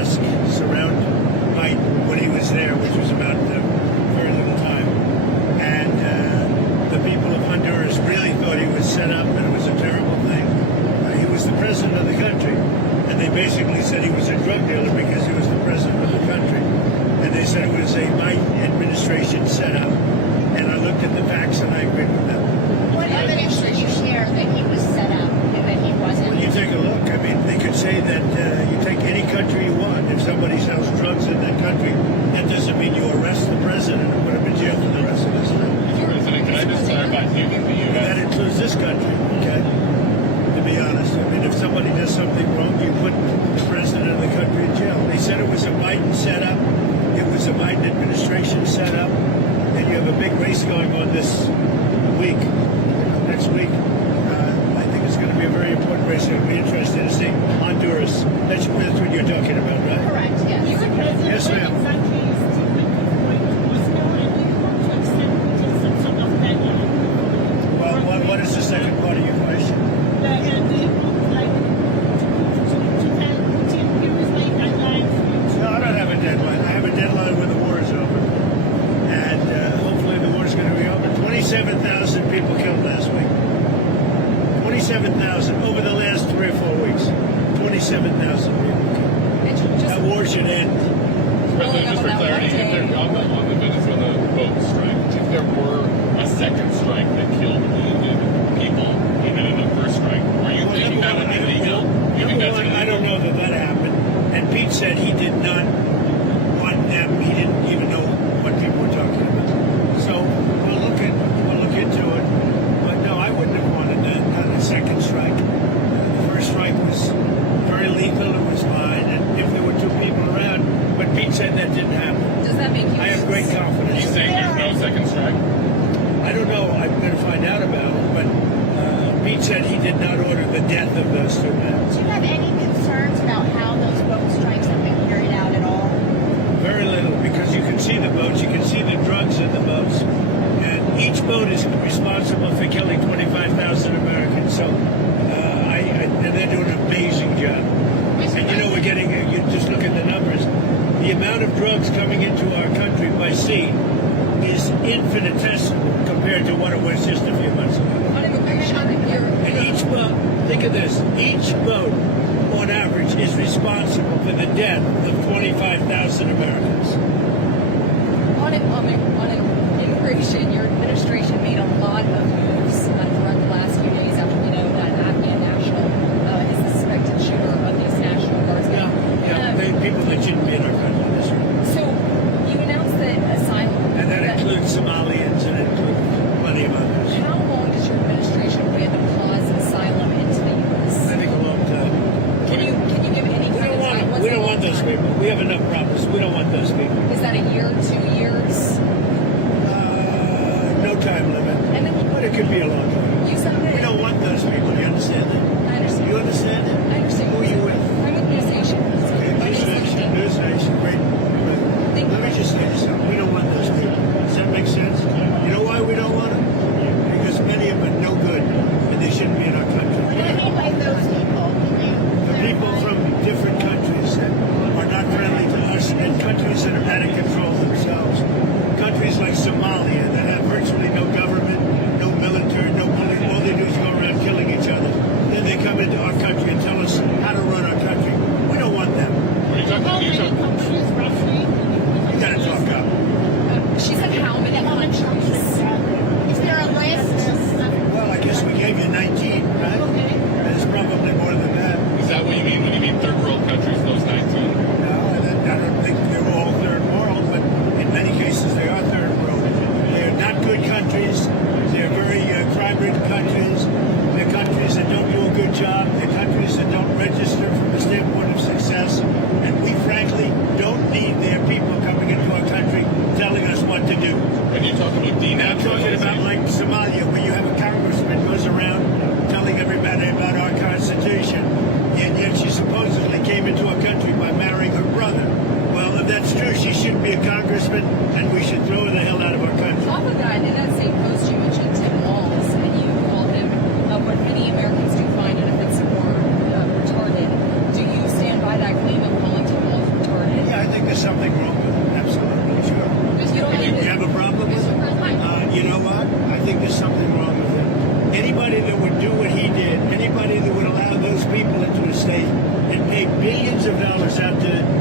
grotesque surround fight when he was there, which was about very little time. And the people of Honduras really thought he was set up and it was a terrible thing. He was the president of the country. And they basically said he was a drug dealer because he was the president of the country. And they said it was a Biden administration setup. And I looked at the facts and I agreed with them. What evidence did you share that he was set up and that he wasn't? Well, you take a look. I mean, they could say that you take any country you want. If somebody sells drugs in that country, that doesn't mean you arrest the president and put him in jail for the rest of his life. President, can I just clarify, leaving the U.S.? That includes this country, okay? To be honest, I mean, if somebody does something wrong, you put the president of the country in jail. They said it was a Biden setup. It was a Biden administration setup. And you have a big race going on this week, next week. I think it's going to be a very important race. It'll be interesting to see Honduras. That's what you're talking about, right? Correct, yes. Yes, ma'am. Well, what is the second part of your question? No, I don't have a deadline. I have a deadline when the war is over. And hopefully the war is going to be over. 27,000 people killed last week. 27,000 over the last 3 or 4 weeks. 27,000 people killed. That war should end. President, just for clarity, if there, on the Venezuela boat strike, if there were a second strike that killed wounded people, even in the first strike, are you thinking that would be legal? I don't know that happened. And Pete said he did not want them. He didn't even know what people were talking about. So we'll look into it. But no, I wouldn't have wanted a second strike. The first strike was very lethal. It was fine, and if there were 2 people around, but Pete said that didn't happen. Does that make you? I have great confidence. He's saying there's no second strike? I don't know. I'm going to find out about it. But Pete said he did not order the death of those 2 men. Do you have any concerns about how those boat strikes have been carried out at all? Very little, because you can see the boats, you can see the drugs in the boats, and each boat is responsible for killing 25,000 Americans. So, and they're doing an amazing job. And you know, you just look at the numbers. The amount of drugs coming into our country by sea is infinitesimal compared to what it was just a few months ago. And each boat, think of this, each boat on average is responsible for the death of 25,000 Americans. On immigration, your administration made a lot of moves throughout the last few days after we know that Afghan national is the suspected shooter of these National Guards. People that shouldn't be in our country. That's right. So you announced that asylum. And that includes Somalians and it includes plenty of others. How long does your administration plan to pause asylum into the U.S.? I think a long time. Can you give any kind of time? We don't want those people. We have enough problems. We don't want those people. Is that a year, 2 years? No time limit. And then But it could be a long time. you said that. We don't want those people. Do you understand that? I understand. You understand it? I understand. Who are you with? I'm with News Nation. Okay, News Nation, great. Let me just say this. We don't want those people. Does that make sense? You know why we don't want them? Because many of them are no good, and they shouldn't be in our country. What do you mean by those people? The people from different countries that are not friendly to us, and countries that are out of control themselves. Countries like Somalia that have virtually no government, no military, no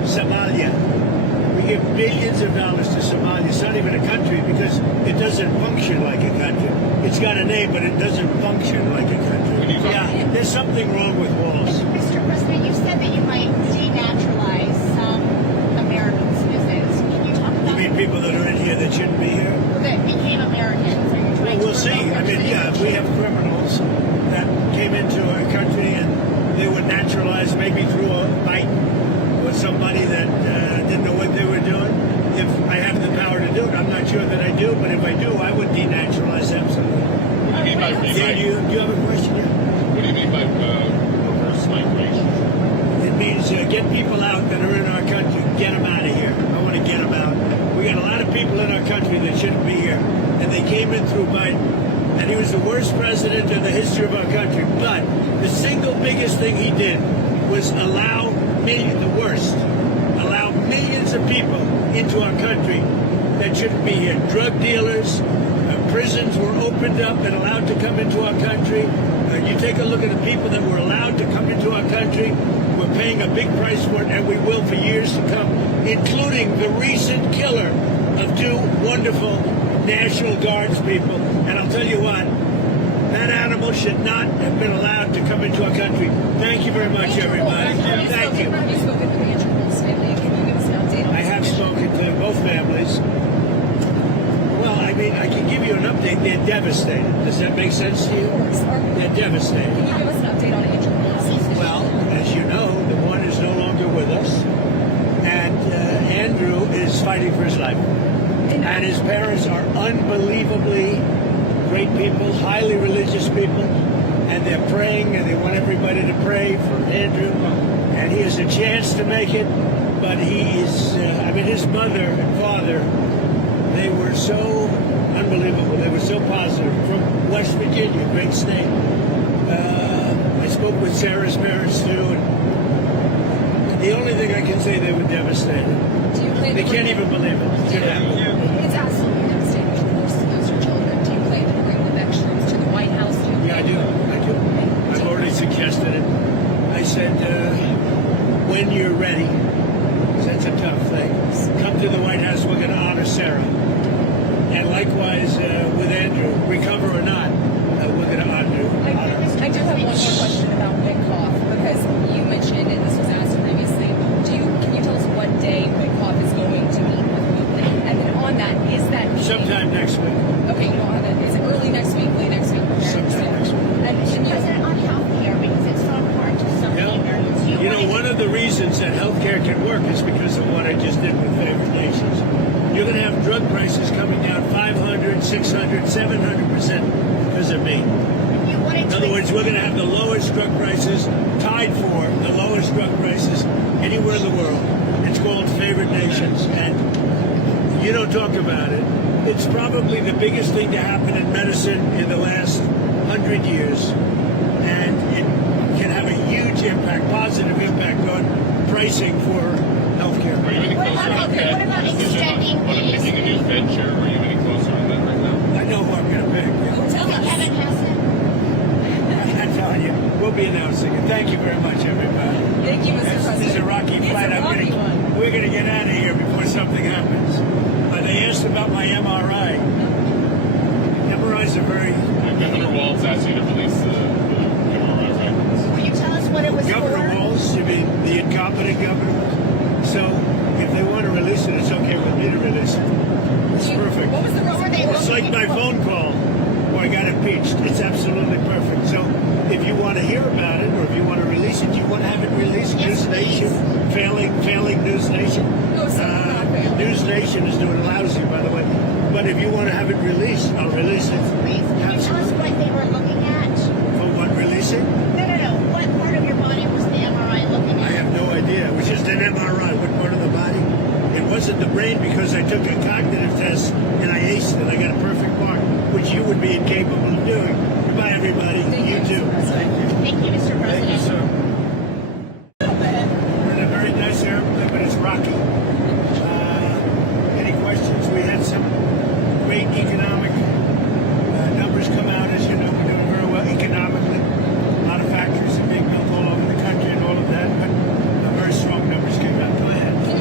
Somalia. We give billions of dollars to Somalia. It's not even a country because it doesn't function like a country. It's got a name, but it doesn't function like a country. Yeah, there's something wrong with walls. Mr. President, you said that you might denaturalize some American citizens. Can you talk You about mean people that are in here that shouldn't be here? that became Americans? Are you trying We'll to see. revoke I their mean, yeah, if we have criminals that came into our country and they were naturalized maybe through a fight with somebody that didn't know what they were doing. If I have the power to do it, I'm not sure that I do, but if I do, I would denaturalize absolutely. What do you mean by Yeah, do you have a question? Yeah. What do you mean by reverse migration? It means get people out that are in our country, get them out of here. I want to get them out. We got a lot of people in our country that shouldn't be here, and they came in through Biden, and he was the worst president in the history of our country. But the single biggest thing he did was allow millions of people into our country that shouldn't be here. Drug dealers, prisons were opened up and allowed to come into our country. You take a look at the people that were allowed to come into our country. We're paying a big price for it, and we will for years to come, including the recent killer of two wonderful National Guards people. And I'll tell you what, that animal should not have been allowed to come into our country. Thank you very much, everybody. Thank you. Have you spoken to the Andrew Wolf's family? Can you give us an update on I have spoken to both families. Well, I mean, I can give you an update. They're devastated. Does that make sense to you? They're devastated. Can you give us an update on Andrew Wolf's? Well, as you know, the one is no longer with us, and Andrew is fighting for his life. And his parents are unbelievably great people, highly religious people, and they're praying, and they want everybody to pray for Andrew. And he has a chance to make it, but he is, his mother and father, they were so unbelievable. They were so positive. From West Virginia, great state. I spoke with Sarah's parents, too, and the only thing I can say, they were devastated. Do you plan They to can't bring even believe it. It's absolutely devastating to lose your children. Do you plan to bring the next troops to the White House? Yeah, I do. I've already suggested it. I said, when you're ready, 'cause that's a tough thing, come to the White House, we're going to honor Sarah. And likewise with Andrew, recover or not, we're going to honor. I do have one more question about Witkoff, because you mentioned, and this was asked previously, can you tell us what day Witkoff is going to meet with Putin? And then on that, is that meeting... Sometime next week. Okay, you don't have it. Is it early next week, late next week? Sometime next week. And President on healthcare because it's so important to so many Americans? You know, one of the reasons that healthcare can work is because of what I just did with favored nations. You're going to have drug prices coming down 500, 600, 700% because of me. In other words, we're going to have the lowest drug prices, tied for the lowest drug prices anywhere in the world. It's called favored nations, and you don't talk about it. It's probably the biggest thing to happen in medicine in the last 100 years, and it can have a huge impact, positive impact on pricing for healthcare. Are you any closer on that? What about extending on picking a new venture? Are you any closer on that right now? I know who I'm going to pick. Kevin Hassan. I'm telling you, we'll be announcing it. Thank you very much, everybody. Thank you, Mr. President. This is a rocky flight. We're going to get out of here before something happens. They asked about my MRI. MRIs are very... Governor Walz asked you to release the MRI records. Will you tell us what it was Governor for? Walz, you mean the incompetent governor? So if they want to release it, it's okay with me to release it. It's perfect. What was the reason? It's like my phone call where I got impeached. It's absolutely perfect. So if you want to hear about it, or if you want to release it, you want to have it released. Yes, News Nation, failing News Nation. No, sir, not failing. News Nation is doing lousy, by the way. But if you want to have it released, I'll release it. Please, can you tell us what they were looking at? For what, releasing? No. What part of your body was the MRI looking I at? have no idea. It was just an MRI. What part of the body? It wasn't the brain because I took a cognitive test and I aced it. I got a perfect mark, which you would be incapable of doing. Goodbye, everybody. You too. Thank you, Mr. Thank you, President. sir. We're in a very nice airplane, but it's rocky. Any questions? We had some great economic numbers come out. As you know, we're doing very well economically. A lot of factories are being built all over the country and all of that, but very strong numbers came out. Go ahead.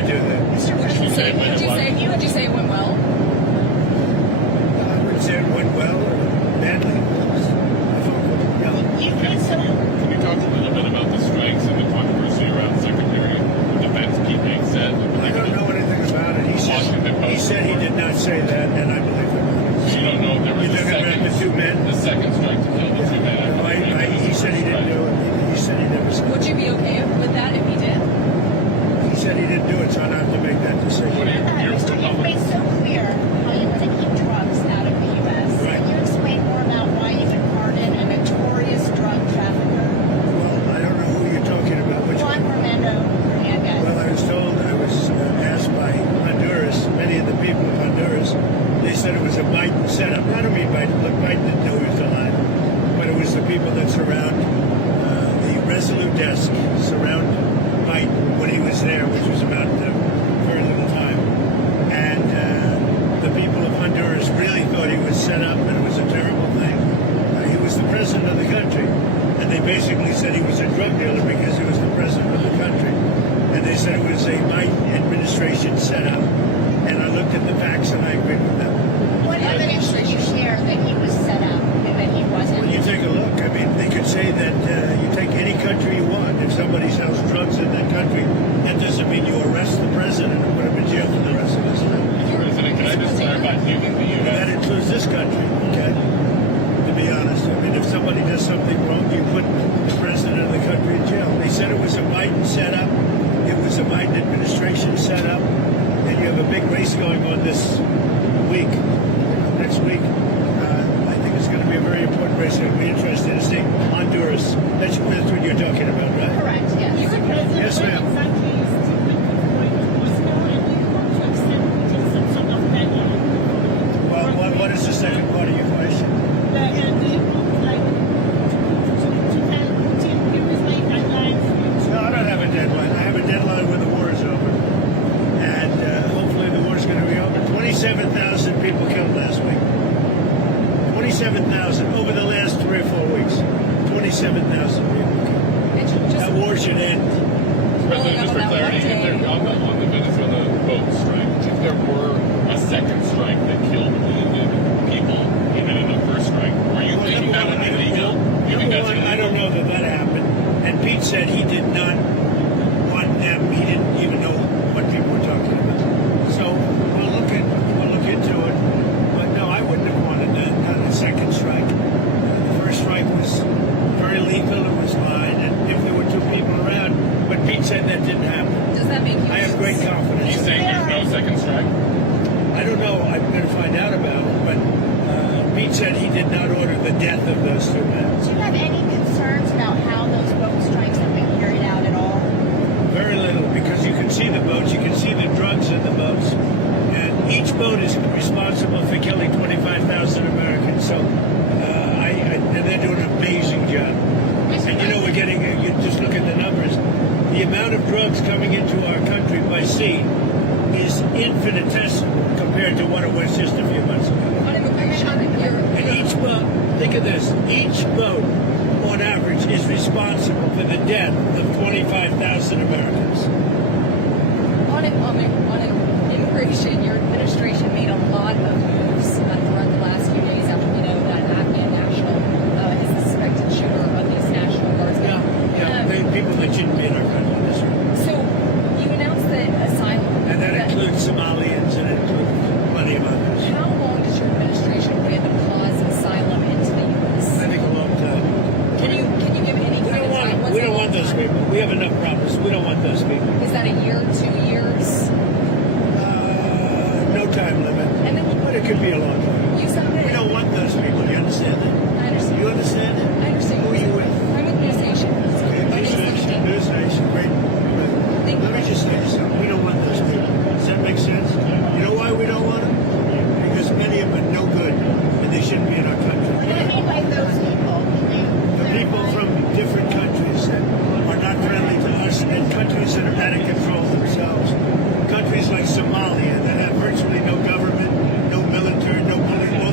can't do that. Mr. President, Would you say it went well? I wouldn't say it went well or badly. you think so? Can you talk a little bit about the strikes and the controversy around Secretary of Defense Pete said? I don't know anything about it. He said he did not say that, and I believe him. So you don't know if there was You're talking about the two men? the second strike to kill the two men. He said he didn't do it. He said he never said Would you be okay with that if he did? He said he didn't do it, so I don't have to make that decision. What do you, Mr. You've made so clear how you want to keep drugs out of the U.S. Right. Can you explain more about why you would pardon a notorious drug trafficker? Well, I don't know who you're talking about. Which Juan one? Hernandez. Well, I was told, I was asked by Honduras, many of the people of Honduras, they said it was a Biden setup. I don't mean Biden. Look, Biden didn't know he was alive. But it was the people that surround the Resolute desk, surround Biden when he was there, which was about very little time. And the people of Honduras really thought he was set up and it was a terrible thing. He was the president of the country. And they basically said he was a drug dealer because he was the president of the country. And they said it was a Biden administration setup. And I looked at the facts and I agreed with them. What evidence did you share that he was set up and that he wasn't? Well, you take a look. I mean, they could say that you take any country you want. If somebody sells drugs in that country, that doesn't mean you arrest the president and put him in jail for the rest of his life. President, can I just clarify? Do you think the That U.S. includes this country, okay? To be honest, I mean, if somebody does something wrong, you put the president of the country in jail. They said it was a Biden setup. It was a Biden administration setup. And you have a big race going on this week, next week. I think it's going to be a very important race. It'll be interesting to see Honduras. That's what you're talking about, right? Correct, yes. Yes, ma'am. Well, what is the second part of your question? No, I don't have a deadline. I have a deadline when the war is over. And hopefully the war is going to be over. 27,000 people killed last week. 27,000 over the last 3 or 4 weeks. 27,000 people killed. That war should end. President, just for clarity, if there, on the Venezuela boat strike, if there were a second strike that killed wounded people, even in the first strike, are you thinking that would be legal? Do you think that's illegal? I don't know that that happened. And Pete said he did not want them. He didn't even know what people were talking about. So we'll look into it. But no, I wouldn't have wanted a second strike. The first strike was very lethal. It was fine. And if there were 2 people around, but Pete said that didn't happen. Does that make you? I have great confidence. He's saying there's no second strike? I don't know. I'm going to find out about it. But Pete said he did not order the death of those 2 men. Do you have any concerns about how those boat strikes have been carried out at all? Very little, because you can see the boats, you can see the drugs in the boats, and each boat is responsible for killing 25,000 Americans. So, and they're doing an amazing job. And you know, you just look at the numbers. The amount of drugs coming into our country by sea is infinitesimal compared to what it was just a few months ago. On immigration, And each boat, think of this, each boat on average is responsible for the death of 25,000 Americans. on immigration, your administration made a lot of moves throughout the last few days after we know that an Afghan national is the suspected shooter of these National Guardsmen. People that shouldn't be in our country. That's right. So you announced that asylum. And that includes Somalians and it includes plenty of others. How long does your administration plan to pause asylum into the U.S.? I think a long time. Can you give any kind of time? What's We a don't long want those time? people. We have enough problems. We don't want those people. Is that a year, 2 years? No time limit. And then But it could be a long time. you said that. We don't want those people. You understand that? I understand. You understand that? I understand. Who are you with? I'm with News Nation. News Nation, great. Let me just say something. We don't want those people. Does that make sense? You know why we don't want them? Because many of them are no good, and they shouldn't be in our country. What do you mean by those people? The people from different countries that are not friendly to us, and countries that are out of control themselves. Countries like Somalia that have virtually no government, no military, no police.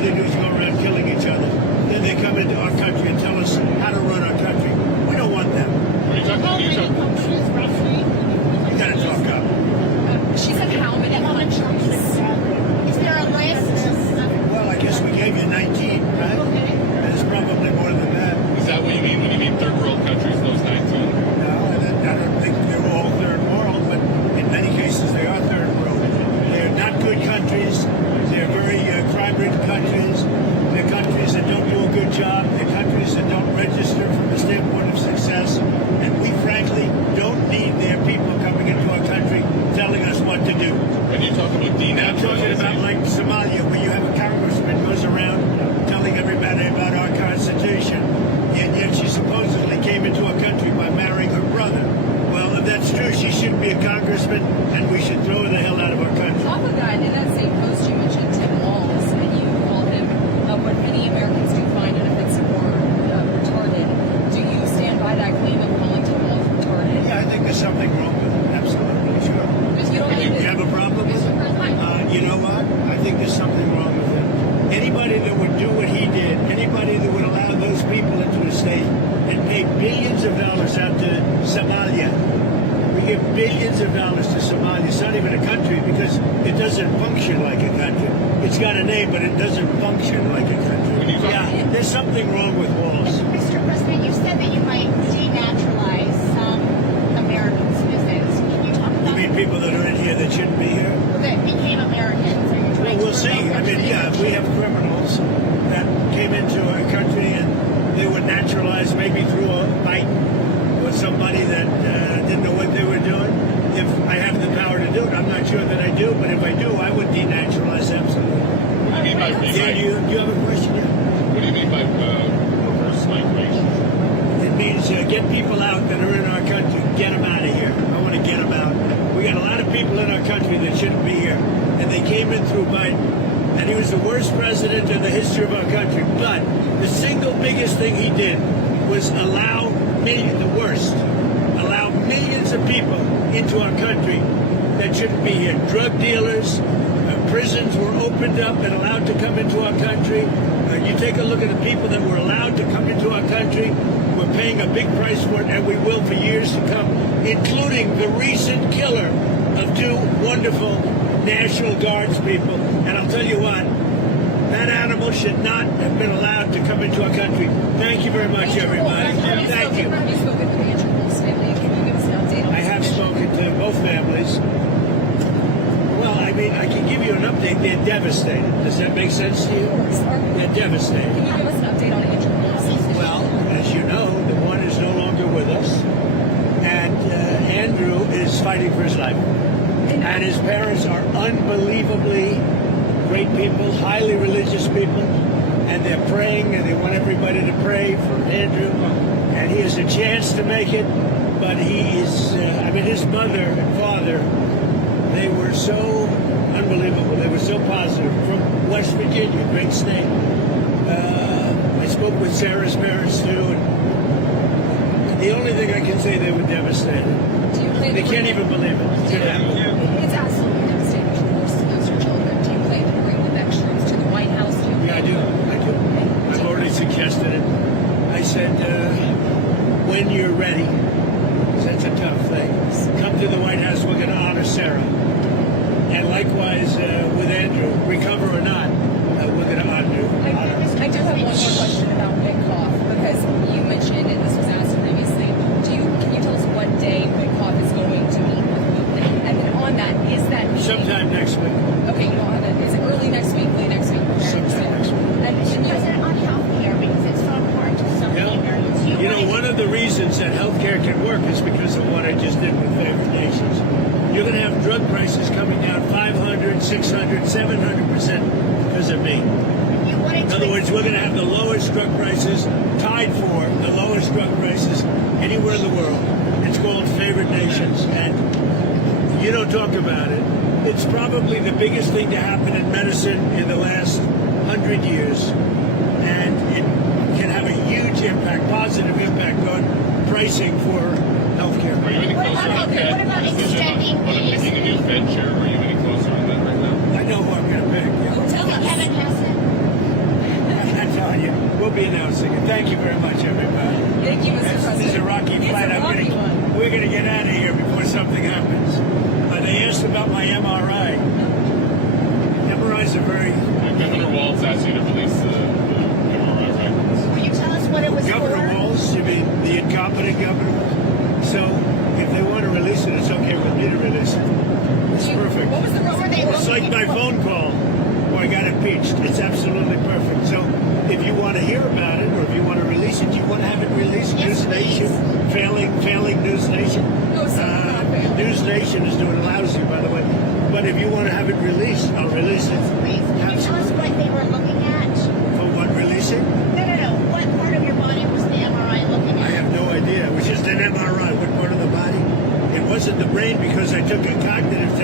and we should throw her the hell out of our country. Off of that, in that same post, you mentioned Tim Walz, and you called him what many Americans do find inoffensive or retarded. Do you stand by that claim of calling Tim Walz retarded? Yeah, I think there's something wrong with it. Absolutely, sure. Because you don't You have a problem with it? You know what? I think there's something wrong with it. Anybody that would do what he did, anybody that would allow those people into a state and pay billions of dollars out to Somalia. We give billions of dollars to Somalia. It's not even a country because it doesn't function like a country. It's got a name, but it doesn't function like a country. Yeah, there's something wrong with Walls. Mr. President, you said that you might denaturalize some American citizens. Can you talk You about mean people that are in here that shouldn't be here? that became Americans? Are you Well, trying we'll to see. revoke I their mean, yeah, if we have criminals that came into our country and they were naturalized maybe through a fight or somebody that didn't know what they were doing. If I have the power to do it, I'm not sure that I do, but if I do, I would denaturalize absolutely. What do you mean by Yeah, you have a question? Yeah. What do you mean by reverse migration? It means get people out that are in our country. Get them out of here. I want to get them out. We got a lot of people in our country that shouldn't be here, and they came in through Biden, and he was the worst president in the history of our country. But the single biggest thing he did was allow millions of people into our country that shouldn't be here. Drug dealers, prisons were opened up and allowed to come into our country. You take a look at the people that were allowed to come into our country. We're paying a big price for it, and we will for years to come, including the recent killer of two wonderful National Guards people. And I'll tell you what, that animal should not have been allowed to come into our country. Thank you very much, everybody. Thank you. Have you spoken to the Andrew Wolf's family? Can you give us an update on I have spoken to both families. Well, I mean, I can give you an update. They're devastated. Does that make sense to you? They're devastated. Can you give us an update on Andrew Wolf's? Well, as you know, the one is no longer with us, and Andrew is fighting for his life. And his parents are unbelievably great people, highly religious people, and they're praying, and they want everybody to pray for Andrew. And he has a chance to make it, but he is, his mother and father, they were so unbelievable. They were so positive. From West Virginia, great state. I spoke with Sarah's parents, too, and the only thing I can say, they were devastated. Do you plan They to can't bring even believe it. It's absolutely devastating to lose your children. Do you plan to bring the next troops to the White House? Yeah, I do. I've already suggested it. I said, when you're ready, 'cause that's a tough thing, come to the White House, we're going to honor Sarah. And likewise with Andrew, recover or not, we're going to honor you. I do have one more question about Witkoff, because you mentioned, and this was asked previously, can you tell us what day Witkoff is going to meet with Putin? And then on that, is that meeting... Sometime next week. Okay, you don't have it. Is it early next week, late next week? Sometime next week. And Mr. President, on healthcare, because it's so important to so many Americans. You know, one of the reasons that healthcare can work is because of what I just did with favored nations. You're going to have drug prices coming down 500, 600, 700% because of me. In other words, we're going to have the lowest drug prices, tied for the lowest drug prices anywhere in the world. It's called favored nations, and you don't talk about it. It's probably the biggest thing to happen in medicine in the last 100 years, and it can have a huge impact, positive impact on pricing for healthcare. Are you any closer on that what about decision extending on picking a new Fed chair? Are you any closer on that right now? I know who I'm going to pick. Yeah. Tell us. Kevin Hassan. I'm telling you, we'll be announcing it. Thank you very much, everybody. Thank you, Mr. President. This is a rocky flight. We're going to get out of here before something happens. They asked about my MRI. MRIs are very... Governor Walz asked you to release the MRI records. Will you tell us what it was Governor for? Walz, you mean the incompetent governor? So if they want to release it, it's okay with me to release it. It's perfect. What was the reason they It's like my phone call where I got impeached. It's absolutely perfect. So if you want to hear about it, or if you want to release it, you want to have it released. Yes, News Nation, failing News Nation. No, sir, not failing. News Nation is doing lousy, by the way. But if you want to have it released, I'll release it. Please. Can you tell us what they were looking at? For what, releasing? No. What part of your body was the MRI looking I at? have no idea. It was just an MRI. What part of the body? It wasn't the brain because I took a cognitive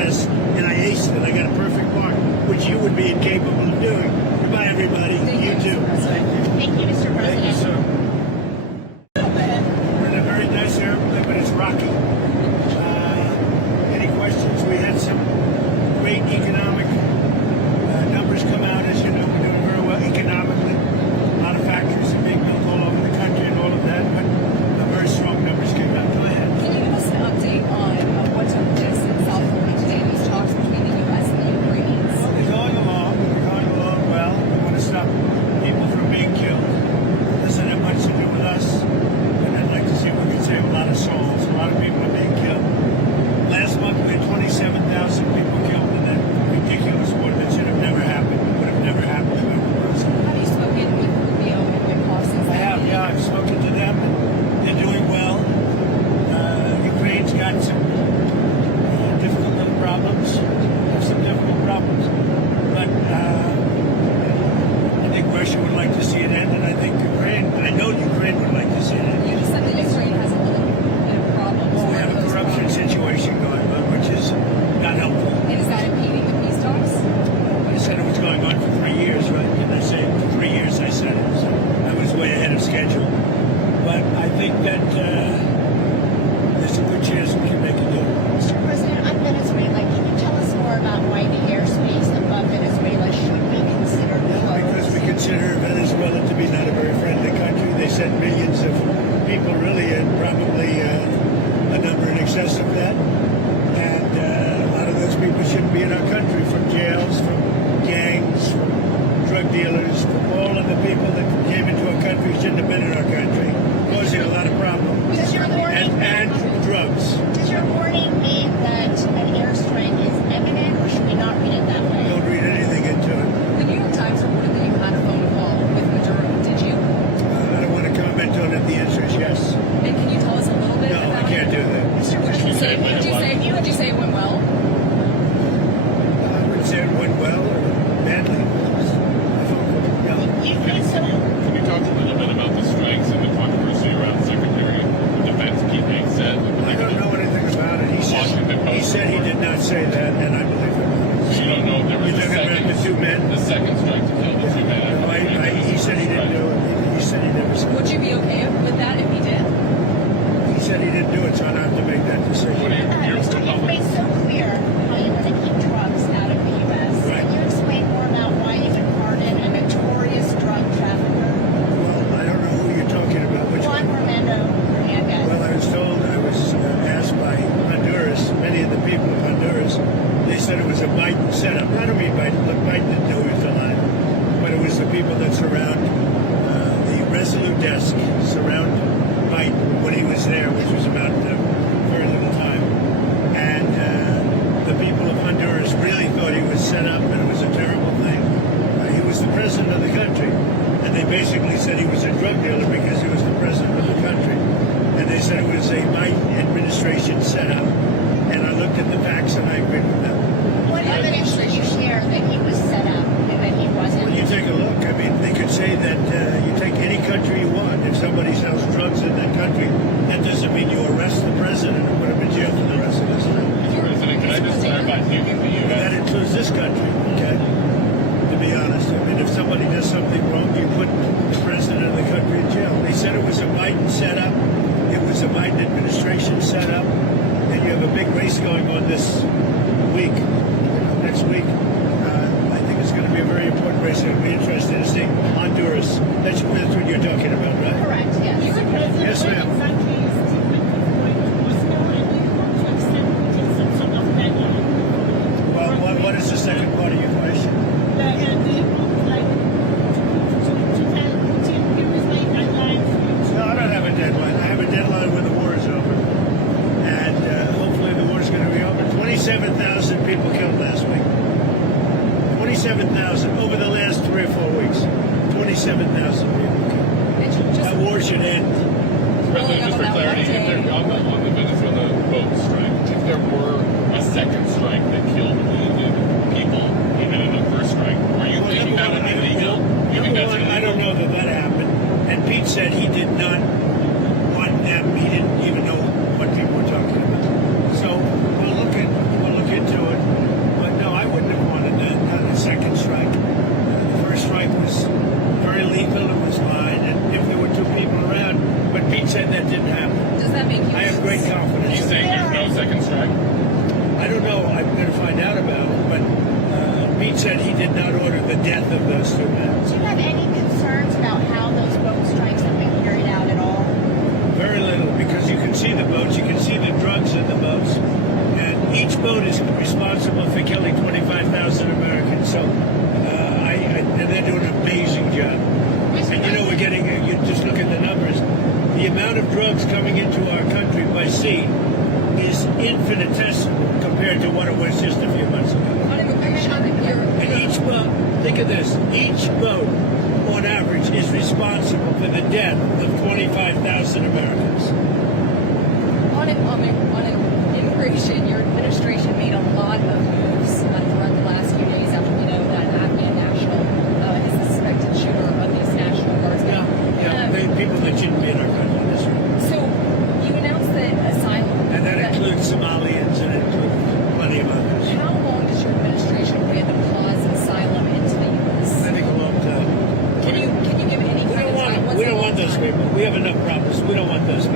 be in our country, from jails, from gangs, from drug dealers, from all of the people that came into our country shouldn't have been in our country, causing a lot of problems. Does your warning, And drugs. does your warning mean that an airstrike is imminent, or should we not read it that way? Don't read anything into it. The New York Times reported that you had a phone call with Maduro. Did you? I don't want to comment on it. The answer is yes. And can you tell us a little bit No, about I can't do that. Mr. Would you say? President, Would you say it went well? I would say it went well or badly. No. you think so? Can you talk a little bit about the strikes and the controversy around Secretary of Defense Pete said? I don't know anything about it. He said he did not say that, and I believe him. So you don't know if there was You're a talking about the two men? the second strike to kill the two men. He said he didn't do it. He said he never said Would you be okay with that if he did? He said he didn't do it, so I don't have to make that decision. What are your Mr. You've made so clear how you want to keep drugs out of the U.S. Right. Can you explain more about why you would pardon a notorious drug trafficker, Well, I don't know who you're talking about. Which Juan one? Hernandez? Well, I was told, I was asked by Honduras, many of the people of Honduras, they said it was a Biden setup. I don't mean Biden. Look, Biden didn't know he was alive. But it was the people that surround the Resolute desk, surround Biden when he was there, which was about very little time. And the people of Honduras really thought he was set up and it was a terrible thing. He was the president of the country. And they basically said he was a drug dealer because he was the president of the country. And they said it was a Biden administration setup. And I looked at the facts and I agreed with them. What evidence did you share that he was set up and that he wasn't? Well, you take a look. I mean, they could say that you take any country you want. If somebody sells drugs in that country, that doesn't mean you arrest the president and put him in jail for the rest of his life. President, can I just clarify? Do you think the But that U.S. includes this country, okay? To be honest, I mean, if somebody does something wrong, you put the president of the country in jail. They said it was a Biden setup. It was a Biden administration setup. And you have a big race going on this week, next week. I think it's going to be a very important race. It'll be interesting to see Honduras. That's what you're talking about, right? Correct, yes. Yes, ma'am. Well, what is the second part of your question? No, I don't have a deadline. I have a deadline when the war is over. And hopefully the war is going to be over. 27,000 people killed last week. 27,000 over the last 3 or 4 weeks. 27,000 people killed. That war should end. President, just for clarity, if there, on the Venezuela boat strike, if there were a second strike that killed wounded people, even in the first strike, are you thinking that would be legal? You think that's illegal? I don't know that happened. And Pete said he did not want them. He didn't even know what people were talking about. So we'll look into it. But no, I wouldn't have wanted a second strike. The first strike was very lethal. It was fine. And if there were 2 people around, but Pete said that didn't happen. Does that make you? I have great confidence. He's saying there's no second strike? I don't know. I'm going to find out about it. But Pete said he did not order the death of those 2 men. Do you have any concerns about how those boat strikes have been carried out at all? Very little, because you can see the boats, you can see the drugs in the boats, and each boat is responsible for killing 25,000 Americans. So, and they're doing an amazing job. And you know, we're getting, you just look at the numbers, the amount of drugs coming into our country by sea is infinitesimal compared to what it was just a few months ago. On immigration, And each boat, think of this, each boat on average is responsible for the death of 25,000 Americans. on immigration, your administration made a lot of moves throughout the last few days after we know that an Afghan national is the suspected shooter of these National Guardsmen. People that shouldn't be in our country. That's right. So you announced that asylum. And that includes Somalians and it includes plenty of others. How long does your administration plan to pause asylum into the U.S.? I think a long time. Can you give any kind of time? We don't want those people. We have enough problems. We don't want those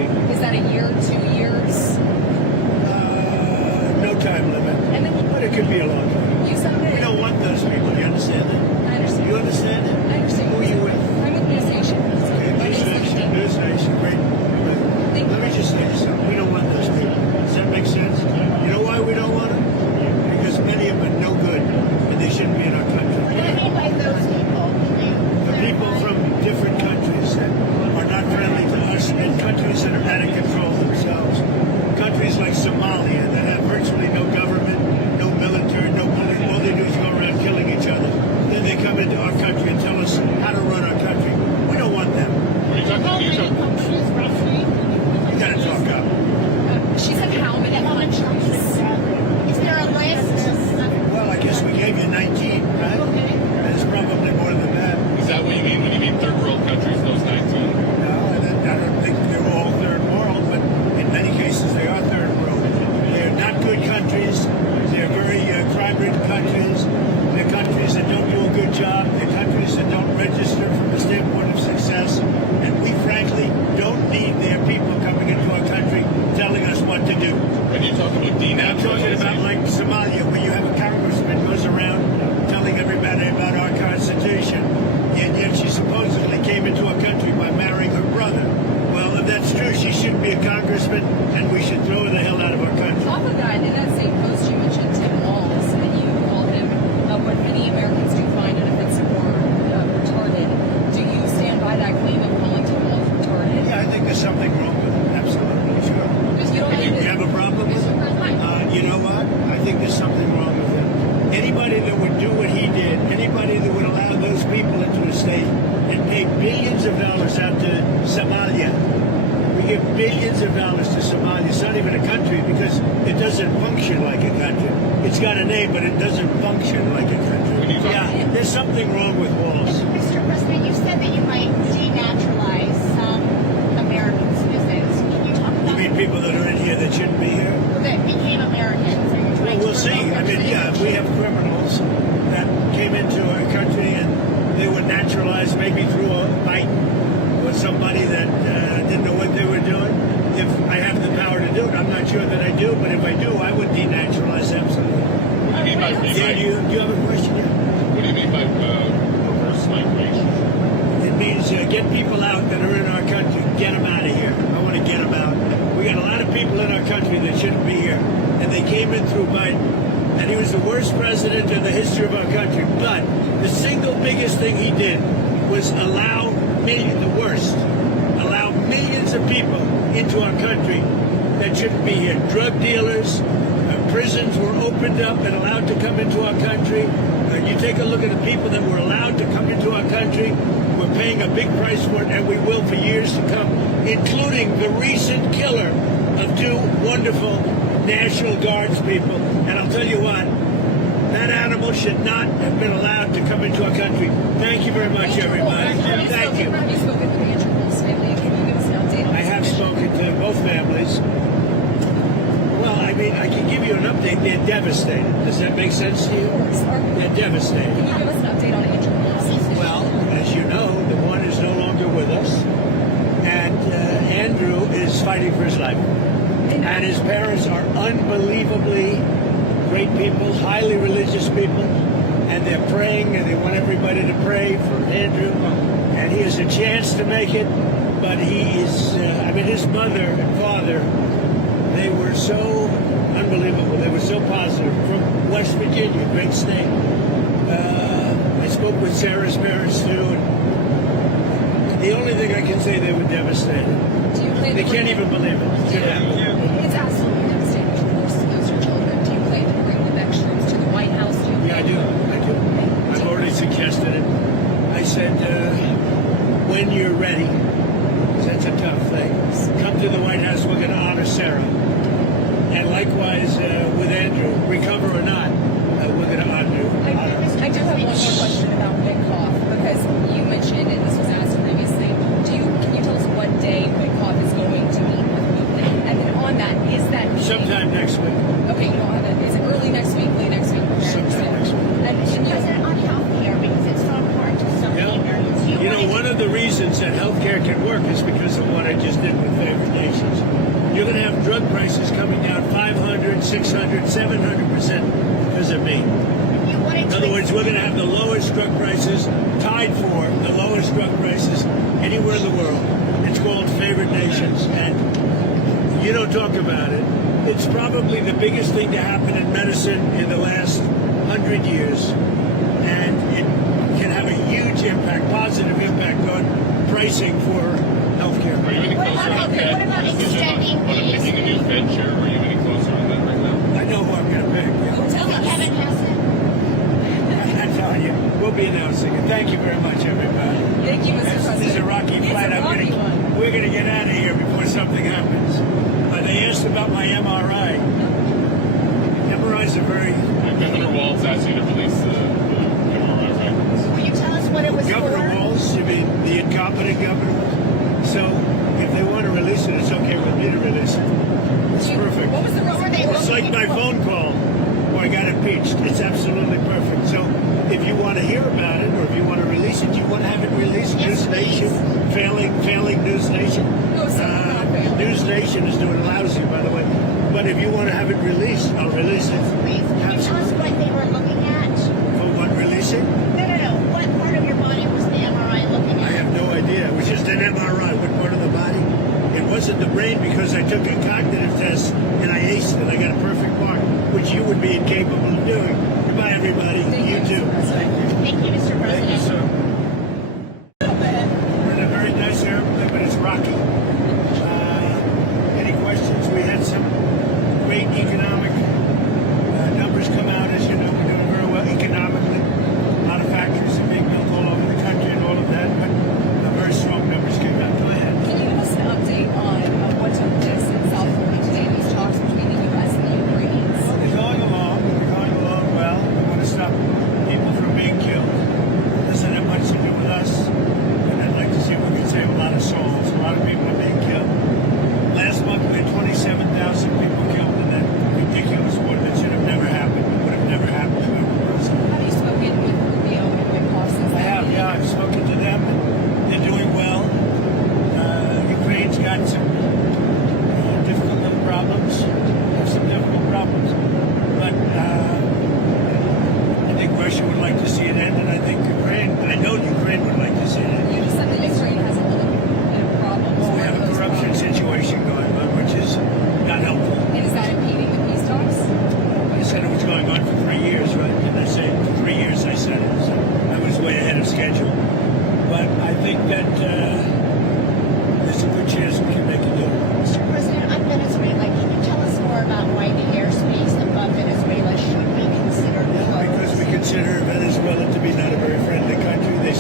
doesn't function like a country. It's got a name, but it doesn't function like a country. Yeah, there's something wrong with walls. Mr. President, you said that you might denaturalize some American citizens. Can you talk You about mean people that are in here that shouldn't be here? that became Americans? Are you Well, trying we'll to see. revoke I their mean, yeah, we have criminals that came into our country and they were naturalized maybe through a fight with somebody that didn't know what they were doing. If I have the power to do it, I'm not sure that I do, but if I do, I would denaturalize absolutely. What do you mean by Yeah, do you have a question? Yeah. What do you mean by reverse migration? It means get people out that are in our country. Get them out of here. I want to get them out. We got a lot of people in our country that shouldn't be here, and they came in through Biden, and he was the worst president in the history of our country. But the single biggest thing he did was allow millions of people into our country that shouldn't be here. Drug dealers, prisons were opened up and allowed to come into our country. You take a look at the people that were allowed to come into our country. We're paying a big price for it, and we will for years to come, including the recent killer of two wonderful National Guards people. And I'll tell you what, that animal should not have been allowed to come into our country. Thank you very much, everybody. Thank you. Have you spoken with the Andrew Wolf's family? Can you give us an update on I have spoken to both families. Well, I mean, I can give you an update. They're devastated. Does that make sense to you? They're devastated. Can you give us an update on Andrew Wolf's? Well, as you know, the one is no longer with us, and Andrew is fighting for his life. And his parents are unbelievably great people, highly religious people, and they're praying, and they want everybody to pray for Andrew. And he has a chance to make it, but he is, his mother and father, they were so unbelievable. They were so positive. From West Virginia, great state. I spoke with Sarah's parents too, and the only thing I can say, they were devastated. Do you plan They to can't bring even believe it. It's absolutely devastating, of course, to lose your children. Do you plan to bring the next troops to the White House? Yeah, I do. I've already suggested it. I said, when you're ready, 'cause that's a tough thing, come to the White House. We're going to honor Sarah. And likewise with Andrew, recover or not, we're going to honor. I do have one more question about Witkoff, because you mentioned, and this was asked previously, can you tell us what day Witkoff is going to meet with Putin? And then on that, is that Sometime next week. Okay, you don't have it. Is it early next week, late next week? Okay, Sometime next week. And President, on healthcare, because it's so important to so many Americans. You know, one of the reasons that healthcare can work is because of what I just did with favored nations. You're going to have drug prices coming down 500, 600, 700% because of me. In other words, we're going to have the lowest drug prices, tied for the lowest drug prices anywhere in the world. It's called favored nations, and you don't talk about it. It's probably the biggest thing to happen in medicine in the last 100 years, and it can have a huge impact, positive impact on pricing for healthcare. Are you any closer on Fed? What about extending on picking a new Fed chair? Are you any closer on that right now? I know who I'm going to pick. Kevin Hassett. I'm telling you, we'll be announcing it. Thank you very much, everybody. Thank you, Mr. President. This is a rocky flight. We're going to get out of here before something happens. They asked about my MRI. MRIs are very... Governor Walz asked you to release the MRI records. Will you tell us what it was Governor for? Walz, you mean the incompetent governor? So if they want to release it, it's okay with me to release it. It's perfect. What was the reason they were It's like my phone call where I got impeached. It's absolutely perfect. So if you want to hear about it, or if you want to release it, you want to have it released. Yes, News Nation, failing News Nation. No, it's not failing. News Nation is doing lousy, by the way. But if you want to have it released, I'll release it. Please, can you tell us what they were looking at? For what, releasing? No. What part of your body was the MRI looking I at? have no idea. It was just an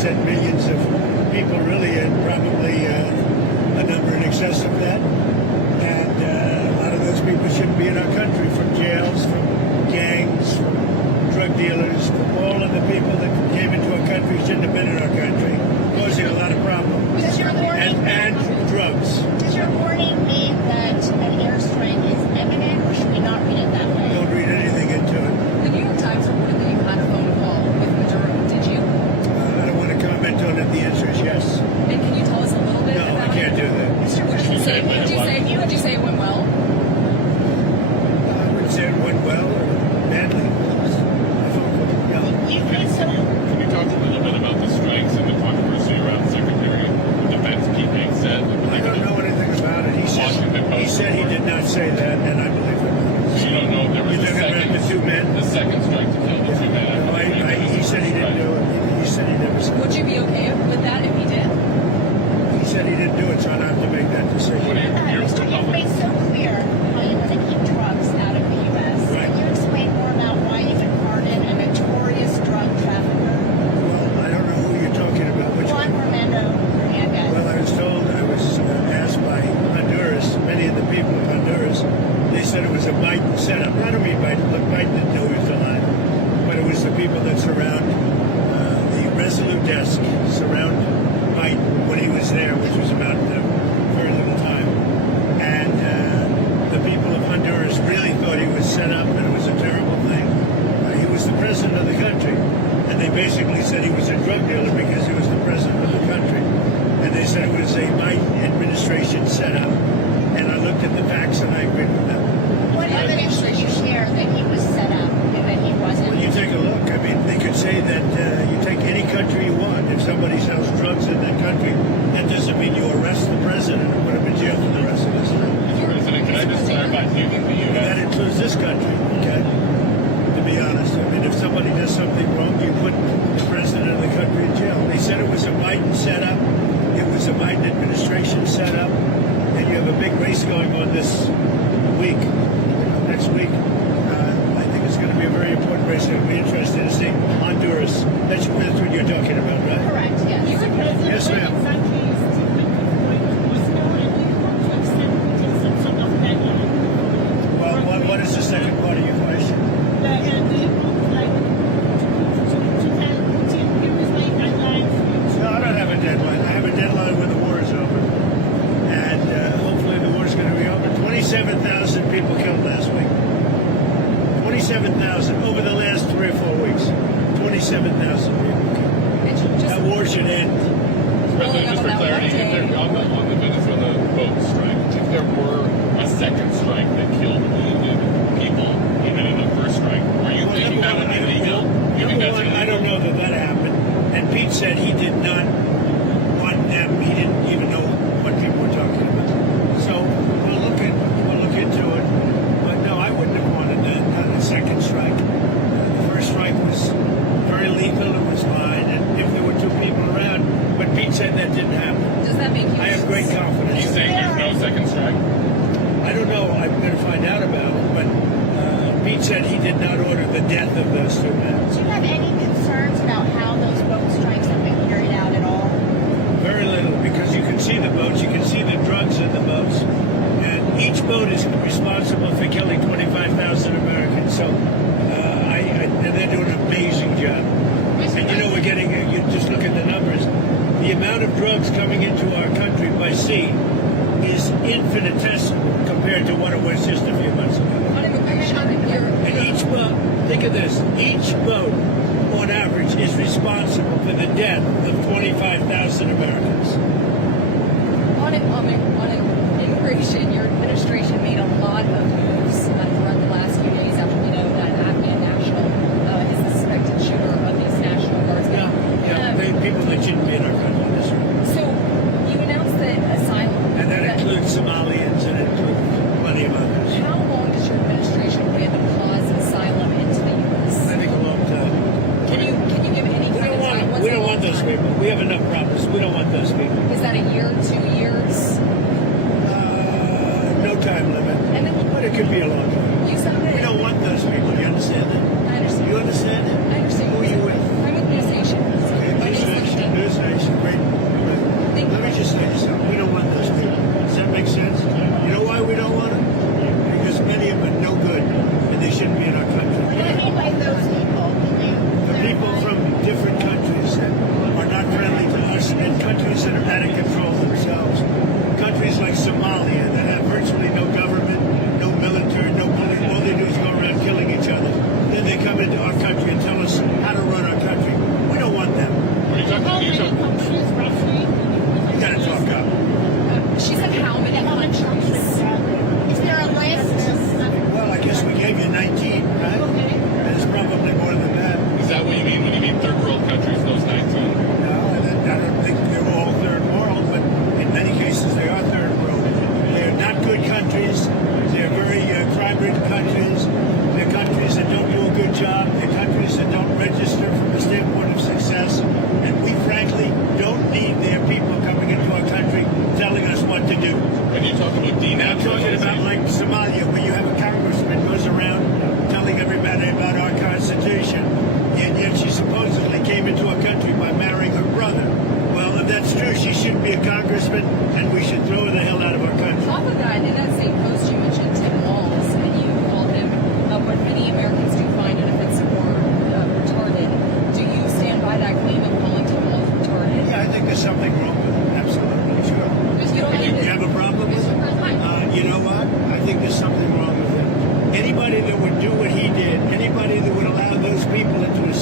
said millions of people, really, and probably a number in excess of that. And a lot of those people shouldn't be in our country, from jails, from gangs, from drug dealers, from all of the people that came into our country shouldn't have been in our country, causing a lot of problems. Does your warning, And drugs. does your warning mean that an airstrike is imminent, or should we not read it that way? Don't read anything into it. The New York Times reported that you had a phone call with Maduro. Did you? I don't want to comment on it. The answer is yes. And can you tell us a little bit No, about I can't do that. Mr. Would you say? Would you say it went well? I would say it went well or badly. No. You think so? Can you talk a little bit about the strikes and the controversy around Secretary of Defense Pete said? I don't know anything about it. He said he did not say that, and I believe it. So you don't know if there was You're talking about the two men? the second strike to kill the two men. He said he didn't do it. He said he never said Would you be okay with that if he did? He said he didn't do it, so I don't have to make that decision. What do you Mr. You've made so clear how you want to keep drugs out of the U.S. Right. Can you explain more about why you would pardon a notorious drug trafficker, Well, I don't know who you're talking about. Which Juan one? Romando Hernandez? Well, I was told, I was asked by Honduras, many of the people of Honduras, they said it was a Biden setup. I don't mean Biden. Look, Biden didn't know he was alive. But it was the people that surround the Resolute desk, surround Biden when he was there, which was about very little time. And the people of Honduras really thought he was set up and it was a terrible thing. He was the president of the country. And they basically said he was a drug dealer because he was the president of the country. And they said it was a Biden administration setup. And I looked at the facts and I agreed with them. What evidence did you share that he was set up and that he wasn't? Well, you take a look. I mean, they could say that you take any country you want. If somebody sells drugs in that country, that doesn't mean you arrest the president and put him in jail for the rest of his life. President, can I just clarify? Do you think the U.S. That includes this country, okay? To be honest, I mean, if somebody does something wrong, you put the president of the country in jail. They said it was a Biden setup. It was a Biden administration setup. And you have a big race going on this week, next week. I think it's going to be a very important race. It'll be interesting to see Honduras. That's what you're talking about, right? Correct, yes. Yes, ma'am. Well, what is the second part of your question? No, I don't have a deadline. I have a deadline when the war is over. And hopefully the war is going to be over. 27,000 people killed last week. 27,000 over the last 3 or 4 weeks. 27,000 people killed. That war should end. President, just for clarity, on the Venezuela boat strike, if there were a second strike that killed wounded people, even in the first strike, are you thinking that would be legal? You think that's illegal? I don't know that happened. And Pete said he did not want them. He didn't even know what people were talking about. So we'll look into it. But no, I wouldn't have wanted a second strike. The first strike was very lethal. It was fine, and if there were 2 people around, but Pete said that didn't happen. Does that make you? I have great Are confidence. you saying there's no second strike? I don't know. I'm going to find out about it. But Pete said he did not order the death of those 2 men. Do you have any concerns about how those boat strikes have been carried out at all? Very little, because you can see the boats, you can see the drugs in the boats, and each boat is responsible for killing 25,000 Americans. So, and they're doing an amazing job. And you know, we're getting, you just look at the numbers. The amount of drugs coming into our country by sea is infinitesimal compared to what it was just a few months ago. And each boat, think of this, each boat on average is responsible for the death of 25,000 Americans. On immigration, your administration made a lot of moves throughout the last few days after we know that an Afghan national is the suspected shooter of these National Guards. People that shouldn't be in our country. That's right. So you announced that asylum. And that includes Somalians and it includes plenty of others. How long does your administration plan to pause asylum into the U.S.? I think a long time. Can you give any kind of time? What's We the don't long want those time? people. We have enough problems. We don't want those people. Is that a year, 2 years? No time limit. And then But it could be a long time. you said that. We don't want those people. You understand that? I understand. You understand? I understand. Who are you with? I'm with News Nation. Okay, My name's News Nation. Lisa.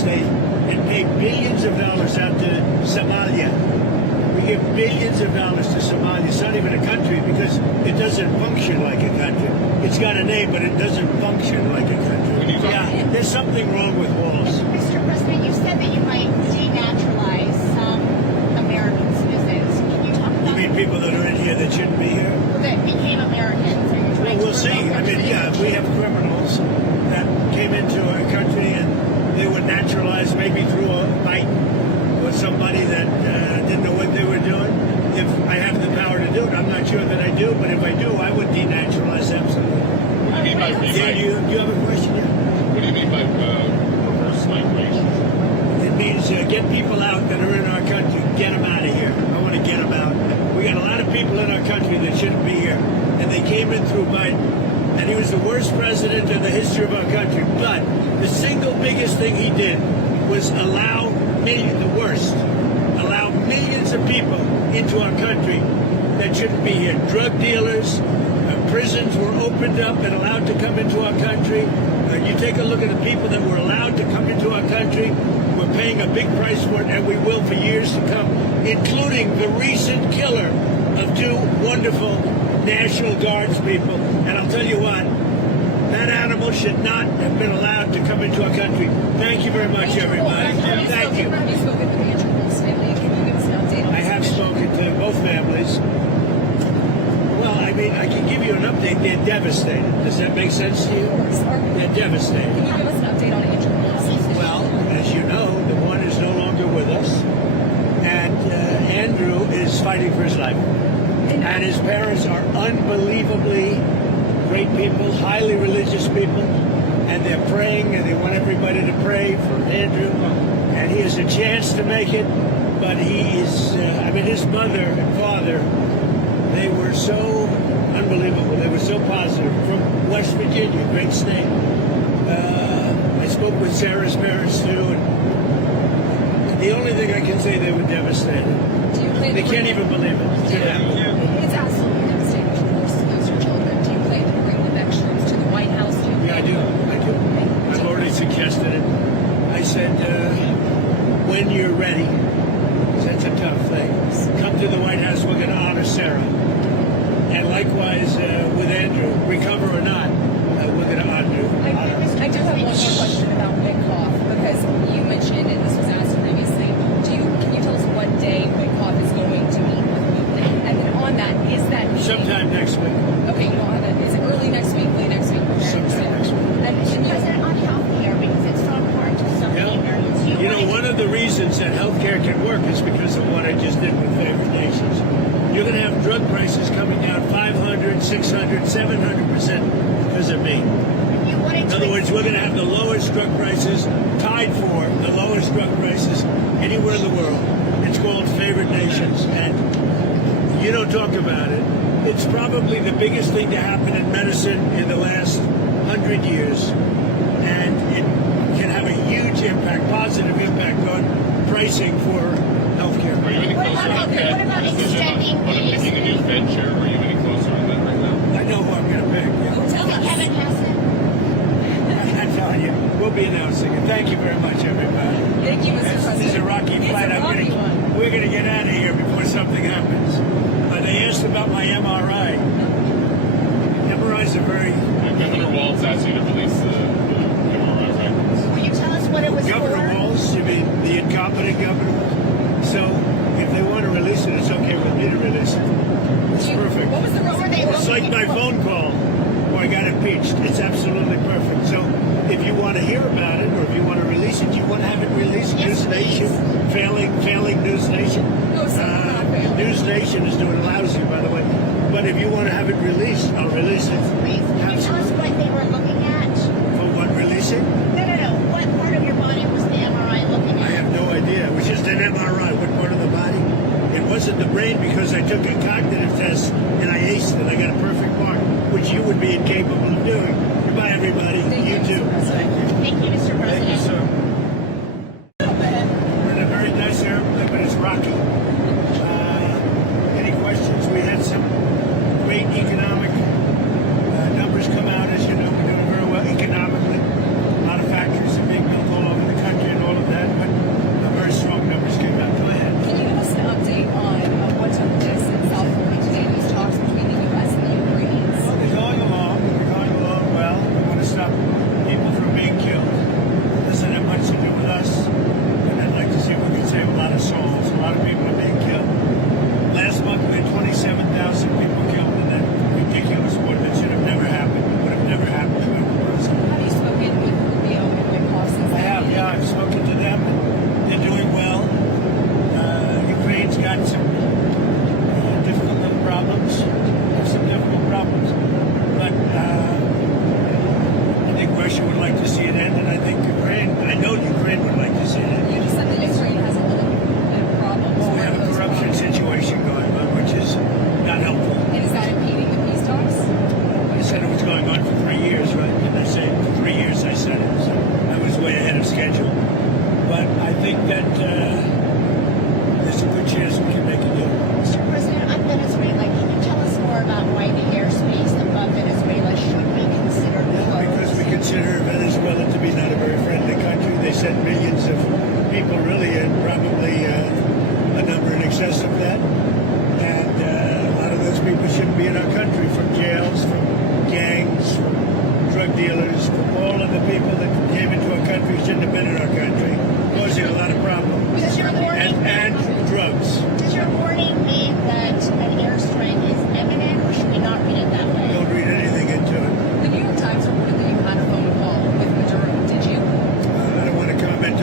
state and pay billions of dollars out to Somalia. We give billions of dollars to Somalia. It's not even a country because it doesn't function like a country. It's got a name, but it doesn't function like a country. Yeah, there's something wrong with walls. Mr. President, you said that you might denaturalize some American citizens. Can you talk You about mean people that are in here that shouldn't be here? that became Americans? Are you Well, trying we'll to see. revoke I their mean, yeah, we have criminals that came into our country and they were naturalized maybe through a fight or somebody that didn't know what they were doing. If I have the power to do it, I'm not sure that I do, but if I do, I would denaturalize absolutely. What do you mean by Yeah, do you have a question? Yeah. What do you mean by reverse migration? It means get people out that are in our country. Get them out of here. I want to get them out. We got a lot of people in our country that shouldn't be here, and they came in through Biden, and he was the worst president in the history of our country. But the single biggest thing he did was allow millions of people into our country that shouldn't be here. Drug dealers, prisons were opened up and allowed to come into our country. You take a look at the people that were allowed to come into our country. We're paying a big price for it, and we will for years to come, including the recent killer of two wonderful National Guards people. And I'll tell you what, that animal should not have been allowed to come into our country. Thank you very much, everybody. Thank you. Have you spoken to the Andrew Wolf's family? Can you give us an update on I have spoken to both families. Well, I mean, I can give you an update. They're devastated. Does that make sense to you? They're devastated. Can you give us an update on Andrew Wolf's? Well, as you know, the one is no longer with us, and Andrew is fighting for his life. And his parents are unbelievably great people, highly religious people, and they're praying, and they want everybody to pray for Andrew. And he has a chance to make it, but he is, his mother and father, they were so unbelievable. They were so positive. From West Virginia, great state. I spoke with Sarah's parents, too, and the only thing I can say, they were devastated. Do you plan They to can't bring- even believe it. It's absolutely devastating to lose your children. Do you plan to bring the next troops to the White House? Yeah, I do. I've already suggested it. I said, when you're ready, 'cause that's a tough thing, come to the White House, we're going to honor Sarah. And likewise with Andrew, recover or not, we're going to honor. I do have one more question about Wickoff, because you mentioned, and this was asked previously, can you tell us what day Wickoff is going to meet with you? And then on that, is that meeting... Sometime next week. Okay, you don't have it. Is it early next week, late next week? Okay, Sometime next week. And Mr. President, on health care, because it's so important to so many Americans. You know, one of the reasons that healthcare can work is because of what I just did with favored nations. You're going to have drug prices coming down 500, 600, 700% because of me. In other words, we're going to have the lowest drug prices, tied for the lowest drug prices anywhere in the world. It's called favored nations, and you don't talk about it. It's probably the biggest thing to happen in medicine in the last 100 years, and it can have a huge impact, positive impact on pricing for healthcare. Are you any closer on that? What about extending On picking a new Fed chair? Are you any closer on that right now? I know who I'm going to pick. Kevin Hassett? I'm telling you, we'll be announcing it. Thank you very much, everybody. Thank you, Mr. President. This is a rocky flight. We're going to get out of here before something happens. They asked about my MRI. MRIs are very... Governor Walz asked you to release the MRI records. Will you tell us what it was Governor for? Walz, you mean the incompetent governor? So if they want to release it, it's okay with me to release it. It's perfect. What was the reason they It's like my phone call where I got impeached. It's absolutely perfect. So if you want to hear about it, or if you want to release it, you want to have it released. Yes, News Nation, failing News Nation. No, sir, not failing. News Nation is doing lousy, by the way. But if you want to have it released, I'll release it. Please, can you tell us what they were looking at? For what, releasing? No. What part of your body was the MRI looking I at? have no idea. It was just an MRI. What part of the body? It wasn't the brain because I took a cognitive test and I aced it. I got a perfect mark, which you would be incapable of doing. Goodbye, everybody. Thank you, too. Mr. President. Thank you, Mr. Thank you, President. sir. We're in a very nice airplane, but it's rocky. Any questions? We had some great economic numbers come out. As you know, we're doing very well economically. A lot of factories are being built all over the country, and all of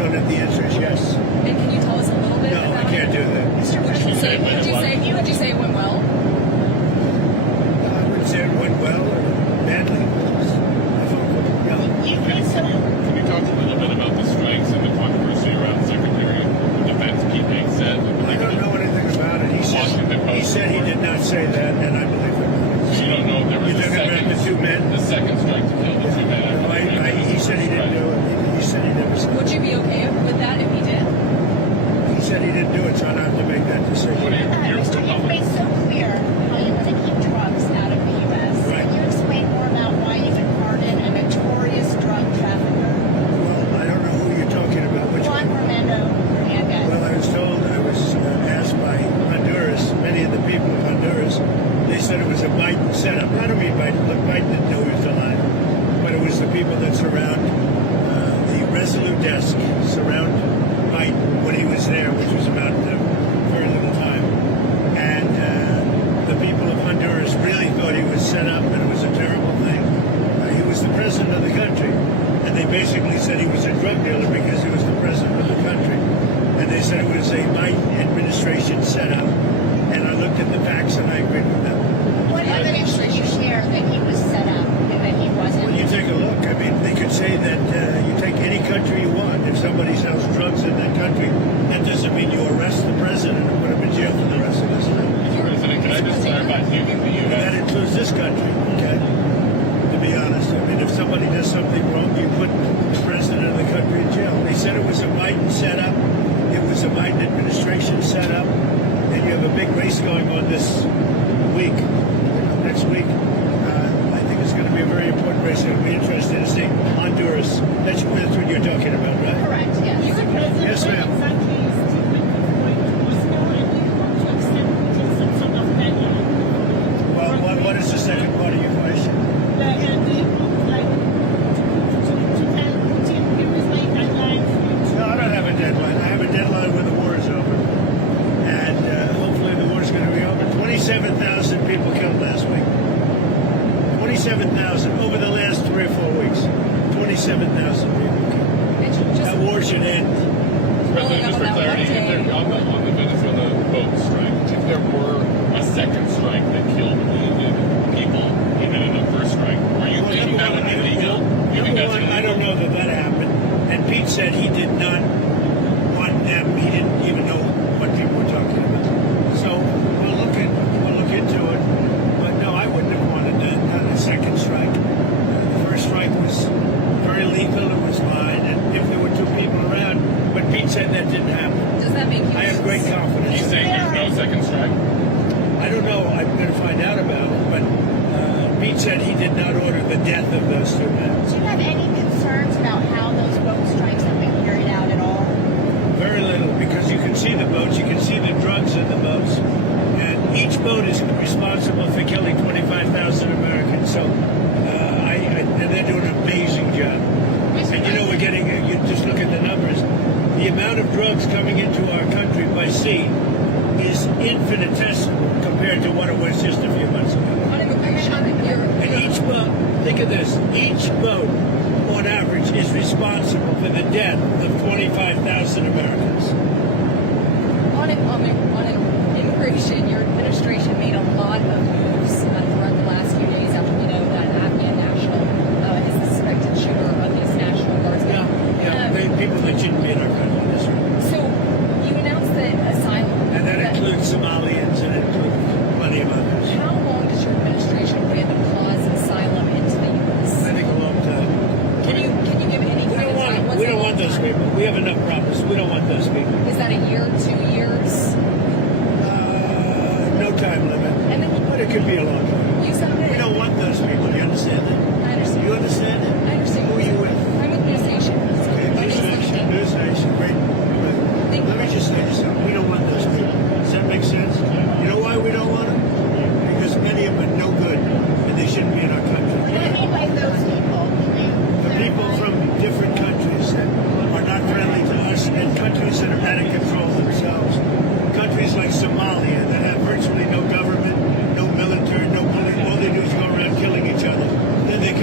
told him the answer is yes. And can you tell us a little bit No, about I can't do that. Mr. Would you say it went well? I wouldn't say it went well or badly. I thought, no. You think so? Can you talk a little bit about the strikes and the controversy around Secretary of Defense Pete said? I don't know anything about it. He said he did not say that, and I believe him. So you don't know if there was You're talking about the two men? the second strike to kill the two men. He said he didn't do it. He said he never said Would you be okay with that if he did? He said he didn't do it, so I don't have to make that decision. What do you, Mr. You've made so clear how you want to keep drugs out of the U.S. Right. Can you explain more about why you would pardon a notorious drug trafficker, Well, I don't know who you're talking about. Which Juan one? Romando Hernandez? Well, I was asked by Honduras, many of the people of Honduras, they said it was a Biden setup. I don't mean Biden. Look, Biden didn't know he was alive. But it was the people that surround the Resolute desk, surround Biden when he was there, which was about very little time. And the people of Honduras really thought he was set up and it was a terrible thing. He was the president of the country. And they basically said he was a drug dealer because he was the president of the country. And they said it was a Biden administration setup. And I looked at the facts and I agreed with them. What evidence did you share that he was set up and that he wasn't? Well, you take a look. I mean, they could say that you take any country you want. If somebody sells drugs in that country, that doesn't mean you arrest the president and put him in jail for the rest of his life. President, can I just clarify? Do you think the And that U.S. includes this country, okay? To be honest. I mean, if somebody does something wrong, you put the president of the country in jail. They said it was a Biden setup. It was a Biden administration setup. And you have a big race going on this week, next week. I think it's going to be a very important race. It'll be interesting to see Honduras. That's what you're talking about, right? Correct, yes. Yes, ma'am. Well, what is the second part of your question? No, I don't have a deadline. I have a deadline when the war is over. And hopefully the war is going to be over. 27,000 people killed last week. 27,000 over the last 3 or 4 weeks. 27,000 people killed. That war should end. President, just for clarity, if there, on the Venezuela boat strike, if there were a second strike that killed wounded people, even in the first strike, are you thinking that would be legal? You think Number that's one, illegal? I don't know that happened. And Pete said he did not want them. He didn't even know what people were talking about. So we'll look into it. But no, I wouldn't have wanted that. Not a second strike. The first strike was very lethal. It was fine. And if there were 2 people around, but Pete said that didn't happen. Does that make you? I have great confidence. He's saying there's no second strike? I don't know. I'm going to find out about it. But Pete said he did not order the death of those 2 men. Do you have any concerns about how those boat strikes have been carried out at all? Very little, because you can see the boats, you can see the drugs in the boats, and each boat is responsible for killing 25,000 Americans. So, and they're doing an amazing job. And you know, we're getting, you just look at the numbers. The amount of drugs coming into our country by sea is infinitesimal compared to what it was just a few months ago. And each boat, think of this, each boat on average is responsible for the death of 25,000 Americans. On immigration, your administration made a lot of moves throughout the last few days after we know that Afghan national is the suspected shooter of these National Guardsmen. People that shouldn't be in our country. That's right. So you announced that asylum. And that includes Somalians and it includes plenty of others. How long does your administration plan to pause asylum into the U.S.? I think a long time. Can you give any kind of time? What's We a don't long want those time? people. We have enough problems. We don't want those people. Is that a year, 2 years? No time limit. And then But it could be a long time. you said that. We don't want those people. You understand that? I understand. You understand that? I understand. Who are you with? I'm with News Nation. Okay, News Nation, great. Let me just say this. We don't want those people. Does that make sense? You know why we don't want them? Because many of them are no good and they shouldn't be in our country. What do you mean by those people? The people from different countries that are not friendly to us and countries that are out of control themselves. Countries like Somalia that have virtually no government, no military, no police. All they do is go around killing each other. Then they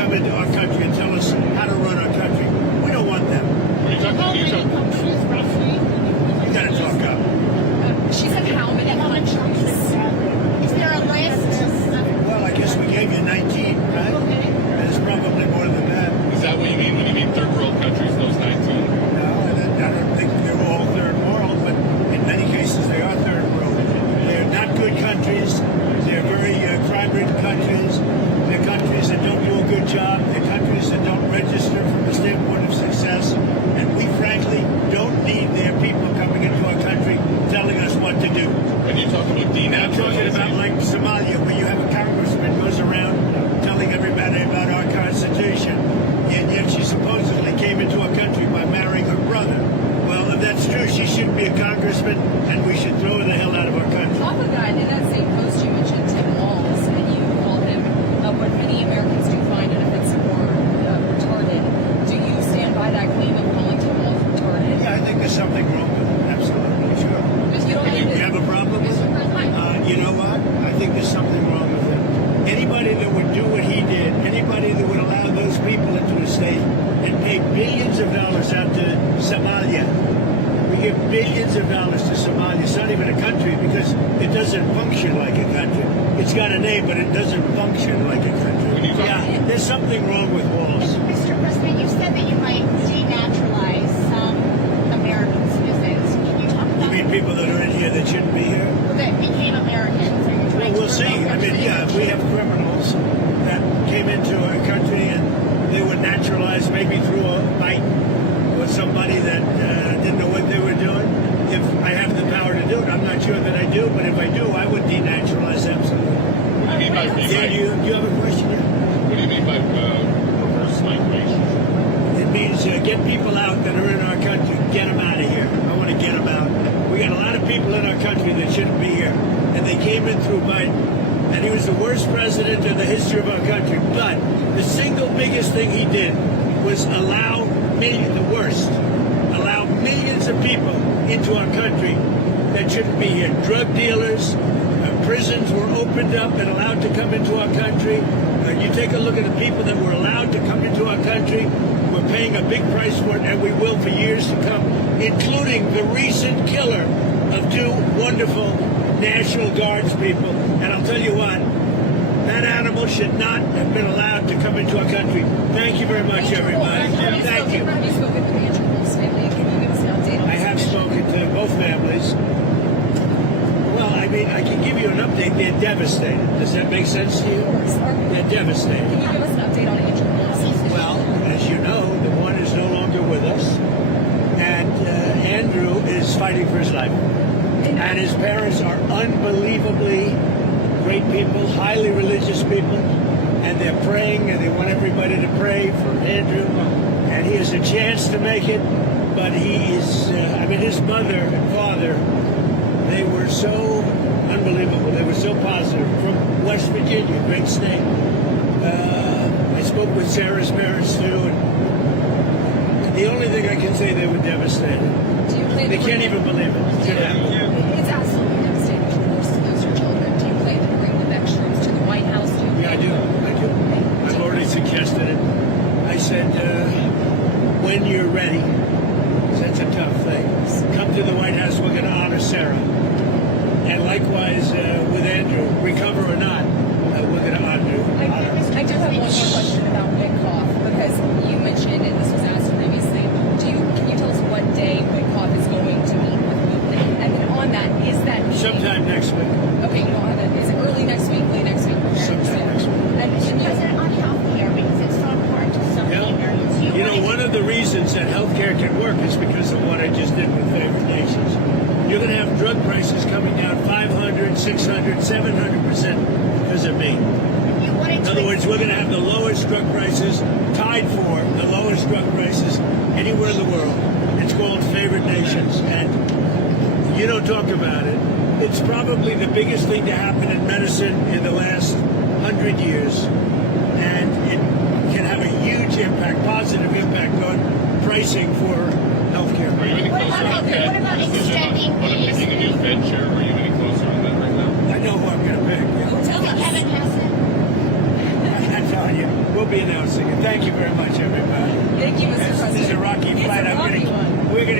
many countries roughly? You gotta talk up. She said how many countries? Is there a list? Well, I guess we gave you 19, right? Okay. There's probably more than that. Is that what you mean when you mean third world countries, those 19? No, I don't think they're all third world, but in many cases they are third world. They're not good countries. They're very crime-ridden countries. They're countries that don't do a good job. They're countries that don't register from the standpoint of success. And we frankly don't need their people coming into our country telling us what to do. When you talk about I'm talking about denaturalization, like Somalia, where you have a congressman goes around telling everybody about our Constitution, and yet she supposedly came into our country by marrying her brother. Well, if that's true, she shouldn't be a congressman, and we should throw her the hell out of our country. Off of that, in that same post, you mentioned Tim Walz, and you called him what many Americans do find inoffensive or retarded. Do you stand by that claim of calling Tim Walz retarded? Yeah, I think there's something wrong with it. Absolutely, sure. Because you don't You have a problem with it? You know what? I think there's something wrong with it. Anybody that would do what he did, anybody that would allow those people into a state and pay billions of dollars out to Somalia. We give billions of dollars to Somalia. It's not even a country because it doesn't function like a country. It's got a name, but it doesn't function like a country. Yeah, there's something wrong with Walls. Mr. President, you said that you might denaturalize some American citizens. Can you talk You about mean people that are in here that shouldn't be here? that became Americans? Are you Well, trying we'll to see. revoke I their mean, yeah, we have criminals that came into our country and they were naturalized maybe through a fight with somebody that didn't know what they were doing. If I have the power to do it, I'm not sure that I do, but if I do, I would denaturalize absolutely. what do you mean by Yeah, do you have a question here? what do you mean by reverse migration? It means get people out that are in our country. Get them out of here. I want to get them out. We got a lot of people in our country that shouldn't be here. And they came in through Biden. And he was the worst president in the history of our country. But the single biggest thing he did was allow millions of people into our country that shouldn't be here. Drug dealers, prisons were opened up and allowed to come into our country. You take a look at the people that were allowed to come into our country. We're paying a big price for it, and we will for years to come, including the recent killer of two wonderful National Guards people. And I'll tell you what, that animal should not have been allowed to come into our country. Thank you very much, everybody. Thank you. Have you spoken with Andrew Wolf's family? Can you give us an update on I have spoken to both families. Well, I mean, I can give you an update. They're devastated. Does that make sense to you? They're devastated. Can you give us an update on Andrew Wolf's? Well, as you know, the one is no longer with us, and Andrew is fighting for his life. And his parents are unbelievably great people, highly religious people, and they're praying, and they want everybody to pray for Andrew. And he has a chance to make it, but he is, his mother and father, they were so unbelievable. They were so positive. From West Virginia, great state. I spoke with Sarah's parents, too, and the only thing I can say, they were devastated. Do you plan They to can't bring even believe it. It's absolutely devastating, of course, to lose your children. Do you plan to bring the next troops to the White House? Yeah, I do. I've already suggested it. I said, when you're ready, 'cause that's a tough thing, come to the White House, we're going to honor Sarah. And likewise with Andrew, recover or not, we're going to honor you. I do have one more question about Witkoff, because you mentioned, and this was asked previously, can you tell us what day Witkoff is going to meet with Putin? And then on that, is that meeting... Sometime next week. Okay, you don't have it. Is it early next week, late next week? Sometime next week. And Mr. President, on healthcare, because it's so important to so many Americans. You know, one of the reasons that healthcare can work is because of what I just did with favored nations. You're going to have drug prices coming down 500, 600, 700% because of me. In other words, we're going to have the lowest drug prices, tied for the lowest drug prices anywhere in the world. It's called favored nations, and you don't talk about it. It's probably the biggest thing to happen in medicine in the last 100 years, and it can have a huge impact, positive impact on pricing for healthcare. Are you any What closer about- on that? what about Decision extending on picking a new Fed chair? Are you any closer on that right now? I know who I'm going to pick. Tell us. Kevin Hassan. I'm telling you, we'll be announcing it. Thank you very much, everybody. Thank you, Mr. President. This is a rocky It's flight. a rocky one. We're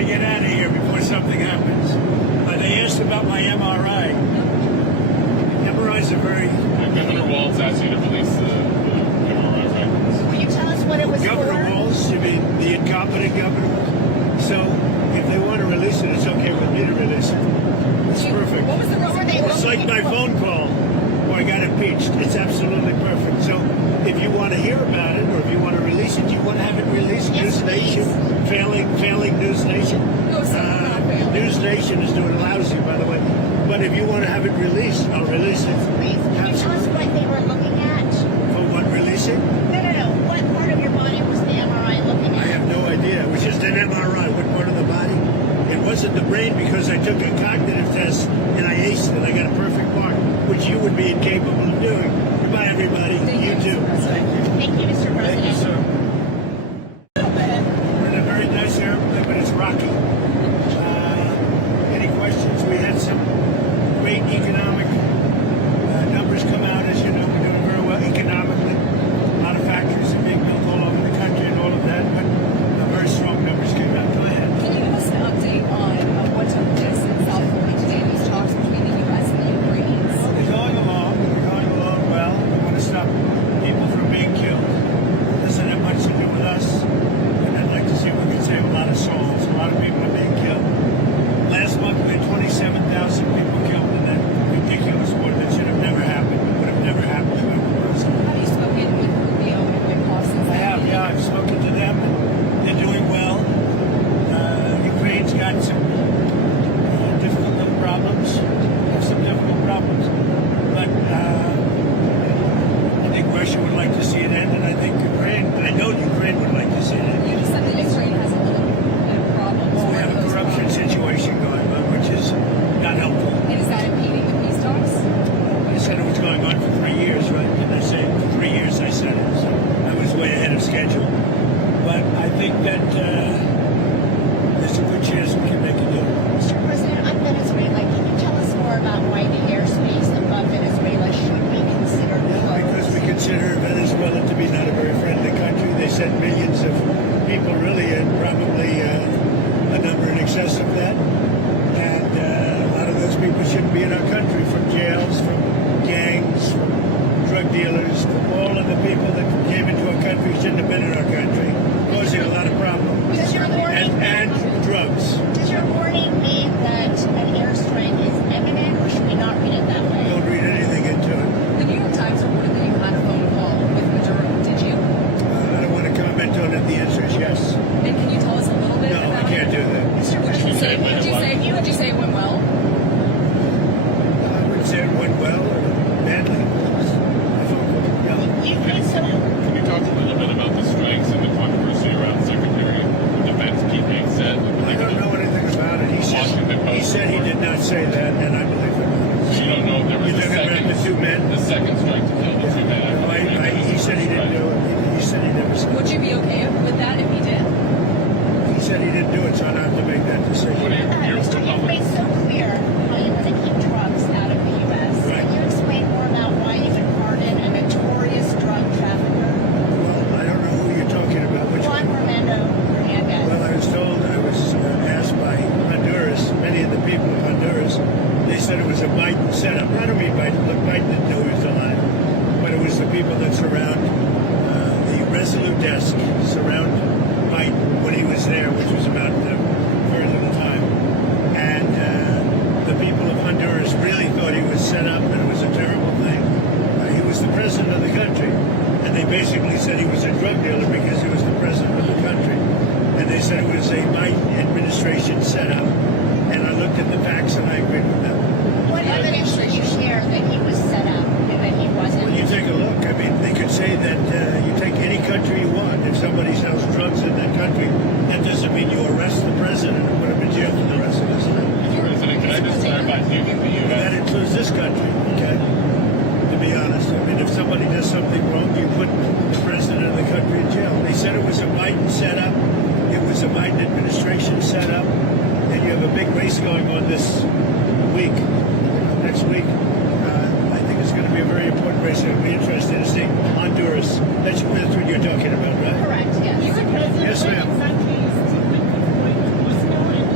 get out of here before something happens. They asked about my MRI. MRIs are very... Governor Walz asked you to release the MRI records. Will you tell us what it was Governor for? Walz, you mean the incompetent governor? So if they want to release it, it's okay with me to release it. It's perfect. What was the What were they It's like my phone call where I got impeached. It's absolutely perfect. So if you want to hear about it or if you want to release it, you want to have it released. Yes, News Nation, failing News Nation. No, sir, not failing. News Nation is doing lousy, by the way. But if you want to have it released, I'll release it. Please, can you tell us what they were looking at? For what, releasing? No. What part of your body was the MRI looking I at? have no idea. It was just an MRI. What part of the body? It wasn't the brain because I took a cognitive test and I aced it. I got a perfect mark, which you would be incapable of doing. Goodbye, everybody. You too. Thank you, Mr. President. Thank you, sir. We're in a very nice airplane, but it's rocky. Any questions? We had some great economic numbers come out. As you know, we're doing very well economically. A lot of factories are being built all over the country and all of that, but very strong numbers came out. Go ahead. Can you give us an update on what took place in South Korea today, these talks between the U.S. and the Ukrainians? They're going along. They're going along well. We want to stop people from being killed. It doesn't have much to do with us. And I'd like to see if we can save a lot of souls. A lot of people are being killed. Last month we had 27,000 people killed in that ridiculous war that should have never happened. It would have never happened if it was. Have you spoken with Rubio and Whitlock since I have, yeah. I've spoken to them. They're doing well. Ukraine's got some difficult little problems. They have some difficult problems. But I think Russia would like to see it end, and I think I know Ukraine would like to see it end. You just said that Ukraine has a little bit of problems. We have a corruption situation going on, which is not helpful. And is that impeding the peace talks? I said it was going on for 3 years, right? Didn't I say 3 years? I said it. So I was way ahead of schedule. But I think that there's a good chance we can make a deal. Mr. President, on Venezuela, can you tell us more about why the airspace above Venezuela should be considered closed? Because we consider Venezuela to be not a very friendly country. They sent millions of people, really, and probably a number in excess of that. And a lot of those people shouldn't be in our country, from jails, from gangs, from drug dealers, from all of the people that came into our country shouldn't have been in our country, causing a lot of problems. Does your warning, And drugs. does your warning mean that an airstrike is imminent, or should we not read it that way? Don't read anything into it. The New York Times reported that you had a phone call with Maduro. Did you? I don't want to comment on it. The answer is yes. And can you tell us a little bit No, about I can't do that. Mr. Would you President, say it went well? I wouldn't say it went well or badly. I thought, no. you think so? Can you talk a little bit about the strikes and the controversy around Secretary of Defense Pete Hegseth? I don't know anything about it. He said he did not say that, and I believe it. So you don't know if there was You're talking about the two men? the second strike to kill the two men. He said he didn't do it. He said he never said Would it. you be okay with that if he did? He said he didn't do it, so I don't have to make that decision. What do you, your Mr. You've public? made so clear how you want to keep drugs out of the U.S. Right. Can you explain more about why you would pardon a notorious drug trafficker, Well, I don't know who you're talking about. Which Juan one? Romando Hernandez? Well, I was told, I was asked by Honduras, many of the people of Honduras, they said it was a Biden setup. I don't mean Biden. Look, Biden didn't know he was alive. But it was the people that surround the Resolute desk, surround Biden when he was there, which was about very little time. And the people of Honduras really thought he was set up and it was a terrible thing. He was the president of the country. And they basically said he was a drug dealer because he was the president of the country. And they said it was a Biden administration setup. And I looked at the facts and I agreed with them. What evidence did you share that he was set up and that he wasn't? Well, you take a look. I mean, they could say that you take any country you want. If somebody sells drugs in that country, that doesn't mean you arrest the president and put him in jail for the rest of his life. President, can I just clarify? Do you think the That U.S. includes this country, okay? To be honest. I mean, if somebody does something wrong, you put the president of the country in jail. They said it was a Biden setup. It was a Biden administration setup. And you have a big race going on this week, next week. I think it's going to be a very important race. It'll be interesting to see Honduras. That's what you're talking about, right? Correct, yes. Yes, ma'am.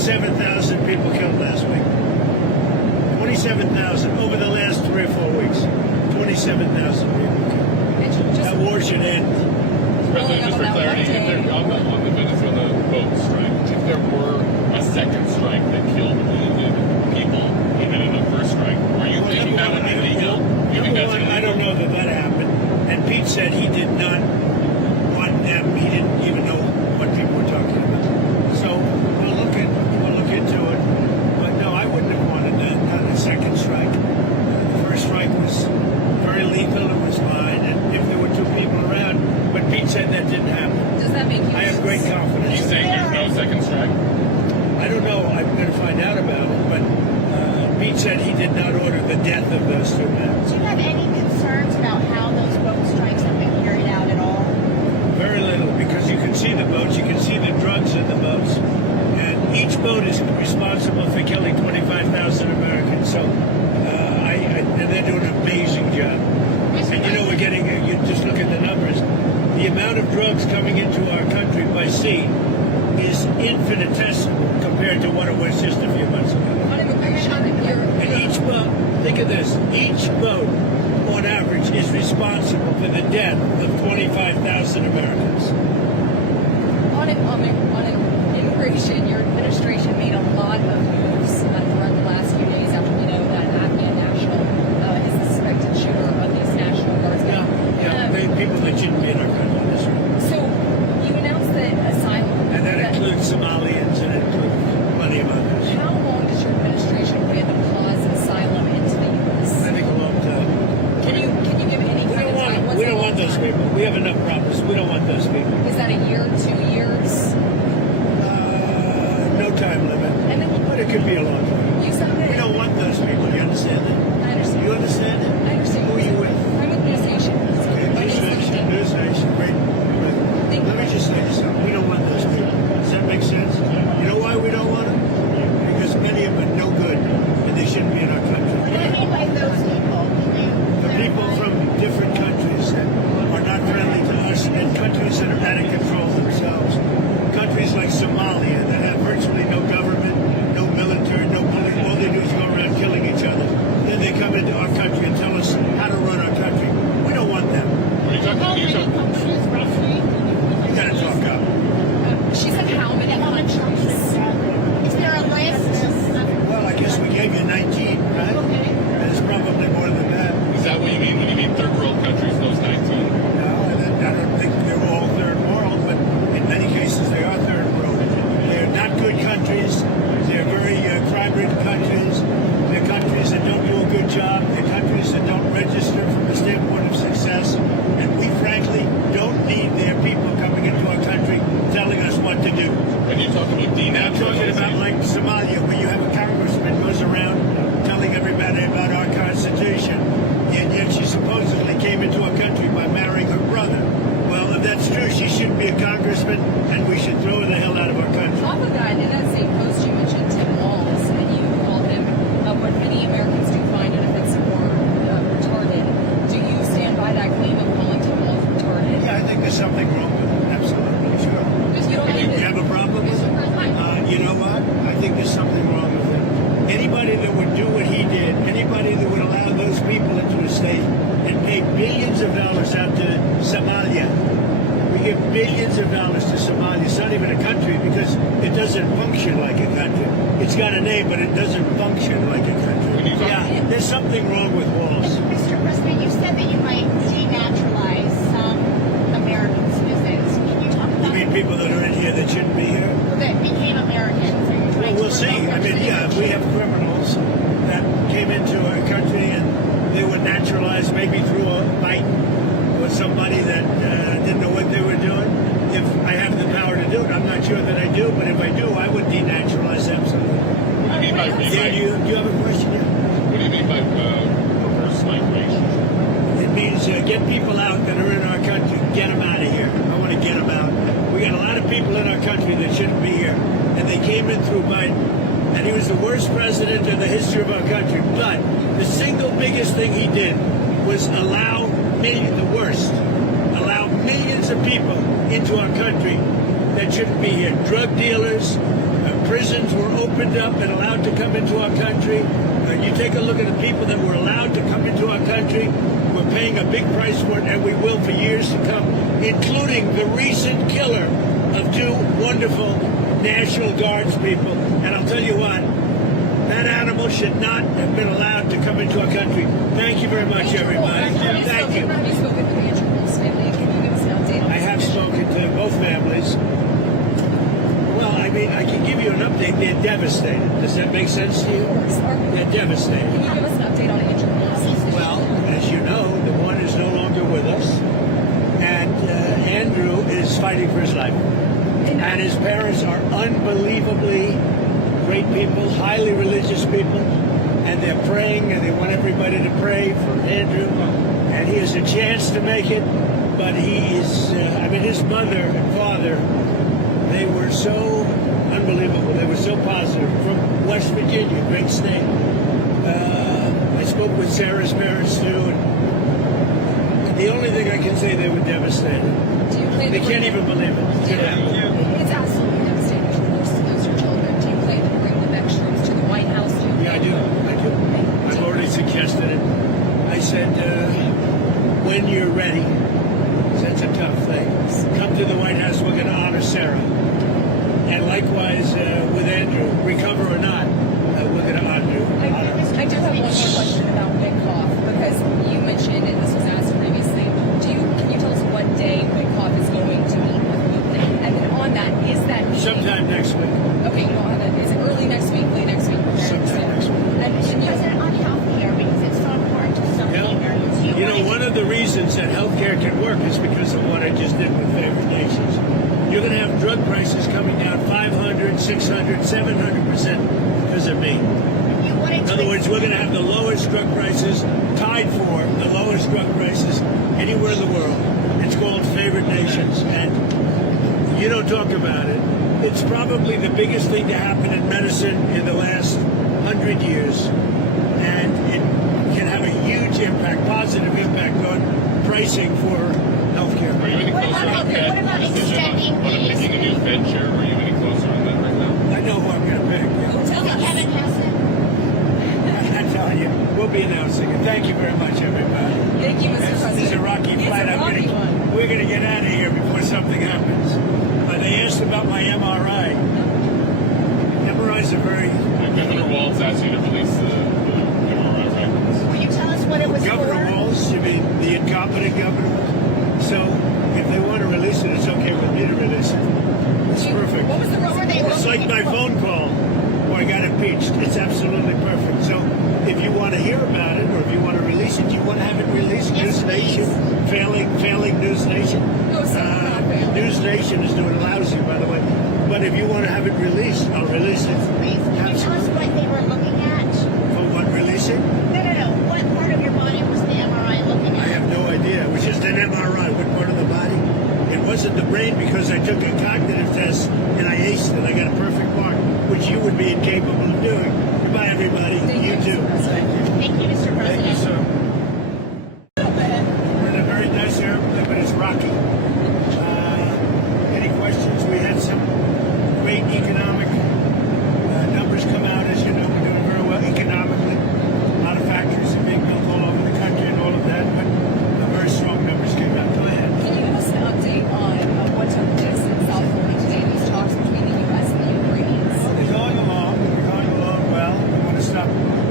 27,000 people killed last week. 27,000 over the last 3 or 4 weeks. 27,000 people killed. That war should end. President, just for clarity, if there, on the Venezuela boat strike, if there were a second strike that killed wounded people, even in the first strike, are you thinking that would be legal? You think Number that's one, illegal? I don't know that happened. And Pete said he did not want them. He didn't even know what people were talking about. So we'll look into it. But no, I wouldn't have wanted that. Not a second strike. The first strike was very lethal. It was fine. And if there were 2 people around, but Pete said that didn't happen. Does that make you? I have great Are you confidence. saying there's no second strike? I don't know. I'm going to find out about it. But Pete said he did not order the death of those 2 men. Do you have any concerns about how those boat strikes have been carried out at all? Very little, because you can see the boats, you can see the drugs in the boats, and each boat is responsible for killing 25,000 Americans. So, and they're doing an amazing job. And you know, we're getting, you just look at the numbers, the amount of drugs coming into our country by sea is infinitesimal compared to what it was just a few months ago. On immigration, And each boat, think of this, each boat on average is responsible for the death of 25,000 Americans. on immigration, your administration made a lot of moves throughout the last few days after we know that Afghan national is the suspected shooter of these National Guardsmen. People that shouldn't be in our country. That's right. So you announced that asylum. And that includes Somalians and it includes plenty of others. How long does your administration plan to pause asylum into the U.S.? I think a long time. Can you give any kind of time? What's We a don't long want those time? people. We have enough problems. We don't want those people. Is that a year, 2 years? No time limit. And then But it could be a long time. you said that. We don't want those people. You understand that? I understand. You understand that? I understand. Who are you with? I'm with News Nation. Okay, News Nation. News Nation. Great. Thank Let me you. just say this. We don't want those people. Does that make sense? You know why we don't want them? Because many of them are no good and they shouldn't be in our country. What do you mean by those people? The people from different countries that are not friendly to us and countries that are out of control themselves. Countries like Somalia that have virtually no government, no military, no police. All they do is go around killing each other. Then they come into our country and tell us how to run our country. We don't want them. Are you talking? You gotta talk up. She said how many countries? Is there a list? Well, I guess we gave you 19, right? There's probably more than that. Is that what you mean when you mean third world countries? Those 19? No, I don't think they're all third world, but in many cases they are third world. They're not good countries. They're very crime-ridden countries. They're countries that don't do a good job. They're countries that don't register from a standpoint of success. And we frankly don't need their people coming into our country telling us what to do. When you talk about I'm talking about denaturalization, like Somalia, where you have a congressman goes around telling everybody about our Constitution, and yet she supposedly came into our country by marrying her brother. Well, if that's true, she shouldn't be a congressman, and we should throw her the hell out of our country. Off of that, in that same post, you mentioned Tim Walz, and you called him what many Americans do find inoffensive or retarded. Do you stand by that claim of calling Tim Walz retarded? Yeah, I think there's something wrong with it. Absolutely, sure. Because you don't You have a problem with it? You know what? I think there's something wrong with it. Anybody that would do what he did, anybody that would allow those people into a state and pay billions of dollars out to Somalia. We give billions of dollars to Somalia. It's not even a country because it doesn't function like a country. It's got a name, but it doesn't function like a country. Yeah, there's something wrong with Walls. Mr. President, you said that you might denaturalize some American citizens. Can you talk You about mean people that are in here that shouldn't be here? that became Americans? Are you trying Well, we'll to see. revoke I their mean, yeah, we have criminals that came into our country and they were naturalized maybe through a fight or somebody that didn't know what they were doing. If I have the power to do it, I'm not sure that I do, but if I do, I would denaturalize absolutely. what do you mean by Yeah, do you have a question? Yeah? what do you mean by reverse migration? It means get people out that are in our country, get them out of here. I want to get them out. We got a lot of people in our country that shouldn't be here, and they came in through Biden, and he was the worst president in the history of our country. But the single biggest thing he did was allow millions of people into our country that shouldn't be here. Drug dealers, prisons were opened up and allowed to come into our country. You take a look at the people that were allowed to come into our country. We're paying a big price for it, and we will for years to come, including the recent killer of two wonderful National Guards people. And I'll tell you what, that animal should not have been allowed to come into our country. Thank you very much, everybody. Thank you. Have you spoken to the Andrew Wolf's family? Can you give us an update on I have spoken to both families. Well, I mean, I can give you an update. They're devastated. Does that make sense to you? They're devastated. Can you give us an update on Andrew Wolf's? Well, as you know, the one is no longer with us, and Andrew is fighting for his life. And his parents are unbelievably great people, highly religious people, and they're praying, and they want everybody to pray for Andrew. And he has a chance to make it, but he is, his mother and father, they were so unbelievable. They were so positive. From West Virginia, great state. I spoke with Sarah's parents too, and the only thing I can say, they were devastated. They can't even believe it. It's absolutely devastating. Of course, those are children. Do you plan to bring the next troops to the White House? Yeah, I do. I've already suggested it. I said, when you're ready, that's a tough thing. Come to the White House. We're going to honor Sarah. And likewise with Andrew, recover or not, we're going to honor you. I do have one more question about Witkoff, because you mentioned, and this was asked previously, can you tell us what day Witkoff is going to meet with Putin? And then on that, is that meeting... Sometime next week. Okay, you don't have it. Is it early next week, late next week? Sometime next week. And President, on healthcare, because it's so important to so many Americans. You know, one of the reasons that healthcare can work is because of what I just did with favored nations. You're going to have drug prices coming down 500, 600, 700% because of me. In other words, we're going to have the lowest drug prices, tied for the lowest drug prices anywhere in the world. It's called favored nations, and you don't talk about it. It's probably the biggest thing to happen in medicine in the last 100 years, and it can have a huge impact, positive impact on pricing for healthcare. Are you any closer on the what about extending on picking a new Fed chair? Are you any closer on that right now? I know who I'm going to pick. Tell us. Kevin Hassan. I'm telling you, we'll be announcing it. Thank you very much, everybody. Thank you, Mr. President. This is a rocky flight. We're going to get out of here before something happens. They asked about my MRI. MRIs are very... Governor Walz asked you to release the MRI records. Will you tell us what it was Governor for? Walz, you mean the incompetent governor? So if they want to release it, it's okay with me to release it. It's perfect. What was the What were they It's like my phone call where I got impeached. It's absolutely perfect. So if you want to hear about it, or if you want to release it, you want to have it released. Yes, News Nation, failing News Nation. No, sir, not failing. News Nation is doing lousy, by the way. But if you want to have it released, I'll release it. Please, can you tell us what they were looking at? For what, releasing? No. What part of your body was the MRI looking I at? have no idea. It was just an MRI. What part of the body? It wasn't the brain because I took a cognitive test and I aced it. I got a perfect mark, which you would be incapable of doing. Goodbye, everybody. Thank you, too. Mr. President. Thank you, Mr. Thank you, President. sir. We're in a very nice airplane, but it's rocky. Any questions? We had some great economic numbers come out. As you know, we're doing very well economically. A lot of factories are being built all over the country and all of that, but very strong numbers came out. Go ahead. Can you give us an update on what took place in South Korea today, these talks between the U.S. and the Ukrainians? They're going along well. We want to stop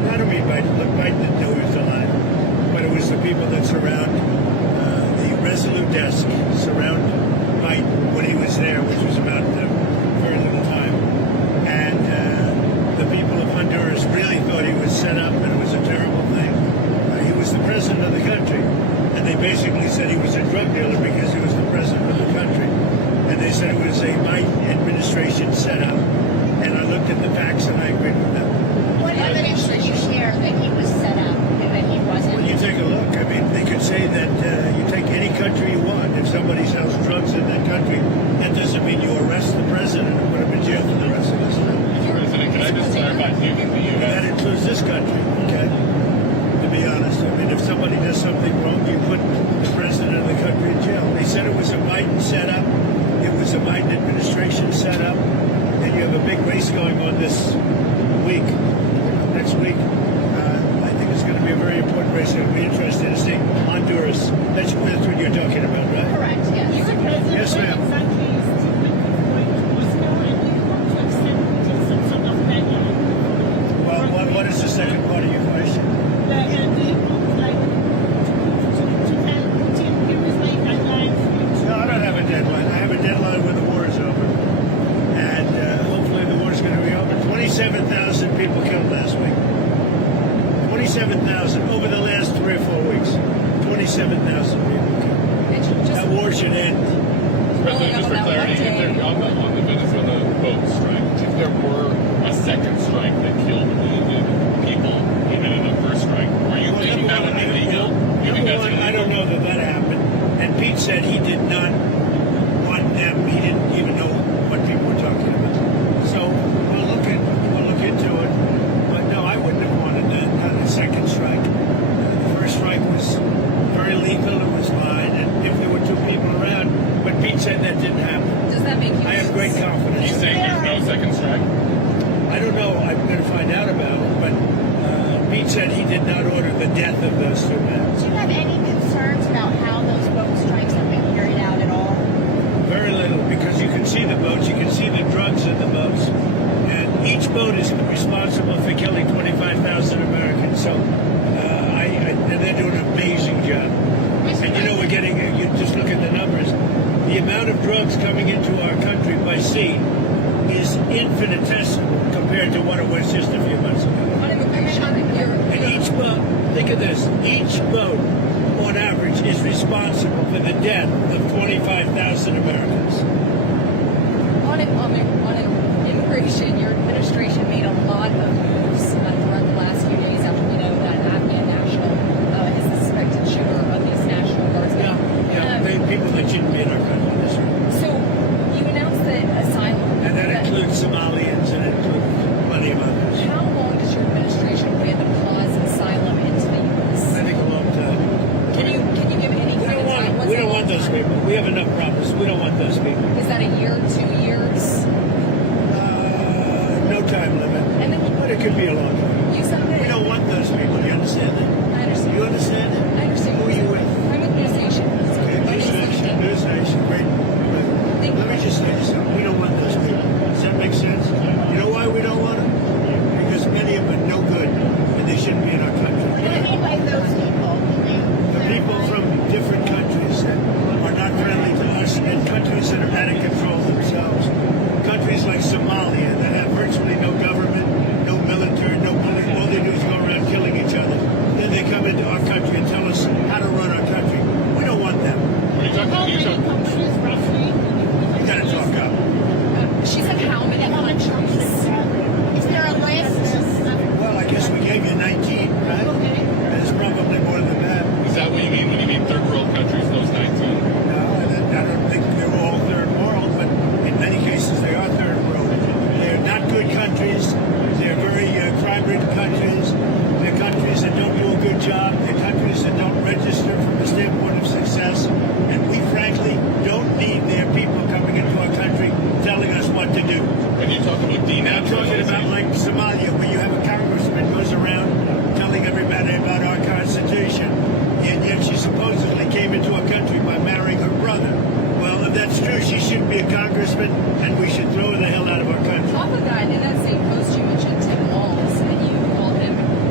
I don't mean Biden. Look, Biden didn't know he was alive, but it was the people that surround the Resolute desk, surround Biden when he was there, which was about very little time. And the people of Honduras really thought he was set up, and it was a terrible thing. He was the president of the country, and they basically said he was a drug dealer because he was the president of the country. And they said it was a Biden administration setup. And I looked at the facts, and I agreed with them. What evidence did you share that he was set up and that he wasn't? Well, you take a look. I mean, they could say that you take any country you want. If somebody sells drugs in that country, that doesn't mean you arrest the president and put him in jail for the rest of his life. President, can I just clarify? Do you think the U.S. That includes this country, okay? To be honest, I mean, if somebody does something wrong, you put the president of the country in jail. They said it was a Biden setup. It was a Biden administration setup. And you have a big race going on this week, next week. I think it's going to be a very important race. It'll be interesting to see Honduras. That's what you're talking about, right? Correct, yes. Yes, ma'am. Well, what is the second part of your question? No, I don't have a deadline. I have a deadline when the war is over. And hopefully the war is going to be over. 27,000 people killed last week. 27,000 over the last 3 or 4 weeks. 27,000 people killed. That war should end. President, just for clarity, if there, on the Venezuela boat strike, if there were a second strike that killed wounded people, even in the first strike, are you thinking that would be legal? You think that's illegal? I don't know that happened. And Pete said he did not want them. He didn't even know what people were talking about. So we'll look into it. But no, I wouldn't have wanted that. Not a second strike. The first strike was very lethal. It was fine. And if there were 2 people around, but Pete said that didn't happen. Does that make you? I have great confidence. He's saying there's no second strike? I don't know. I'm going to find out about it. But Pete said he did not order the death of those 2 men. Do you have any concerns about how those boat strikes have been carried out at all? Very little, because you can see the boats, you can see the drugs in the boats, and each boat is responsible for killing 25,000 Americans. So, and they're doing an amazing job. And you know, we're getting, you just look at the numbers, the amount of drugs coming into our country by sea is infinitesimal compared to what it was just a few months ago. And each boat, think of this, each boat on average is responsible for the death of 25,000 Americans. On immigration, your administration made a lot of moves throughout the last few days after we know that Afghan national is the suspected shooter of these National Guardsmen. People that shouldn't be in our country. That's right. So you announced that asylum. And that includes Somalians and it includes plenty of others. How long does your administration plan to pause asylum into the U.S.? I think a long time. Can you give any kind of time? We don't want those people. We have enough problems. We don't want those people. Is that a year, 2 years? No time limit. And then But it could be a long time. you said that. We don't want those people. You understand that? I understand. You understand that? I understand. Who are you with? I'm with News Nation. News Nation, great. Let me just say this, we don't want those people. Does that make sense? You know why we don't want them? Because many of them are no good, and they shouldn't be in our country. What do you mean by those people? The people from different countries that are not friendly to us, and countries that are out of control themselves. Countries like Somalia that have virtually no government, no military, no police. All they do is go around killing each other. Then they come into our country and tell us how to run our country. We don't want them. Are you talking? You gotta talk up. She said how many countries? Is there a list? Well, I guess we gave you 19, right? There's probably more than that. Is that what you mean when you mean third world countries, those 19? No, I don't think they're all third world, but in many cases they are third world. They're not good countries. They're very crime-ridden countries. They're countries that don't do a good job. They're countries that don't register from the standpoint of success. And we frankly don't need their people coming into our country telling us what to do. When you talk about I'm talking about like Somalia, where you have a congressman goes around telling everybody about our Constitution, and yet she supposedly came into our country by marrying her brother. Well, if that's true, she shouldn't be a congressman, and we should throw her the hell out of our country. Off of that, in that same post, you mentioned Tim Walz, and you called him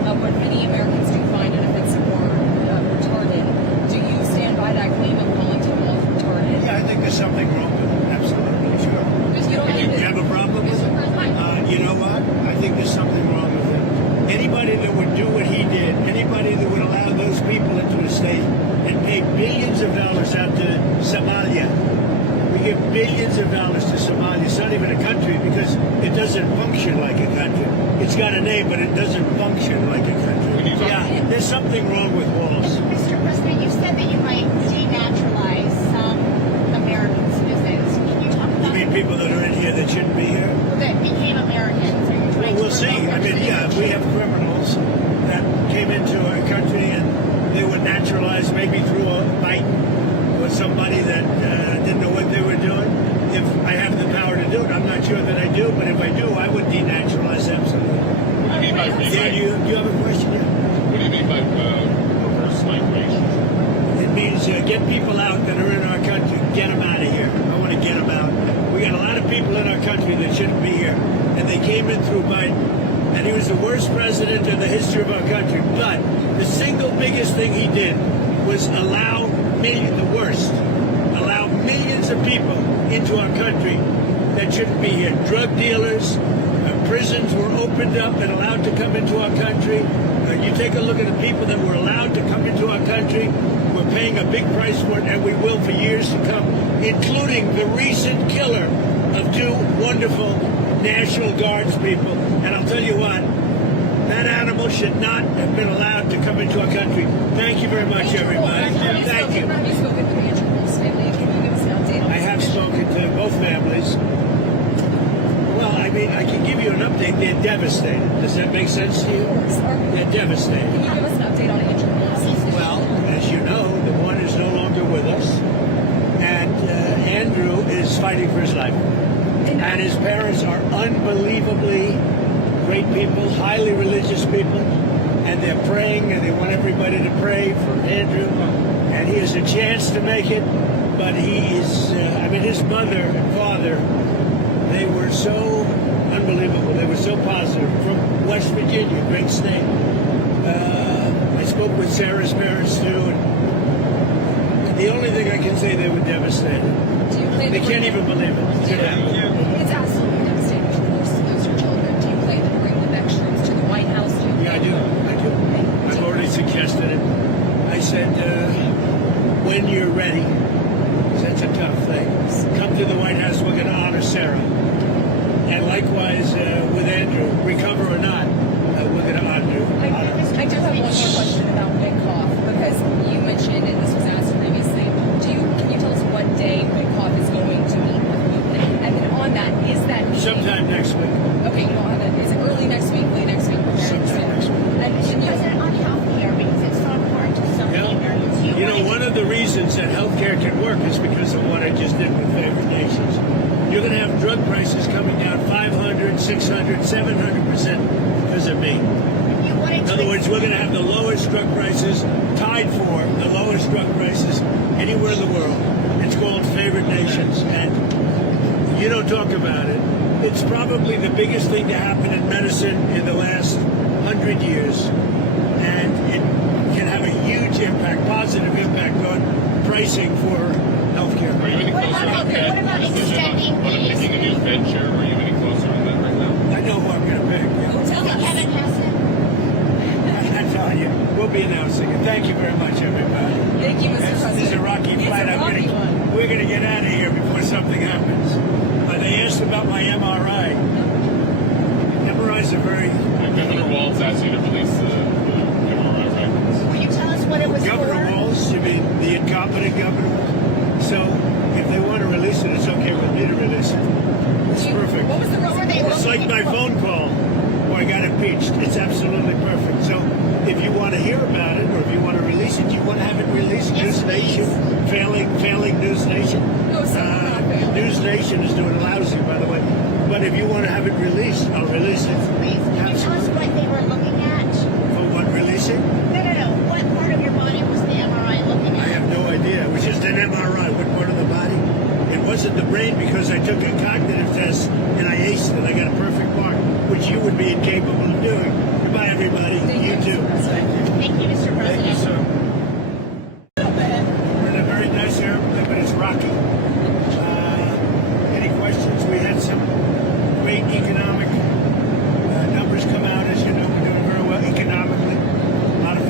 got a name, but it doesn't function like a country. Yeah, there's something wrong with walls. Mr. President, you said that you might denaturalize some American citizens. Can you talk You about mean people that are in here that shouldn't be here? that became Americans? Are you Well, trying to we'll see. revoke I their mean, yeah, we have criminals that came into our country and they were naturalized maybe through a fight with somebody that didn't know what they were doing. If I have the power to do it, I'm not sure that I do, but if I do, I would denaturalize absolutely. What do you mean by Do you have a question? Yeah? What do you mean by reverse migration? It means get people out that are in our country, get them out of here. I want to get them out. We got a lot of people in our country that shouldn't be here, and they came in through Biden, and he was the worst president in the history of our country. But the single biggest thing he did was allow millions of people into our country that shouldn't be here. Drug dealers, prisons were opened up and allowed to come into our country. You take a look at the people that were allowed to come into our country. We're paying a big price for it, and we will for years to come, including the recent killer of two wonderful National Guards people. And I'll tell you what, that animal should not have been allowed to come into our country. Thank you very much, everybody. Thank you. Have you spoken to the Andrews family? Can you give us an update on I have spoken to both families. Well, I mean, I can give you an update. They're devastated. Does that make sense to you? They're devastated. Can you give us an update on Andrews? Well, as you know, the one is no longer with us, and Andrew is fighting for his life. And his parents are unbelievably great people, highly religious people, and they're praying, and they want everybody to pray for Andrew. And he has a chance to make it, but he is, his mother and father, they were so unbelievable. They were so positive. From West Virginia, great state. I spoke with Sarah's parents too, and the only thing I can say, they were devastated. They can't even believe it. It's absolutely devastating to lose your children. Do you plan to bring the veterans to the White House? Yeah, I do. I've already suggested it. I said, when you're ready, 'cause that's a tough thing, come to the White House. We're going to honor Sarah. And likewise with Andrew, recover or not, we're going to honor. I do have one more question about Witkoff, because you mentioned, and this was asked previously, can you tell us what day Witkoff is going to meet with you? And then on that, is that meeting... Sometime next week. Okay, you don't have it. Is it early next week, late next week? Sometime next week. And President, on health care, because it's so important to so many Americans. You know, one of the reasons that healthcare can work is because of what I just did with favored nations. You're going to have drug prices coming down 500, 600, 700% because of me. In other words, we're going to have the lowest drug prices, tied for the lowest drug prices anywhere in the world. It's called favored nations, and you don't talk about it. It's probably the biggest thing to happen in medicine in the last 100 years, and it can have a huge impact, positive impact on pricing for healthcare. Are you any closer on What Fed about decision extending on picking a new Fed chair? Are you any closer on that right now? I know who I'm going to pick. Tell me, Kevin Hassan. I tell you, we'll be announcing it. Thank you very much, everybody. Thank you, Mr. President. This is a rocky flight. We're going to get out of here before something happens. They asked about my MRI. MRIs are very... Governor Walz asked you to release the MRI records. Will you tell us what it was Governor for? Walz, you mean the incompetent governor? So if they want to release it, it's okay with me to release it. It's perfect. What was the What were they It's like my phone call where I got impeached. It's absolutely perfect. So if you want to hear about it, or if you want to release it, you want to have it released. Yes, News Nation, failing News Nation. No, sir, not failing. News Nation is doing lousy, by the way. But if you want to have it released, I'll release it. Please, can you tell us what they were looking at? For what, releasing? No. What part of your body was the MRI looking I at? have no idea. It was just an MRI. What part of the body? It wasn't the brain, because I took a cognitive test and I aced it. I got a perfect mark, which you would be incapable of doing. Goodbye, everybody. Thank You too. Mr. President. Thank you, Mr. Thank you, President. sir. We're in a very nice airplane, but it's rocky. Any questions? We had some great economic numbers come out. As you know, we're doing very well economically. A lot of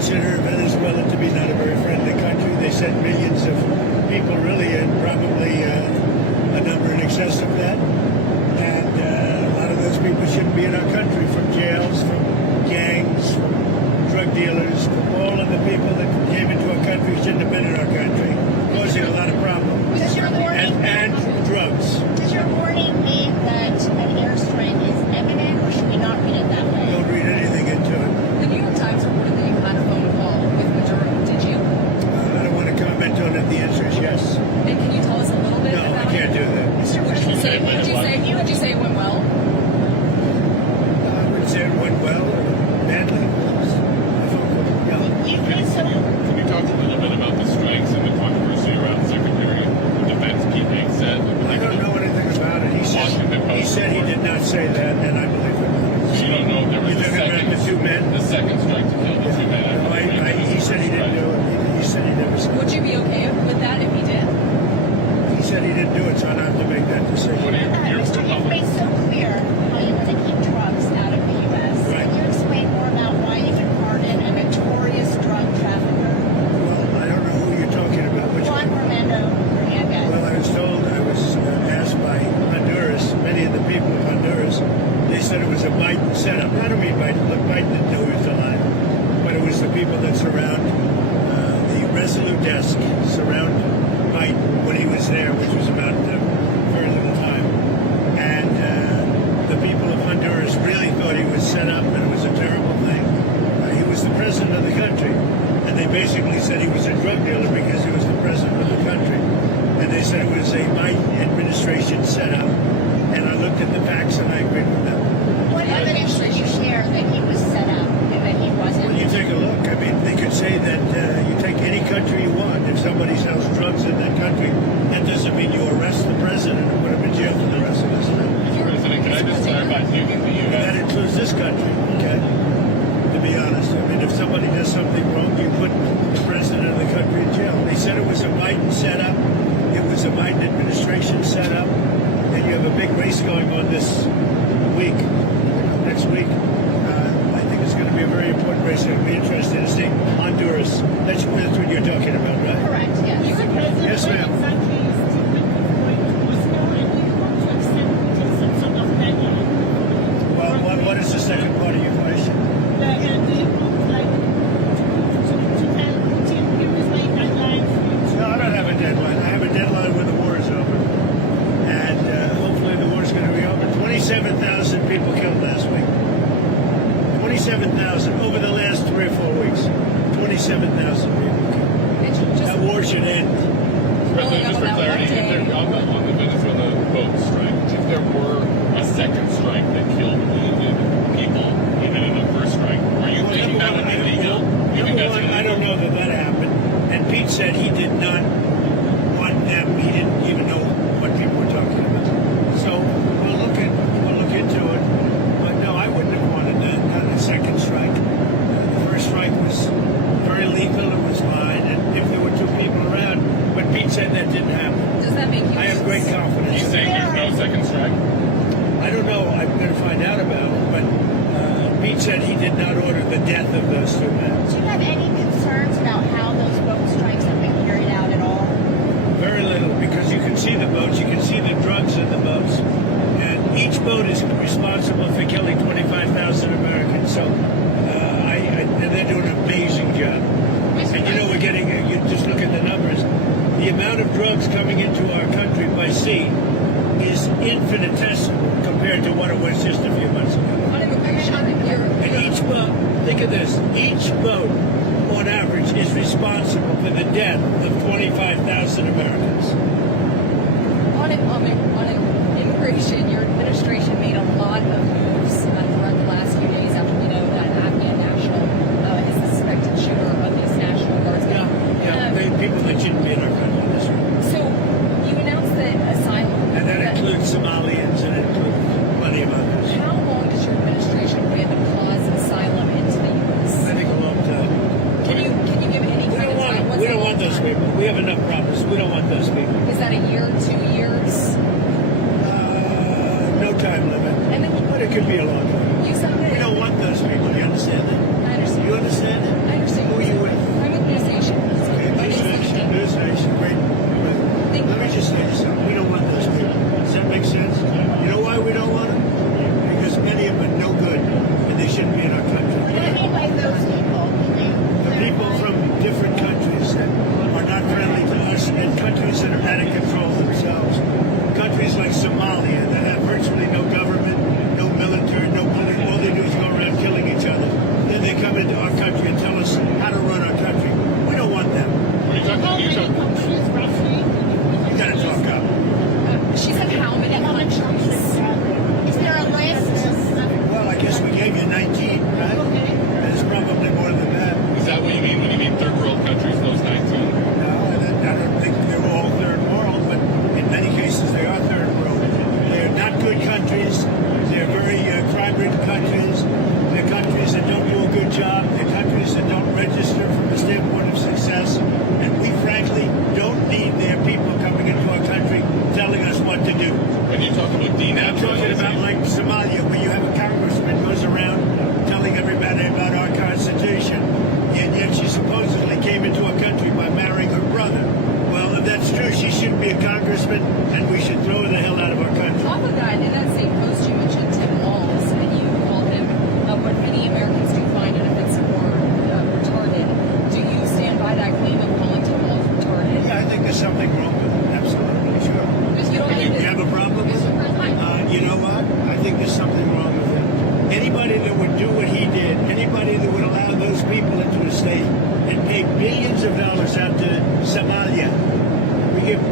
consider Venezuela to be not a very friendly country. They sent millions of people, really, and probably a number in excess of that. And a lot of those people shouldn't be in our country, from jails, from gangs, from drug dealers, from all of the people that came into our country shouldn't have been in our country, causing a lot of problems. Does your warning, And drugs. does your warning mean that an airstrike is imminent, or should we not read it that way? Don't read anything into it. The New York Times reported that you had a phone call with Maduro. Did you? I don't want to comment on it. The answer is yes. And can you tell us a little bit No, about I can't do that. Would you say? Would you say it went well? I wouldn't say it went well or badly. You think so? Can you talk a little bit about the strikes and the controversy around Secretary of Defense Pete said? I don't know anything about it. He said he did not say that, and I believe it. So you don't know if there was You're talking about the two men? the second strike to kill the two men. He said he didn't do it. He said he never said Would it. you be okay with that if he did? He said he didn't do it, so I don't have to make that What decision. do you, Mr. You've made so clear how you want to keep drugs out of the U.S. Right. Can you explain more about why you can pardon a notorious drug trafficker, Well, I don't know who you're talking about. Which Juan one? Fernando Hernandez? Well, I was told, I was asked by Honduras, many of the people of Honduras, they said it was a Biden setup. I don't mean Biden. Look, Biden didn't know he was alive. But it was the people that surround the Resolute desk, surround Biden when he was there, which was about very little time. And the people of Honduras really thought he was set up and it was a terrible thing. He was the president of the country. And they basically said he was a drug dealer because he was the president of the country. And they said it was a Biden administration setup. And I looked at the facts and I agreed with them. What evidence did you share that he was set up and that he wasn't? When you take a look, I mean, they could say that you take any country you want. If somebody sells drugs in that country, that doesn't mean you arrest the president and put him in jail for the rest of his life. Mr. President, can I just clarify, do you think the And that U.S. includes this country, okay? To be honest, I mean, if somebody does something wrong, you put the president of the country in jail. They said it was a Biden setup. It was a Biden administration setup. And you have a big race going on this week, next week. I think it's going to be a very important race. It'll be interesting to see Honduras. That's what you're talking about, right? Correct, yes. Yes, ma'am. Well, what is the second part of your question? No, I don't have a deadline. I have a deadline when the war is over. And hopefully the war is going to be over. 27,000 people killed last week. 27,000 over the last 3 or 4 weeks. 27,000 people killed. That war should end. President, just for clarity, if there, on the Venezuela boat strike, if there were a second strike that killed wounded people, even in the first strike, are you thinking that would be legal? You think that's I don't know that that happened. And Pete said he did not want them. He didn't even know what people were talking about. So we'll look into it. But no, I wouldn't have wanted that. Not a second strike. The first strike was very lethal. It was fine. And if there were 2 people around, but Pete said that didn't happen. Does that make you? I have great confidence. He's saying there's no second strike? I don't know. I'm going to find out about it. But Pete said he did not order the death of those 2 men. Do you have any concerns about how those boat strikes have been carried out at all? Very little, because you can see the boats, you can see the drugs in the boats, and each boat is responsible for killing 25,000 Americans. So, and they're doing an amazing job. And you know, we're getting, you just look at the numbers. The amount of drugs coming into our country by sea is infinitesimal compared to what it was just a few months ago. On immigration, And each boat, think of this, each boat on average is responsible for the death of 25,000 Americans. on immigration, your administration made a lot of moves throughout the last few days after we know that Afghan national is the suspected shooter of these National Guardsmen. People that shouldn't be in our country. That's right. So you announced that asylum. And that includes Somalians and it includes plenty of others. How long does your administration plan to pause asylum into the U.S.? I think a long time. Can you give any We kind don't of time? want, we don't want those people. We have enough problems. We don't want those people. Is that a year, 2 years? No time limit. And then But it could be a long time. you said that. We don't want those people. You understand that? I understand. You understand that? I understand. We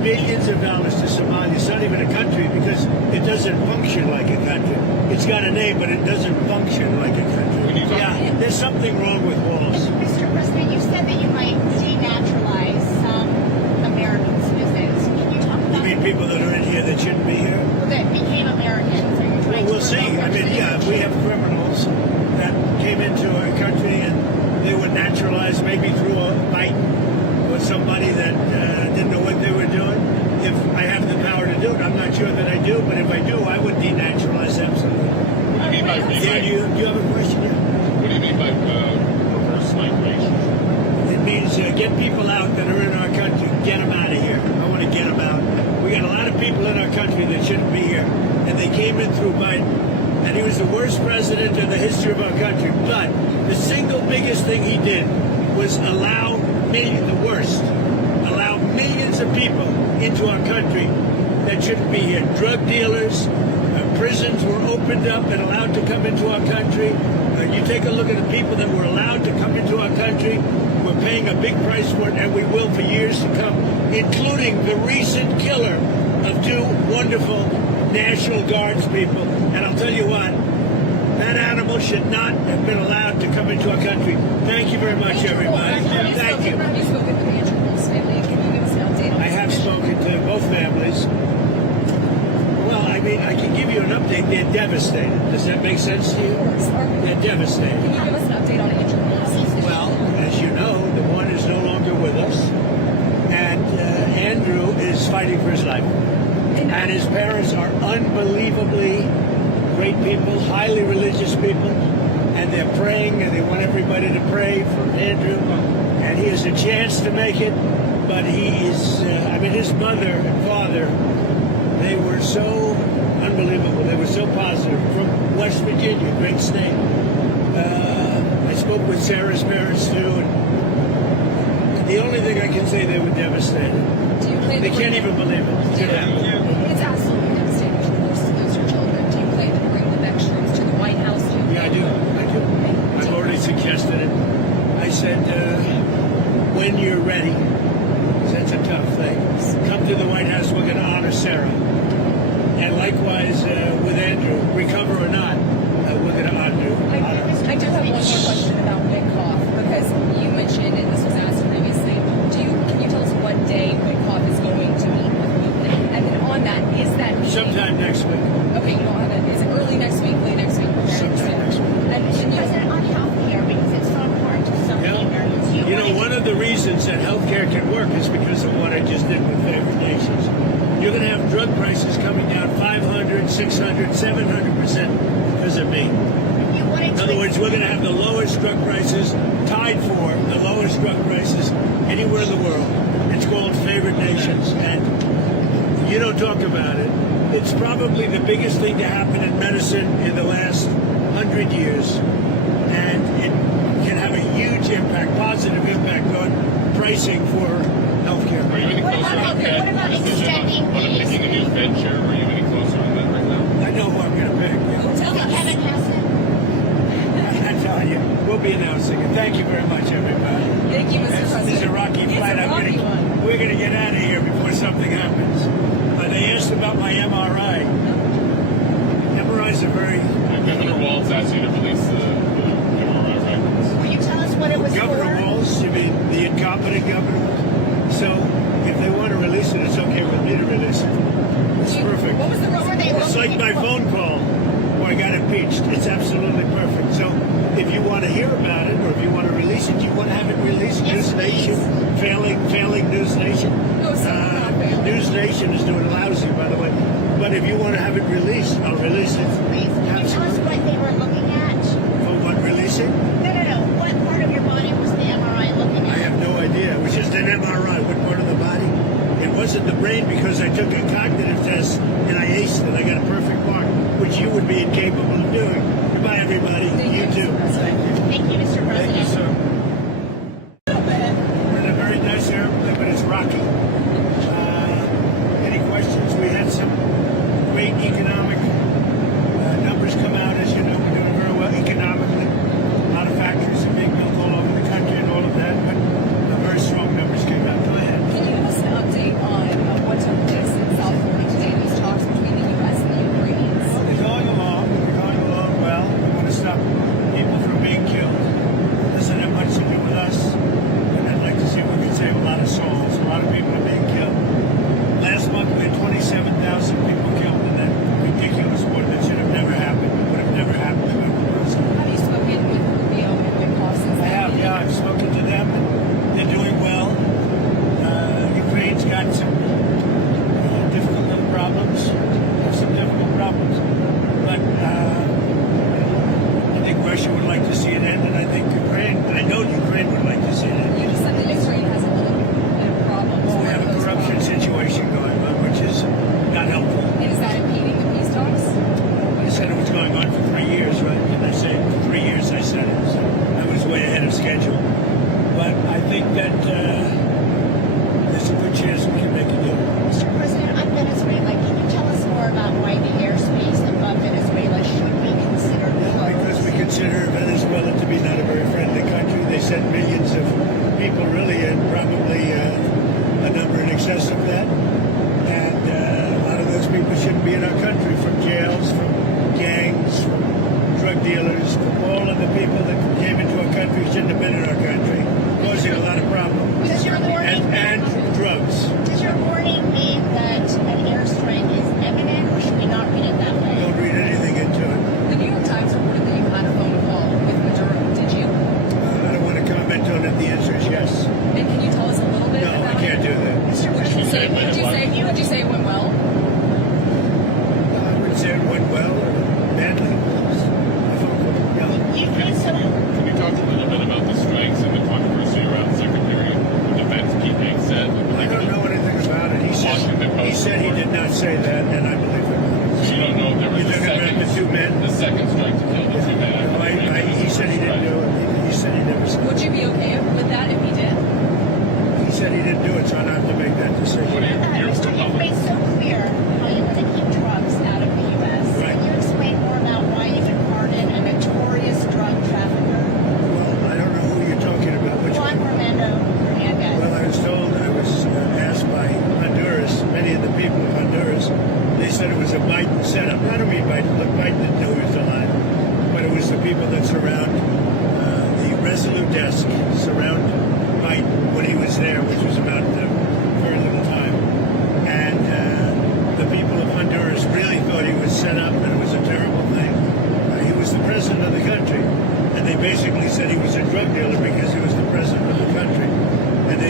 billions of dollars to Somalia. It's not even a country because it doesn't function like a country. It's got a name, but it doesn't function like a country. Yeah, there's something wrong with walls. Mr. President, you said that you might denaturalize some American citizens. Can you talk You about mean people that are in here that shouldn't be here? that became Americans? Are you trying Well, we'll to see. revoke I their mean, yeah, if we have criminals that came into our country and they were naturalized maybe through a fight with somebody that didn't know what they were doing. If I have the power to do it, I'm not sure that I do, but if I do, I would denaturalize absolutely. What do you mean by Yeah, you have a question? Yeah. What do you mean by reverse migration? It means get people out that are in our country, get them out of here. I want to get them out. We got a lot of people in our country that shouldn't be here, and they came in through Biden, and he was the worst president in the history of our country. But the single biggest thing he did was allow millions of people into our country that shouldn't be here. Drug dealers, prisons were opened up and allowed to come into our country. You take a look at the people that were allowed to come into our country. We're paying a big price for it, and we will for years to come, including the recent killer of two wonderful National Guards people. And I'll tell you what, that animal should not have been allowed to come into our country. Thank you very much, everybody. Thank you. Have you spoken with Andrew Wolf's family? Can you give us an update on I have spoken to both families. Well, I mean, I can give you an update. They're devastated. Does that make sense to you? They're devastated. Can you give us an update on Andrew Wolf's situation? Well, as you know, the one is no longer with us, and Andrew is fighting for his life. And his parents are unbelievably great people, highly religious people, and they're praying, and they want everybody to pray for Andrew. And he has a chance to make it, but he is, his mother and father, they were so unbelievable. They were so positive. From West Virginia, great state. I spoke with Sarah's parents, too, and the only thing I can say, they were devastated. Do you plan They to can't bring even believe it. It's absolutely devastating. Those are children. Do you plan to bring the next troops to the White House? Yeah, I do. I've already suggested it. I said, when you're ready, 'cause that's a tough thing, come to the White House, we're going to honor Sarah. And likewise with Andrew, recover or not, we're going to honor you. I do have one more question about Witkoff, because you mentioned, and this was asked previously, can you tell us what day Witkoff is going to meet with Putin? And then on that, is that meeting... Sometime next week. Okay, you don't have it. Is it early next week, late next week? Sometime next week. And Mr. President, on health care, because it's so important to so many Americans. You know, one of the reasons that healthcare can work is because of what I just did with favored nations. You're going to have drug prices coming down 500, 600, 700% because of me. In other words, we're going to have the lowest drug prices, tied for the lowest drug prices anywhere in the world. It's called favored nations, and you don't talk about it. It's probably the biggest thing to happen in medicine in the last 100 years, and it can have a huge impact, positive impact on pricing for healthcare. Are you any What closer about- on that what about decision extending on picking a new Fed chair? Are you any closer on that right now? I know who I'm going to pick. Tell me, Kevin Hassett. I tell you, we'll be announcing it. Thank you very much, everybody. Thank you, Mr. President. This is a rocky It's flight. a rocky one. We're going to get out of here before something happens. They asked about my MRI. MRIs are very... Governor Walz asked you to release the MRI records. Will you tell us what it was Governor for? Walz, you mean the incompetent governor? So if they want to release it, it's okay with me to release it. It's perfect. What was the What were they It's like my phone call where I got impeached. It's absolutely perfect. So if you want to hear about it, or if you want to release it, you want to have it released. Yes, News Nation, failing News Nation. No, sir, not failing. News Nation is doing lousy, by the way. But if you want to have it released, I'll release it. Please, can you tell us what they were looking at? For what, releasing? No. What part of your body was the MRI looking I at? have no idea. It was just an MRI. What part of the body? It wasn't the brain because I took a cognitive test and I aced it. I got a perfect mark, which you would be incapable of doing. Goodbye, everybody. Thank You too. Mr. President. Thank you, Mr. Thank you, President. sir. We're in a very nice airplane, but it's rocky. Any questions? We had some great economic numbers come out. As you know, we're doing very well economically. A lot of factories are being built all over the country and all of that, but very strong numbers came out. Go ahead. Can you give us an update on what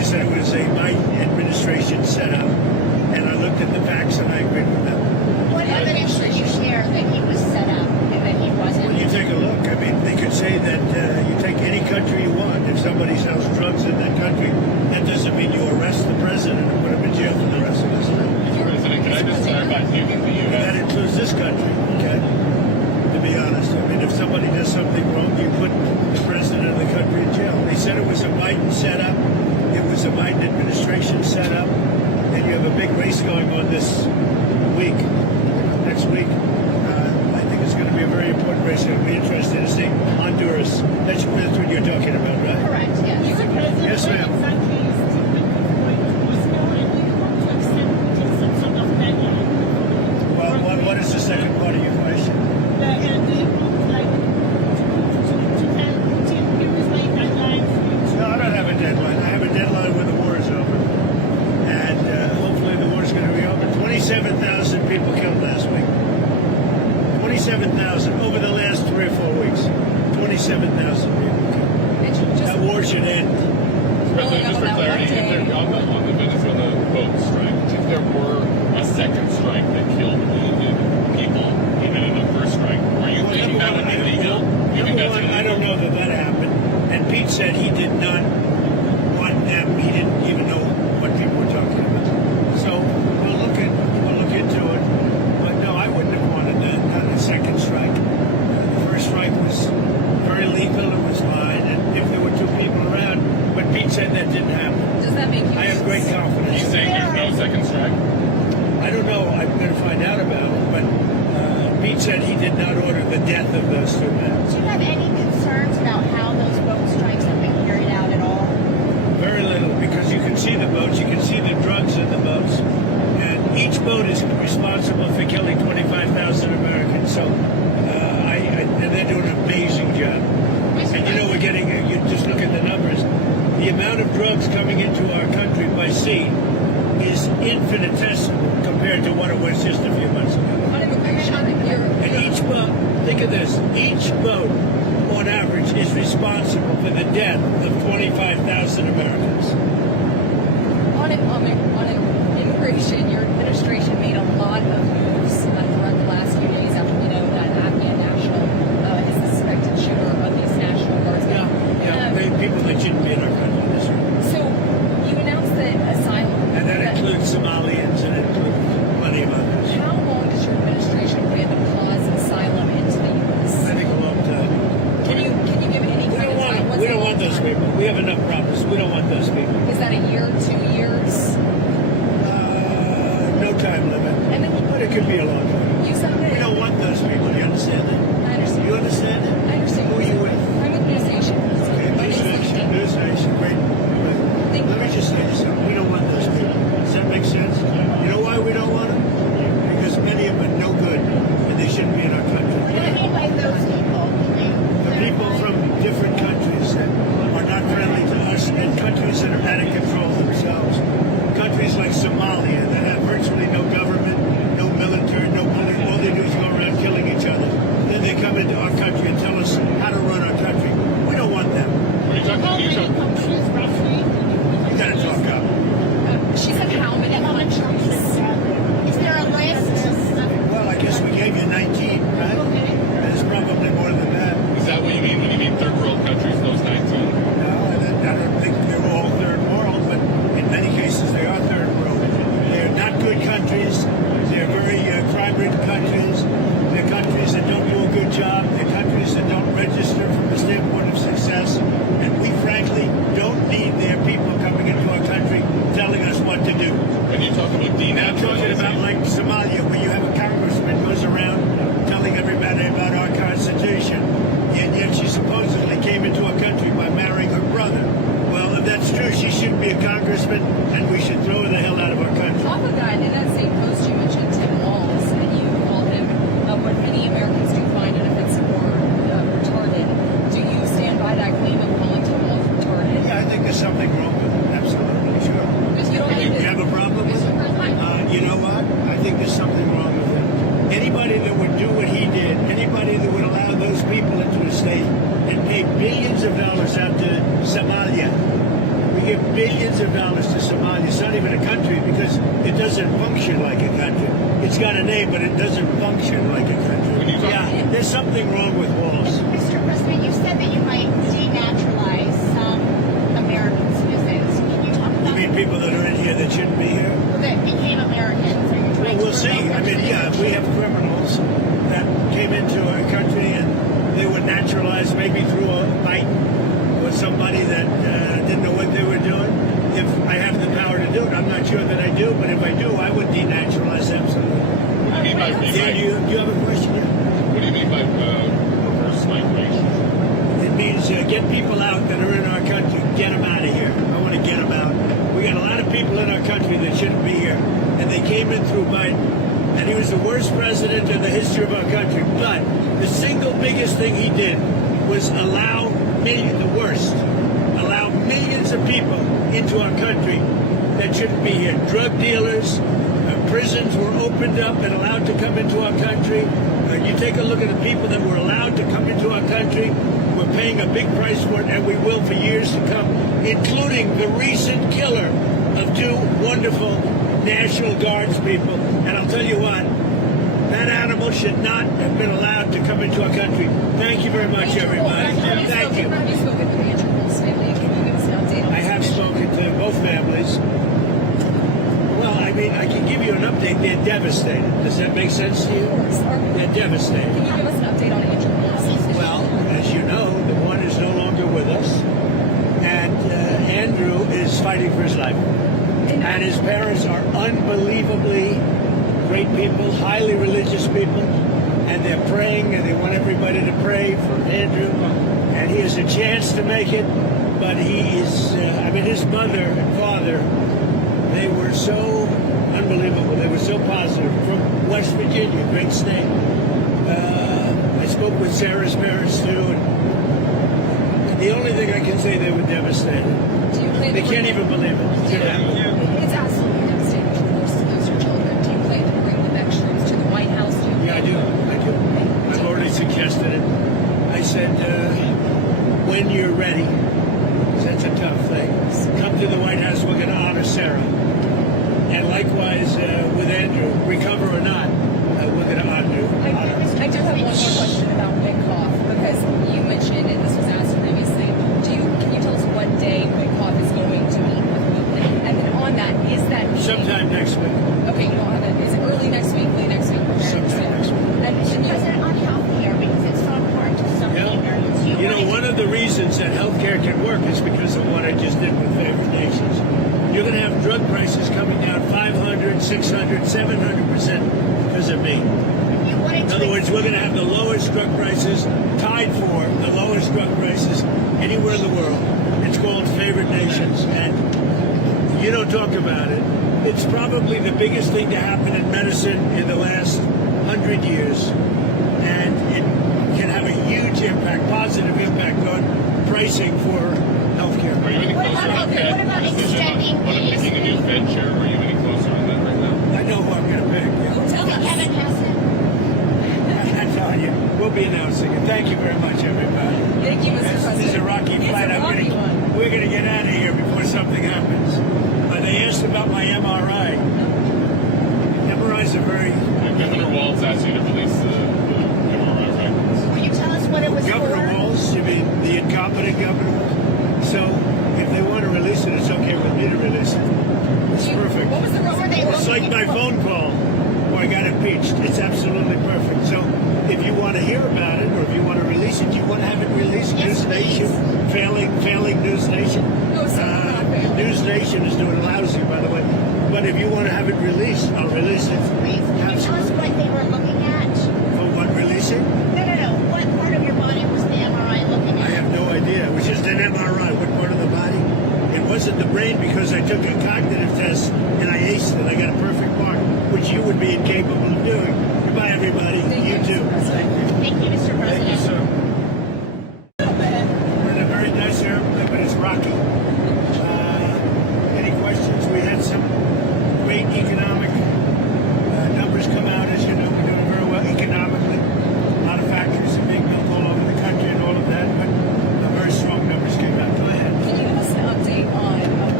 said it was a Biden administration setup, and I looked at the facts and I agreed with them. What evidence did you share that he was set up and that he wasn't? Well, you take a look. I mean, they could say that you take any country you want. If somebody sells drugs in that country, that doesn't mean you arrest the president and put him in jail for the rest of his life. Mr. President, can I just clarify? Do you think the And that U.S. includes this country, okay? To be honest, I mean, if somebody does something wrong, you put the president of the country in jail. They said it was a Biden setup. It was a Biden administration setup. And you have a big race going on this week, next week. I think it's going to be a very important race. It'll be interesting to see Honduras. That's what you're talking about, right? Correct, yes. Yes, ma'am. Well, what is the second part of your question? No, I don't have a deadline. I have a deadline when the war is over. And hopefully the war is going to be over. 27,000 people killed last week. 27,000 over the last 3 or 4 weeks. 27,000 people killed. That war should end. President, just for clarity, if there, on the Venezuela boat strike, if there were a second strike that killed wounded people, even in the first strike, are you thinking that would be legal? You think Number that's one, illegal? I don't know that happened. And Pete said he did not want them. He didn't even know what people were talking about. So we'll look into it. But no, I wouldn't have wanted that. Not a second strike. The first strike was very lethal. It was fine. And if there were 2 people around, but Pete said that didn't happen. Does that make you? I have great confidence. He's saying there's no second strike? I don't know. I'm going to find out about it. But Pete said he did not order the death of those 2 men. Do you have any concerns about how those boat strikes have been carried out at all? Very little, because you can see the boats, you can see the drugs in the boats, and each boat is responsible for killing 25,000 Americans. So, and they're doing an amazing job. And you know, we're getting, you just look at the numbers, the amount of drugs coming into our country by sea is infinitesimal compared to what it was just a few months ago. On immigration, And each boat, think of this, each boat on average is responsible for the death of 25,000 Americans. on immigration, your administration made a lot of moves throughout the last few days after we know that Afghan national is the suspected shooter of these National Guardsmen. People that shouldn't be in our country. That's right. So you announced that asylum. And that includes Somalians and it includes plenty of others. How long does your administration plan to pause asylum into the U.S.? I think a long time. Can you give any We kind don't of time? want, What's we a don't long want those time? people. We have enough problems. We don't want those people. Is that a year, 2 years? No time limit. And then But it could be a long time. you said that. We don't want those people. You understand that? I understand. You understand that? I understand. Who are you with? I'm with News Nation. Okay, My News name's Nation. Lincoln. News Nation. Great. Thank Let you. me just say something. We don't want those people. Does that make sense? You know why we don't want them? Because many of them are no good and they shouldn't be in our country. What do you mean by those people? The people from different countries that are not friendly to us and countries that are out of control themselves. Countries like Somalia that have virtually no government, no military, no police. All they do is go around killing each other. Then they come into our country and tell us how to run our country. We don't want them. What are you talking? You talking? You gotta talk up. She said how many countries? Is there a list? Well, I guess we gave you 19, right? There's probably more than that. Is that what you mean when you mean third world countries, those 19? No, I don't think they're all third world, but in many cases they are third world. They're not good countries. They're very crime-ridden countries. They're countries that don't do a good job. They're countries that don't register from the standpoint of success. And we, frankly, don't need their people coming into our country telling us what to do. When you talk about I'm talking about denaturalization, like Somalia, where you have a congressman goes around telling everybody about our Constitution, and yet she supposedly came into our country by marrying her brother. Well, if that's true, she shouldn't be a congressman, and we should throw her the hell out of our country. Off of that, in that same post, you mentioned Tim Walz, and you called him what many Americans do find an offensive or retarded. Do you stand by that claim of calling Tim Walz retarded? Yeah, I think there's something wrong with it. Absolutely, sure. Because you don't You have a problem with it? You know what? I think there's something wrong with it. Anybody that would do what he did, anybody that would allow those people into a state and pay billions of dollars out to Somalia. We give billions of dollars to Somalia. It's not even a country because it doesn't function like a country. It's got a name, but it doesn't function like a country. Yeah, there's something wrong with walls. Mr. President, you said that you might denaturalize some American citizens. Can you talk You about mean people that are in here that shouldn't be here? that became Americans? Are you trying We'll to see. revoke I their mean, yeah, if we have criminals that came into our country and they were naturalized maybe through a fight or somebody that didn't know what they were doing, if I have the power to do it, I'm not sure that I do, but if I do, I would denaturalize absolutely. What do you mean by Dan, do you have a question? What do you mean by reverse migration? It means get people out that are in our country, get them out of here. I want to get them out. We got a lot of people in our country that shouldn't be here, and they came in through Biden, and he was the worst president in the history of our country. But the single biggest thing he did was allow millions of people into our country that shouldn't be here. Drug dealers, prisons were opened up and allowed to come into our country. You take a look at the people that were allowed to come into our country. We're paying a big price for it, and we will for years to come, including the recent killer of two wonderful National Guards people. And I'll tell you what, that animal should not have been allowed to come into our country. Thank you very much, everybody. Thank you. Have you spoken with Andrew Wolf's family? Can you give us an update on I have spoken to both families. Well, I mean, I can give you an update. They're devastated. Does that make sense to you? They're devastated. Can you give us an update on Andrew Wolf's? Well, as you know, the one is no longer with us, and Andrew is fighting for his life. And his parents are unbelievably great people, highly religious people, and they're praying, and they want everybody to pray for Andrew. And he has a chance to make it, but he is, his mother and father, they were so unbelievable. They were so positive. From West Virginia, great state. I spoke with Sarah's parents, too, and the only thing I can say, they were devastated. Do you plan They to can't bring even believe it. It's absolutely devastating to lose your children. Do you plan to bring the next troops to the White House? Yeah, I do. I've already suggested it. I said, when you're ready, 'cause that's a tough thing, come to the White House. We're going to honor Sarah. And likewise with Andrew, recover or not, we're going to honor you. I do have one more question about Witkoff, because you mentioned, and this was asked previously, can you tell us what day Witkoff is going to meet with Putin? And then on that, is that meeting... Sometime next week. Okay, you don't have it. Is it early next week, late next week? Sometime next week. And Mr. President, on healthcare, because it's so important to so many Americans. You know, one of the reasons that healthcare can work is because of what I just did with favored nations. You're going to have drug prices coming down 500, 600, 700% because of me. In other words, we're going to have the lowest drug prices, tied for the lowest drug prices anywhere in the world. It's called favored nations, and you don't talk about it. It's probably the biggest thing to happen in medicine in the last 100 years, and it can have a huge impact, positive impact on pricing for healthcare. Are you any What closer about- on okay, that what about decision extending on picking a new Fed chair? Are you any closer on that right now? I know who I'm going to pick. Tell us. Kevin Hassan. I'm telling you, we'll be announcing it. Thank you very much, everybody. Thank you, Mr. President. This is a rocky It's flight. a rocky one. We're going to get out of here before something happens. They asked about my MRI. MRIs are very... Governor Walz asked you to release the MRI records. Will you tell us what it was Governor for? Walz, you mean the incompetent governor? So if they want to release it, it's okay with me to release it. It's perfect. What was the What were they It's like my phone call where I got impeached. It's absolutely perfect. So if you want to hear about it or if you want to release it, you want to have it released. Yes, News Nation, failing News Nation. No, sir, not failing. News Nation is doing lousy, by the way. But if you want to have it released, I'll release it. Please, can you tell us what they were looking at? For what, releasing? No. What part of your body was the MRI looking I at? have no idea. It was just an MRI. What part of the body? It wasn't the brain because I took a cognitive test and I aced it. I got a perfect mark, which you would be incapable of doing. Goodbye, everybody. Thank you, too. Mr. President. Thank you, Mr. Thank you, President. sir. We're in a very nice airplane, but it's rocky. Any questions? We had some great economic numbers come out. As you know, we're doing very well economically. A lot of factories are being built all over the country and all of that, but very strong numbers came out. Go ahead. Can you give us an update on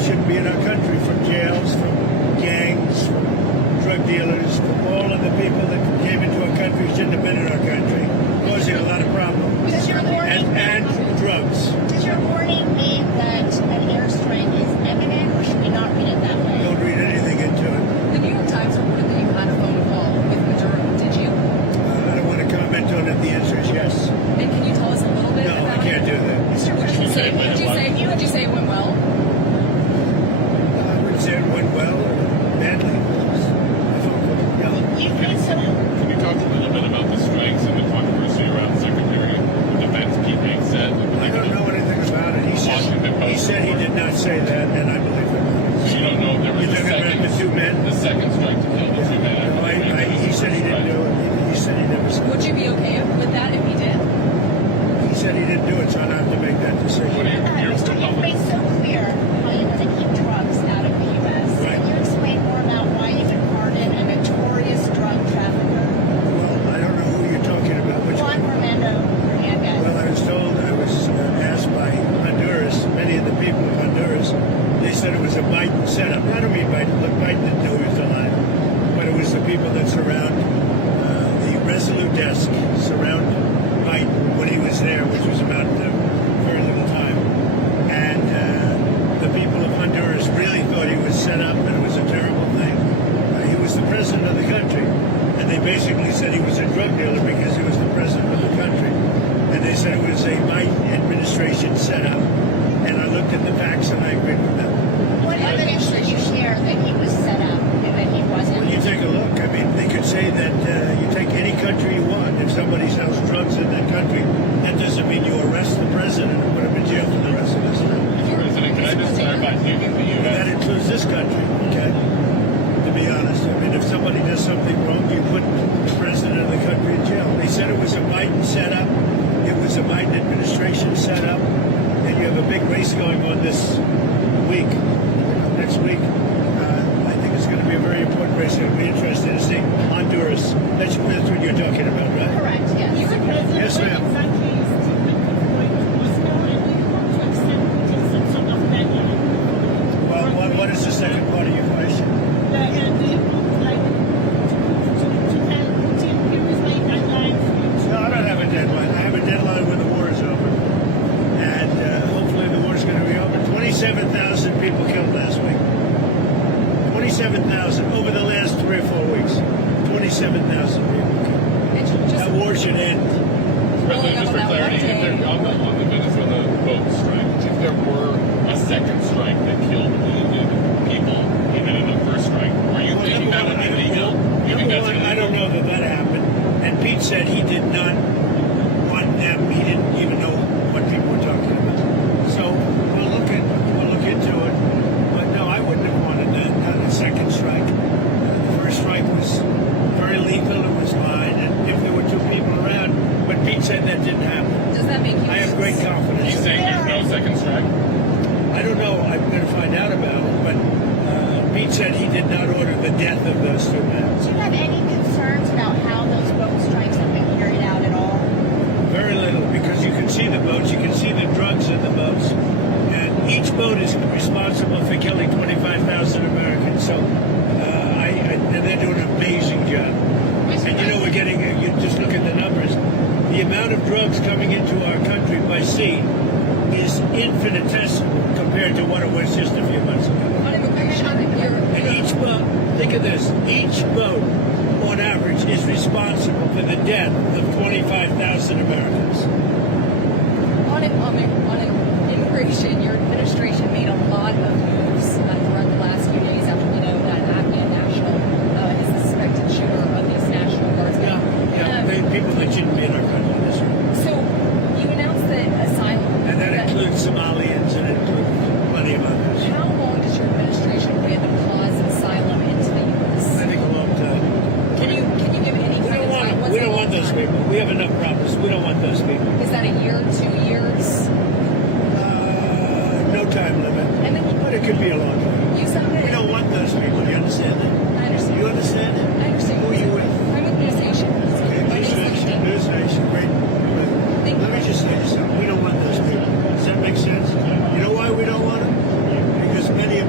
shouldn't be in our country, from jails, from gangs, from drug dealers, from all of the people that came into our country shouldn't have been in our country, causing a lot of problems. Does your warning, And drugs. does your warning mean that an airstrike is imminent, or should we not read it that way? Don't read anything into it. The New York Times reported that you had a phone call with Maduro. Did you? I don't want to comment on it. The answer is yes. And can you tell us a little bit No, I about can't it? do that. Mr. Would you President, say it went well? I wouldn't say it went well or badly. you think so? Can you talk a little bit about the strikes and the controversy around Secretary of Defense Pete said? I don't know anything about it. He said he did not say that, and I believe it. So you don't know if there was You're a talking about second, the two men? the second strike to kill the two men. He said he didn't do it. He said he never said Would it. you be okay with that if he did? He said he didn't do it, so I don't have to make that decision. What do you, you're Mr. You've made so clear how you want to keep drugs out of the U.S. Right. Can you explain more about why you would pardon a notorious drug trafficker, Well, I don't know who you're talking about. Which Juan one? Fernando Hernandez? Well, I was told, I was asked by Honduras, many of the people of Honduras, they said it was a Biden setup. I don't mean Biden. Look, Biden didn't know he was alive. But it was the people that surround the Resolute desk, surround Biden when he was there, which was about very little time. And the people of Honduras really thought he was set up and it was a terrible thing. He was the president of the country. And they basically said he was a drug dealer because he was the president of the country. And they said it was a Biden administration setup. And I looked at the facts and I agreed with them. What evidence did you share that he was set up and that he wasn't? Well, you take a look. I mean, they could say that you take any country you want. If somebody sells drugs in that country, that doesn't mean you arrest the president and put him in jail for the rest of his life. Mr. President, can I just clarify, do you think the That U.S. includes this country, okay? To be honest, I mean, if somebody does something wrong, you put the president of the country in jail. They said it was a Biden setup. It was a Biden administration setup. And you have a big race going on this week, next week. I think it's going to be a very important race. It'll be interesting to see Honduras. That's what you're talking about, right? Correct, yes. Yes, ma'am. Well, what is the second part of your question? No, I don't have a deadline. I have a deadline when the war is over. And hopefully the war is going to be over. 27,000 people killed last week. 27,000 over the last 3 or 4 weeks. 27,000 people killed. That war should end. President, just for clarity, if there, on the Venezuela boat strike, if there were a second strike that killed wounded people, even in the first strike, are you thinking that would be legal? You think that's illegal? I don't know that happened. And Pete said he did not want them. He didn't even know what people were talking about. So we'll look into it. But no, I wouldn't have wanted a second strike. The first strike was very lethal. It was fine. And if there were 2 people around, but Pete said that didn't happen. Does that make you? I have great confidence. He's saying there's no second strike? I don't know. I'm going to find out about it. But Pete said he did not order the death of those 2 men. Do you have any concerns about how those boat strikes have been carried out at all? Very little, because you can see the boats, you can see the drugs in the boats, and each boat is responsible for killing 25,000 Americans. So, and they're doing an amazing job. And you know, we're getting, you just look at the numbers. The amount of drugs coming into our country by sea is infinitesimal compared to what it was just a few months ago. On immigration, And each boat, think of this, each boat on average is responsible for the death of 25,000 Americans. on immigration, your administration made a lot of moves throughout the last few days after we know that Afghan national is the suspected shooter of these National Guardsmen. People that shouldn't be in our country. That's right. So you announced that asylum. And that includes Somalians and it includes plenty of others. How long does your administration plan to pause asylum into the U.S.? I think a long time. Can you give any We kind don't of want time? them. What's We a don't long want those time? people. We have enough problems. We don't want those people. Is that a year, 2 years? No time limit. And then But it could be a long time. you sounded. We don't want those people. Do you understand that? I understand. You understand that? I understand. Who are you with? I'm with News Nation. Okay, My News name's Nation. Linda. News Nation. Great. Thank Let you. me just say something. We don't want those people. Does that make sense? You know why we don't want them? Because many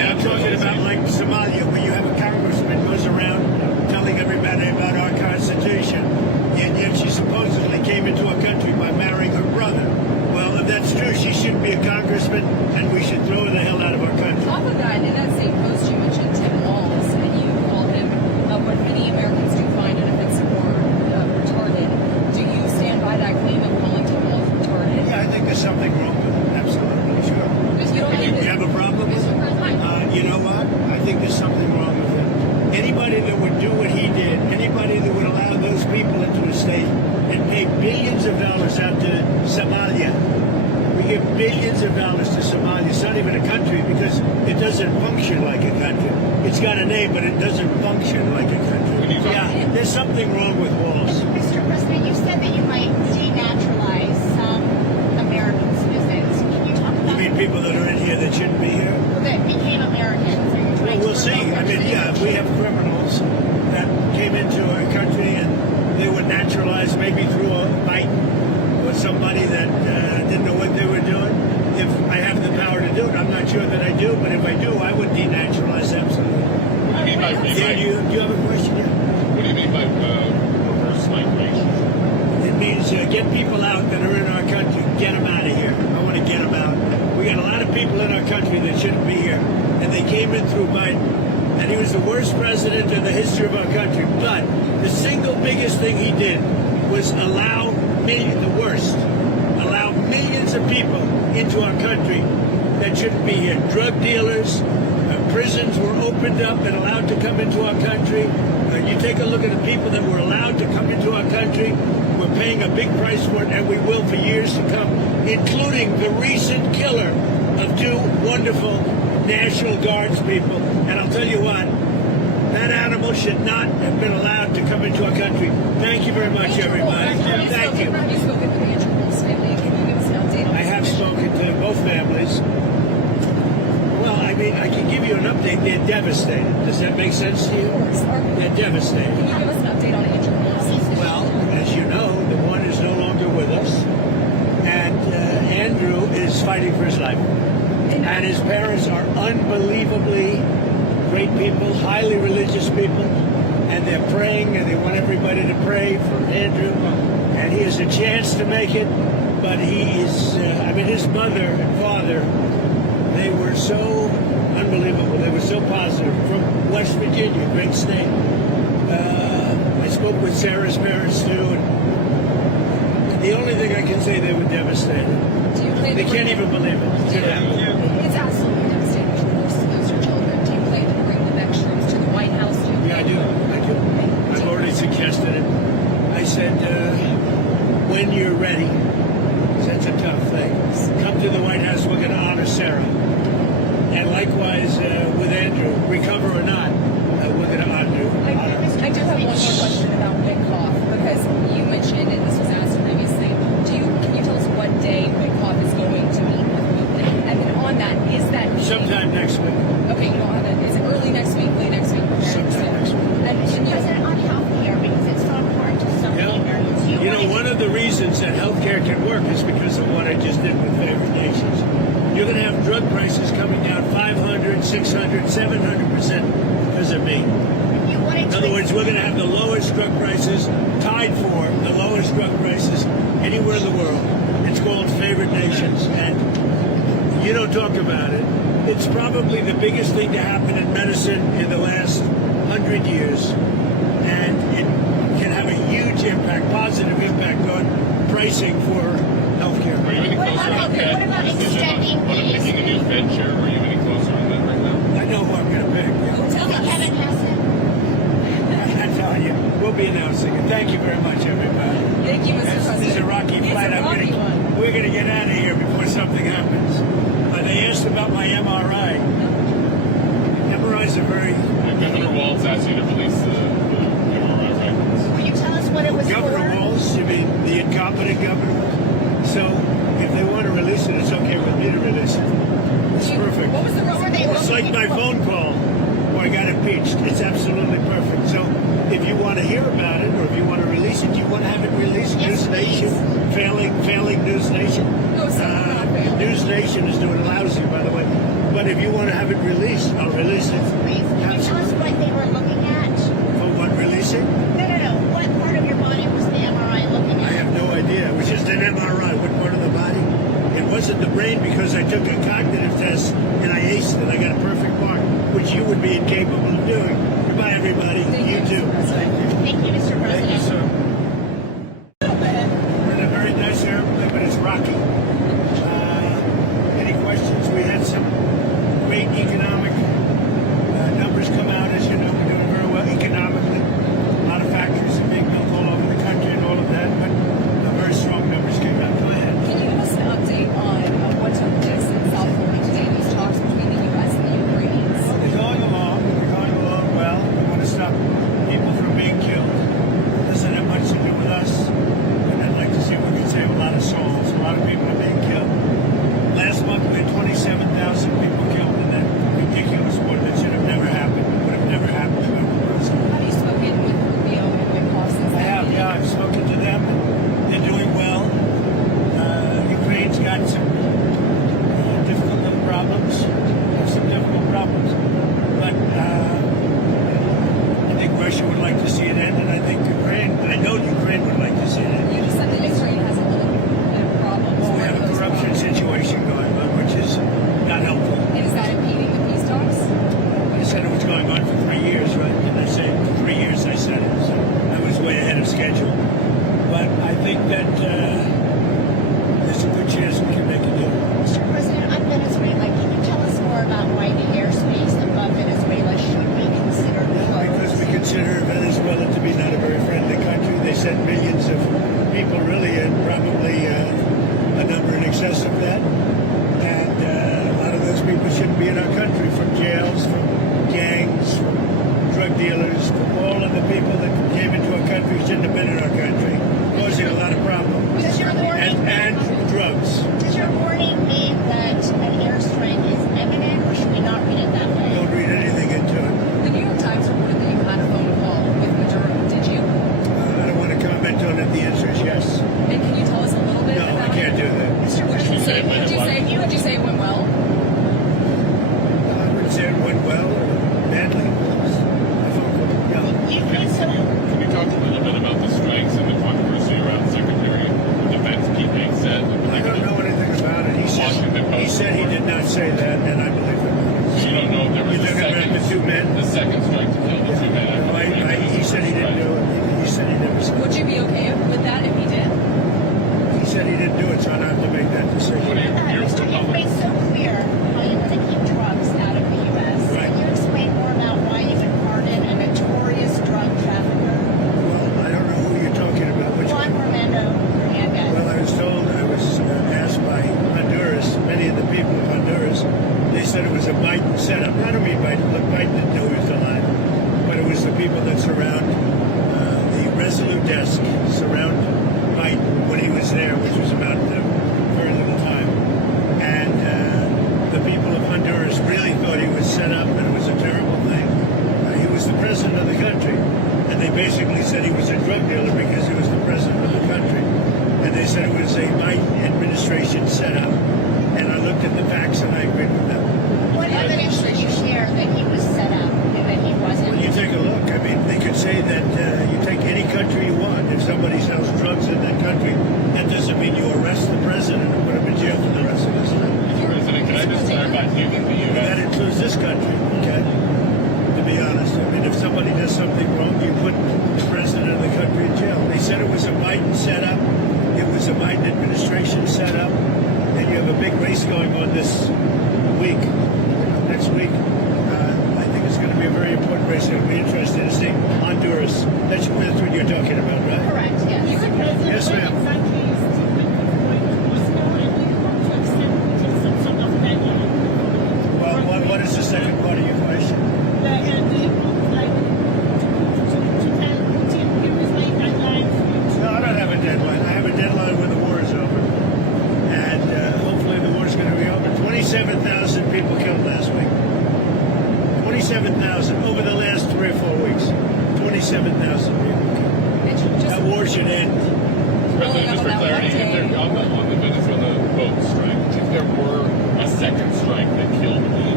Now I'm talking about like Somalia, where you have a congressman goes around telling everybody about our constitution, and yet she supposedly came into our country by marrying her brother. Well, if that's true, she shouldn't be a congressman, and we should throw her the hell out of our country. On top of that, in that same post, you mentioned Tim Walz, and you call him what many Americans do find inoffensive or retarded. Do you stand by that claim of calling Tim Walz retarded? Yeah, I think there's something wrong with it. Absolutely, sure. Because you don't You have a problem with it? You know what? I think there's something wrong with it. Anybody that would do what he did, anybody that would allow those people into a state and pay billions of dollars out to Somalia. We give billions of dollars to Somalia. It's not even a country because it doesn't function like a country. It's got a name, but it doesn't function like a country. Yeah, there's something wrong with walls. Mr. President, you said that you might denaturalize some American citizens. Can you talk You about mean people that are in here that shouldn't be here? that became Americans? Are you Well, trying we'll to see. revoke I their mean, yeah, if we have criminals that came into our country and they were naturalized maybe through a fight or somebody that didn't know what they were doing, if I have the power to do it, I'm not sure that I do, but if I do, I would denaturalize absolutely. What do you mean by Yeah, do you have a question? Yeah. What do you mean by reverse migration? It means get people out that are in our country, get them out of here. I want to get them out. We got a lot of people in our country that shouldn't be here, and they came in through Biden, and he was the worst president in the history of our country. But the single biggest thing he did was allow millions of people into our country that shouldn't be here. Drug dealers, prisons were opened up and allowed to come into our country. You take a look at the people that were allowed to come into our country. We're paying a big price for it, and we will for years to come, including the recent killer of two wonderful National Guards people. And I'll tell you what, that animal should not have been allowed to come into our country. Thank you very much, everybody. Thank you. Have you spoken to the Andrew Wolf's family? Can you give us an update on I have spoken to both families. Well, I mean, I can give you an update. They're devastated. Does that make sense to you? They're devastated. Can you give us an update on Andrew Wolf's? Well, as you know, the one is no longer with us, and Andrew is fighting for his life. And his parents are unbelievably great people, highly religious people, and they're praying, and they want everybody to pray for Andrew. And he has a chance to make it, but he is, his mother and father, they were so unbelievable. They were so positive. From West Virginia, great state. I spoke with Sarah's parents, too, and the only thing I can say, they were devastated. Do you plan They to can't bring even believe it. It's absolutely devastating to lose your children. Do you plan to bring the next troops to the White House? Yeah, I do. I've already suggested it. I said, when you're ready, 'cause that's a tough thing, come to the White House, we're going to honor Sarah. And likewise with Andrew, recover or not, we're going to honor. I do have one more question about Witkoff, because you mentioned, and this was asked previously, can you tell us what day Witkoff is going to meet with Putin? And then on that, is that meeting... Sometime next week. Okay, you don't have it. Is it early next week, late next week? Sometime next week. And can you... President, on healthcare, because it's so important to so many Americans. You know, one of the reasons that healthcare can work is because of what I just did with favored nations. You're going to have drug prices coming down 500, 600, 700% because of me. In other words, we're going to have the lowest drug prices, tied for the lowest drug prices anywhere in the world. It's called favored nations, and you don't talk about it. It's probably the biggest thing to happen in medicine in the last 100 years, and it can have a huge impact, positive impact on pricing for healthcare. Are you any What closer about on healthcare? What about extending on picking a new Fed chair? Are you any closer on that right now? I know who I'm going to pick. Kevin Hassan. I'm telling you, we'll be announcing it. Thank you very much, everybody. Thank you, Mr. President. This is a rocky flight. We're going to get out of here before something happens. They asked about my MRI. MRIs are very... Governor Walz asked you to release the MRI records. Will you tell us what it was Governor for? Walz, you mean the incompetent governor? So if they want to release it, it's okay with me to release it. It's perfect. What was the reason? It's like my phone call where I got impeached. It's absolutely perfect. So if you want to hear about it, or if you want to release it, you want to have it released. Yes, News Nation, failing News Nation. No, sir, not failing. News Nation is doing lousy, by the way. But if you want to have it released, I'll release it. Please, can you tell us what they were looking at? For what releasing? No. What part of your body was the MRI looking I at? have no idea. It was just an MRI. What part of the body? It wasn't the brain because I took a cognitive test and I aced it. I got a perfect mark, which you would be incapable of doing. Goodbye, everybody. You too. Thank you, Mr. Thank you, President. sir. We're in a very nice airplane, but it's rocky. Any questions? We had some great economic numbers come out. As you know, we're doing very well economically. A lot of factories are being built all over the country and all of that, but very strong numbers came out. Go ahead. Can you give us an update on what took place in South Florida today, these talks between the U.S. and the Ukrainians? Well, they're going along. They're going along well. We want to stop people from being killed. It doesn't have much to do with us. And I'd like to see if we can save a lot of souls. A lot of people are being killed. Last month we had 27,000 people killed in that ridiculous war that should have never happened. It would have never happened if I were president. Have you spoken with Rubio and Witkoff since I have, yeah, I've spoken to them. They're doing well. Ukraine's got some difficult little problems. Some difficult problems. But I think Russia would like to see it end, and I think Ukraine, I know Ukraine would like to see it end. You just said that Ukraine has a little bit of problems. Well, we What have are a those corruption problems? situation going on, which is not helpful. And is that impeding the peace talks? I said it was going on for 3 years, right? And I said 3 years I said it, so I was way ahead of schedule. But I think that there's a good chance we can make a deal. Mr. President, on Venezuela, can you tell us more about why the airspace above Venezuela should be considered Because we closed? consider Venezuela to be not a very friendly country. They sent millions of people, really, and probably a number in excess of that. And a lot of those people shouldn't be in our country, from jails, from gangs, from drug dealers, from all of the people that came into our country shouldn't have been in our country, causing a lot of problems. Does your warning, And drugs. does your warning mean that an airstrike is imminent, or should we not read it that way? Don't read anything into it. The New York Times reported that you had a phone call with Maduro. Did you? I don't want to comment on it. The answer is yes. And can you tell us a little bit No, about I can't do that. Mr. Would you President, say, would you say it went well? I wouldn't say it went well or badly. Yeah. Ukraine so Can you talk a little bit about the strikes and the controversy around Secretary of Defense Pete Hegseth? I don't know anything about it. He said he did not say that, and I believe it. So you don't know if there was You're a talking about second, the two men? the second strike to kill the two men. He said he didn't do it. He said he never said Would it. you be okay with that if he did? He said he didn't do it, so I don't have to make that What decision. are your Mr. You've made so clear how you want to keep drugs out of the U.S. Right. Can you explain more about why you would pardon a notorious drug trafficker, Well, I don't know who you're talking about. Which Juan one? Romando Hernandez? Well, I was told, I was asked by Honduras, many of the people of Honduras, they said it was a Biden setup. I don't mean Biden. Look, Biden didn't know he was alive, but it was the people that surround the Resolute desk, surround Biden when he was there, which was about very little time. And the people of Honduras really thought he was set up and it was a terrible thing. He was the president of the country, and they basically said he was a drug dealer because he was the president of the country. And they said it was a Biden administration setup. And I looked at the facts and I agreed with them. What evidence did you share that he was set up and that he wasn't? Well, you take a look. I mean, they could say that you take any country you want. If somebody sells drugs in that country, that doesn't mean you arrest the president and put him in jail for the rest of his life. Mr. President, can I just clarify? Do you think the That U.S. includes this country, okay? To be honest, I mean, if somebody does something wrong, you put the president of the country in jail. They said it was a Biden setup. It was a Biden administration setup. And you have a big race going on this week, next week. I think it's going to be a very important race. It'll be interesting to see Honduras. That's what you're talking about, right? Correct, yes. Yes, ma'am. Well, what is the second part of your question? No, I don't have a deadline. I have a deadline when the war is over. And hopefully the war is going to be over. 27,000 people killed last week. 27,000 over the last 3 or 4 weeks. 27,000 people killed. That war should end. President, just for clarity, if there, on the Venezuela boat strike, if there were a second strike that killed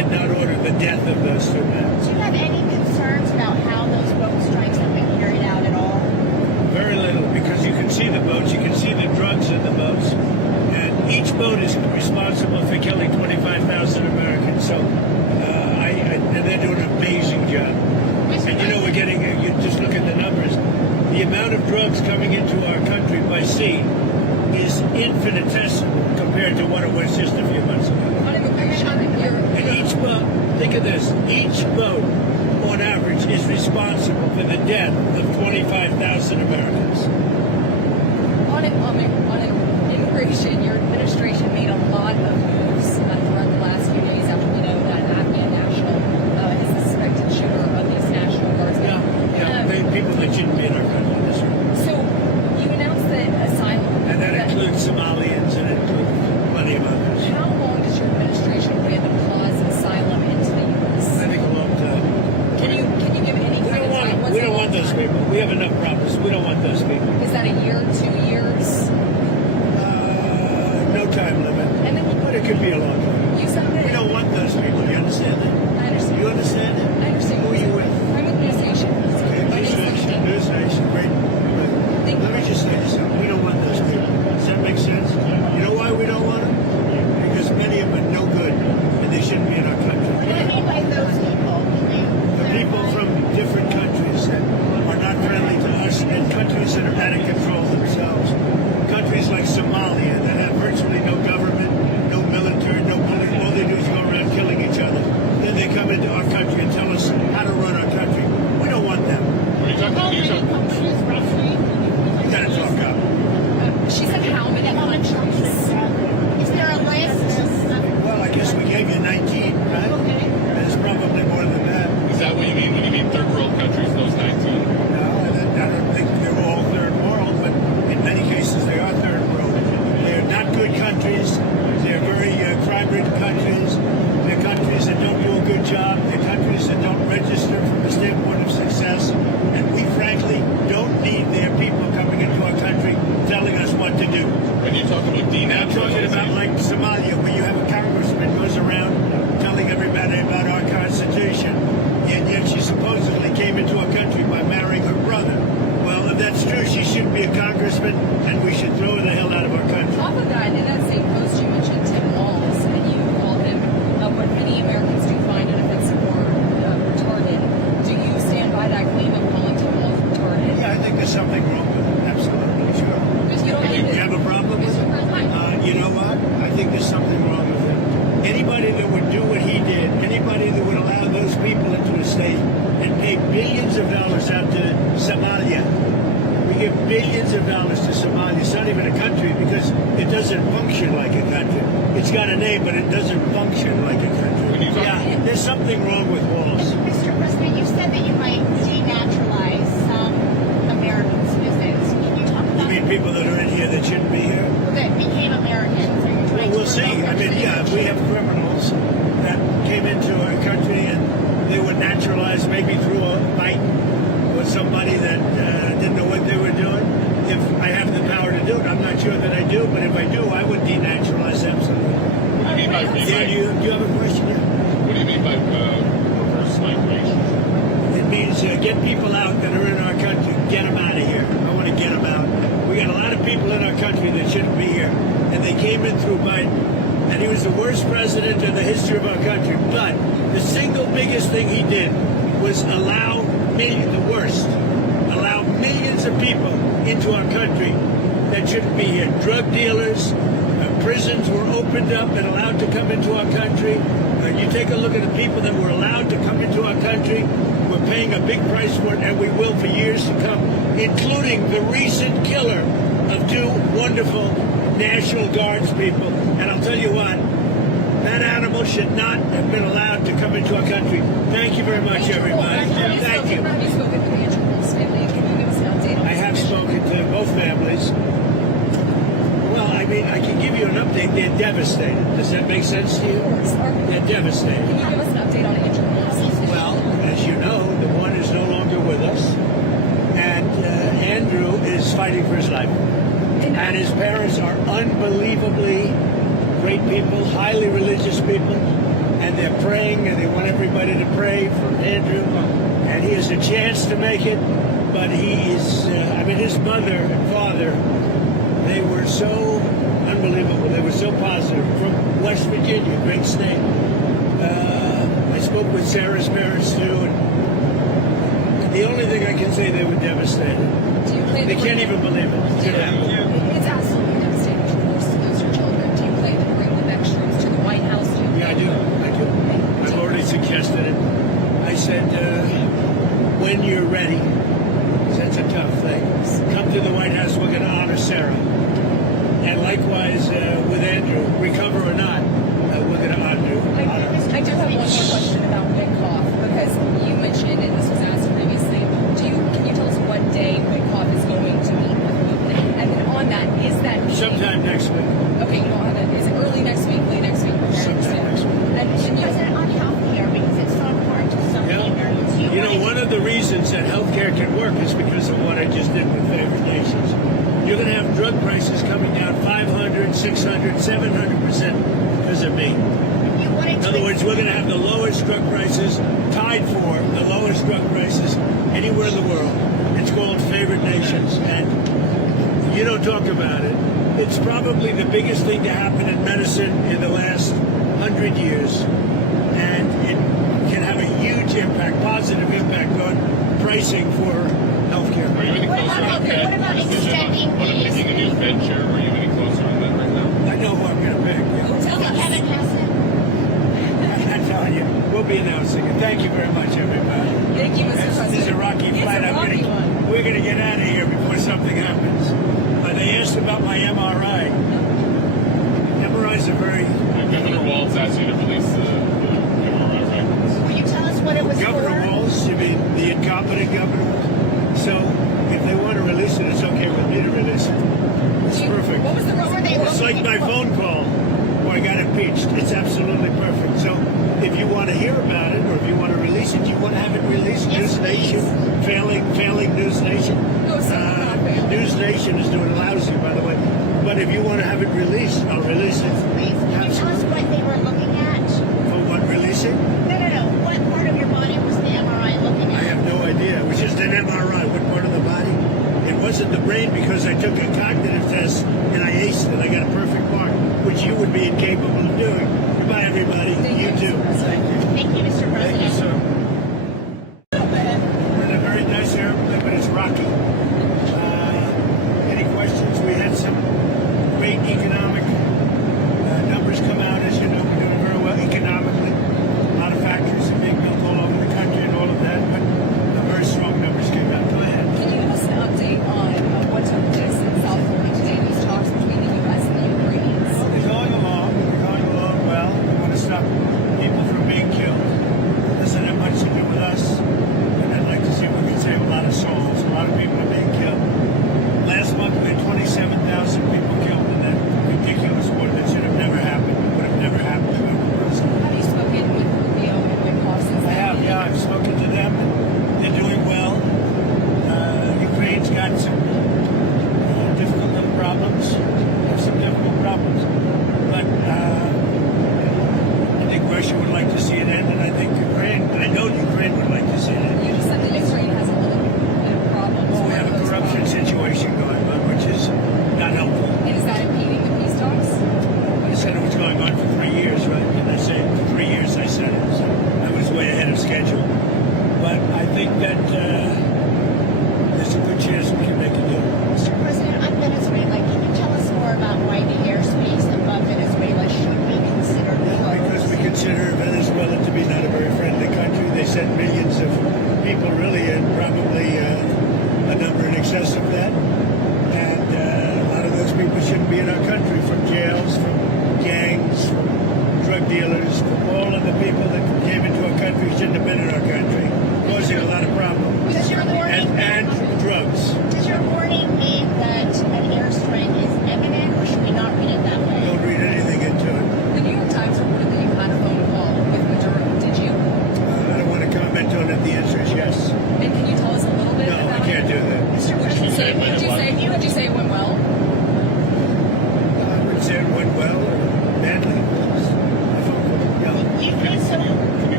did not order the death of those two men. Do you have any concerns about how those boat strikes have been carried out at all? Very little, because you can see the boats, you can see the drugs in the boats, and each boat is responsible for killing 25,000 Americans. So, and they're doing an amazing job. And you know, we're getting, you just look at the numbers, the amount of drugs coming into our country by sea is infinitesimal compared to what it was just a few months ago. On immigration, And each boat, think of this, each boat on average is responsible for the death of 25,000 Americans. on immigration, your administration made a lot of moves throughout the last few days after we know that an Afghan national is the suspected shooter of this National Guardsman. People that shouldn't be in our country. That's right. So you announced that asylum. And that includes Somalians and it includes plenty of others. How long does your administration plan to pause asylum into the U.S.? I think a long time. Can you give any kind of time? What's We a don't long want those time? people. We have enough problems. We don't want those people. Is that a year, 2 years? No time limit. And then But it could be a long time. you said that. We don't want those people. You understand that? I understand. You understand that? I understand. Who are you with? I'm with News Nation. Okay, My News name's Nation. Nation. News Nation. Great. Thank Let me just say this. We don't want those people. Does that make sense? You know why we don't want them? Because many of them are no good and they shouldn't be in our country. What do you mean by those people? The people from different countries that are not friendly to us and countries that are out of control themselves. Countries like Somalia that have virtually no government, no military, no police. All they do is go around killing each other. Then they come into our country and tell us how to run our country. We don't want them. Are you talking? How many countries roughly? You gotta talk up. She said how many countries? Is there a list? Well, I guess we gave you 19, right? Okay. There's probably more than that. Is that what you mean when you mean third world countries? Those 19. No, I don't think they're all third world, but in many cases they are third world. They're not good countries. They're very crime-ridden countries. They're countries that don't do a good job. They're countries that don't register from the standpoint of success. And we, frankly, don't need their people coming into our country telling us what to do. When you talk about And I'm talking about denaturalization, like Somalia, where you have a congressman goes around telling everybody about our Constitution, and yet she supposedly came into our country by marrying her brother. Well, if that's true, she shouldn't be a congressman, and we should throw her the hell out of our country. Off of that, in that same post, you mentioned Tim Walz, and you called him what many Americans do find inoffensive or retarded. Do you stand by that claim of calling Tim Walz retarded? Yeah, I think there's something wrong with it. Absolutely, sure. Because you don't You need have a problem with it? You know what? I think there's something wrong with it. Anybody that would do what he did, anybody that would allow those people into a state and pay billions of dollars out to Somalia. We give billions of dollars to Somalia. It's not even a country because it doesn't function like a country. It's got a name, but it doesn't function like a country. Yeah, there's something wrong with Walls. Mr. President, you said that you might denaturalize some American citizens. Can you talk You about mean people that are in here that shouldn't be here? that became Americans? Are you Well, trying we'll to see. revoke I their mean, yeah, if we have criminals that came into our country and they were naturalized maybe through a fight with somebody that didn't know what they were doing, if I have the power to do it, I'm not sure that I do, but if I do, I would denaturalize absolutely. what do you mean by Yeah, do you have a question? Yeah. what do you mean by reverse migration? It means get people out that are in our country, get them out of here. I want to get them out. We got a lot of people in our country that shouldn't be here, and they came in through Biden, and he was the worst president in the history of our country. But the single biggest thing he did was allow millions of people into our country that shouldn't be here. Drug dealers, prisons were opened up and allowed to come into our country. You take a look at the people that were allowed to come into our country. We're paying a big price for it, and we will for years to come, including the recent killer of two wonderful National Guards people. And I'll tell you what, that animal should not have been allowed to come into our country. Thank you very much, everybody. Thank you. Have you spoken to the Andrew Wolf's family? Can you give us an update on I have spoken to both families. Well, I mean, I can give you an update. They're devastated. Does that make sense to you? They're devastated. Can you give us an update on Andrew Wolf's? Well, as you know, the one is no longer with us, and Andrew is fighting for his life. And his parents are unbelievably great people, highly religious people, and they're praying, and they want everybody to pray for Andrew, and he has a chance to make it, but he is, his mother and father, they were so unbelievable, they were so positive, from West Virginia, great state. I spoke with Sarah's parents too, and the only thing I can say, they were devastated. Do you plan They to can't bring even believe it. It's absolutely devastating to lose your children. Do you plan to bring the next troops to the White House? Yeah, I do. I've already suggested it. I said, when you're ready, 'cause that's a tough thing, come to the White House, we're going to honor Sarah. And likewise with Andrew, recover or not, we're going to honor I do have one more question about Witkoff, because you mentioned, and this was asked previously, can you tell us what day Witkoff is going to meet with Putin? And then on that, is that meeting... sometime next week. Okay, you don't have that. Is it early next week, late next week? Sometime next week. And you... President, on healthcare, because it's so important to so many Americans. You know, one of the reasons that healthcare can work is because of what I just did with favored nations. You're going to have drug prices coming down 500, 600, 700% because of me. In other words, we're going to have the lowest drug prices, tied for the lowest drug prices anywhere in the world. It's called favored nations, and you don't talk about it. It's probably the biggest thing to happen in medicine in the last 100 years, and it can have a huge impact, positive impact on pricing for healthcare. Are you any What closer about- on okay, that what about decision extending on picking a new these- Fed chair? Are you any closer on that right now? I know who I'm going to pick. Yeah. Tell us. Kevin Hassan. I'm telling you, we'll be announcing it. Thank you very much, everybody. Thank you, Mr. President. This is a rocky It's flight. a rocky one. We're going to get out of here before something happens. They asked about my MRI. MRIs are very... Governor Walz asked you to release the MRI records. Will you tell us what it was Governor for? Walz, you mean the incompetent governor? So if they want to release it, it's okay with me to release it. It's perfect. What was the reason they It's like my phone call where I got impeached. It's absolutely perfect. So if you want to hear about it, or if you want to release it, you want to have it released. Yes, News Nation, failing News Nation. No, sir, not failing. News Nation is doing lousy, by the way. But if you want to have it released, I'll release it. Please, can you tell us what they were looking at? For what, releasing? No. What part of your body was the MRI looking I at? have no idea. It was just an MRI. What part of the body? It wasn't the brain, because I took a cognitive test and I aced it. I got a perfect mark, which you would be incapable of doing. Goodbye, everybody. You too. Thank you, Mr. Thank you, President. sir. We're in a very nice airplane, but it's rocky. Any questions? We had some great economic numbers come out. As you know, we're doing very well economically. A lot of factories are being built all over the country and all of that, but the very strong numbers came out. Go ahead. Can you give us an update on what took place in South Florida today, these talks between the U.S. and the Ukrainians? Well, they're going along. They're going along well. We want to stop people from being killed. Doesn't have much to do with us. And I'd like to see if we can save a lot of souls. A lot of people are being killed. Last month we had 27,000 people killed in that ridiculous war that should have never happened. It would have never happened to every person. Have you spoken with Rubio and Witkoff since I have, yeah. I've spoken to them. They're doing well. Ukraine's got some difficult little problems. They have some difficult problems. But I think Russia would like to see it end, and I think Ukraine, I know Ukraine would like to see it end. You just said that Ukraine has a little bit of problems. Well, we have a corruption situation going on, which is not helpful. And is that impeding the peace talks? I said it was going on for 3 years, right? And I said, for 3 years I said it. So I was way ahead of schedule. But I think that there's a good chance we can make a deal. Mr. President, on Venezuela, can you tell us more about why the airspace above Venezuela should be considered Because we closed? consider Venezuela to be not a very friendly country. They sent millions of people, really, and probably a number in excess of that. And a lot of those people shouldn't be in our country, from jails, from gangs, from drug dealers, from all of the people that came into our country shouldn't have been in our country, causing a lot of problems. Does your warning, And drugs. does your warning mean that an airstrike is imminent, or should we not read it that way? Don't read anything into it. The New York Times reported that you had a phone call with Maduro. Did you? I don't want to comment on it. The answer is yes. And can you tell us a little bit No, about I can't do that. Mr. She President, said, Would you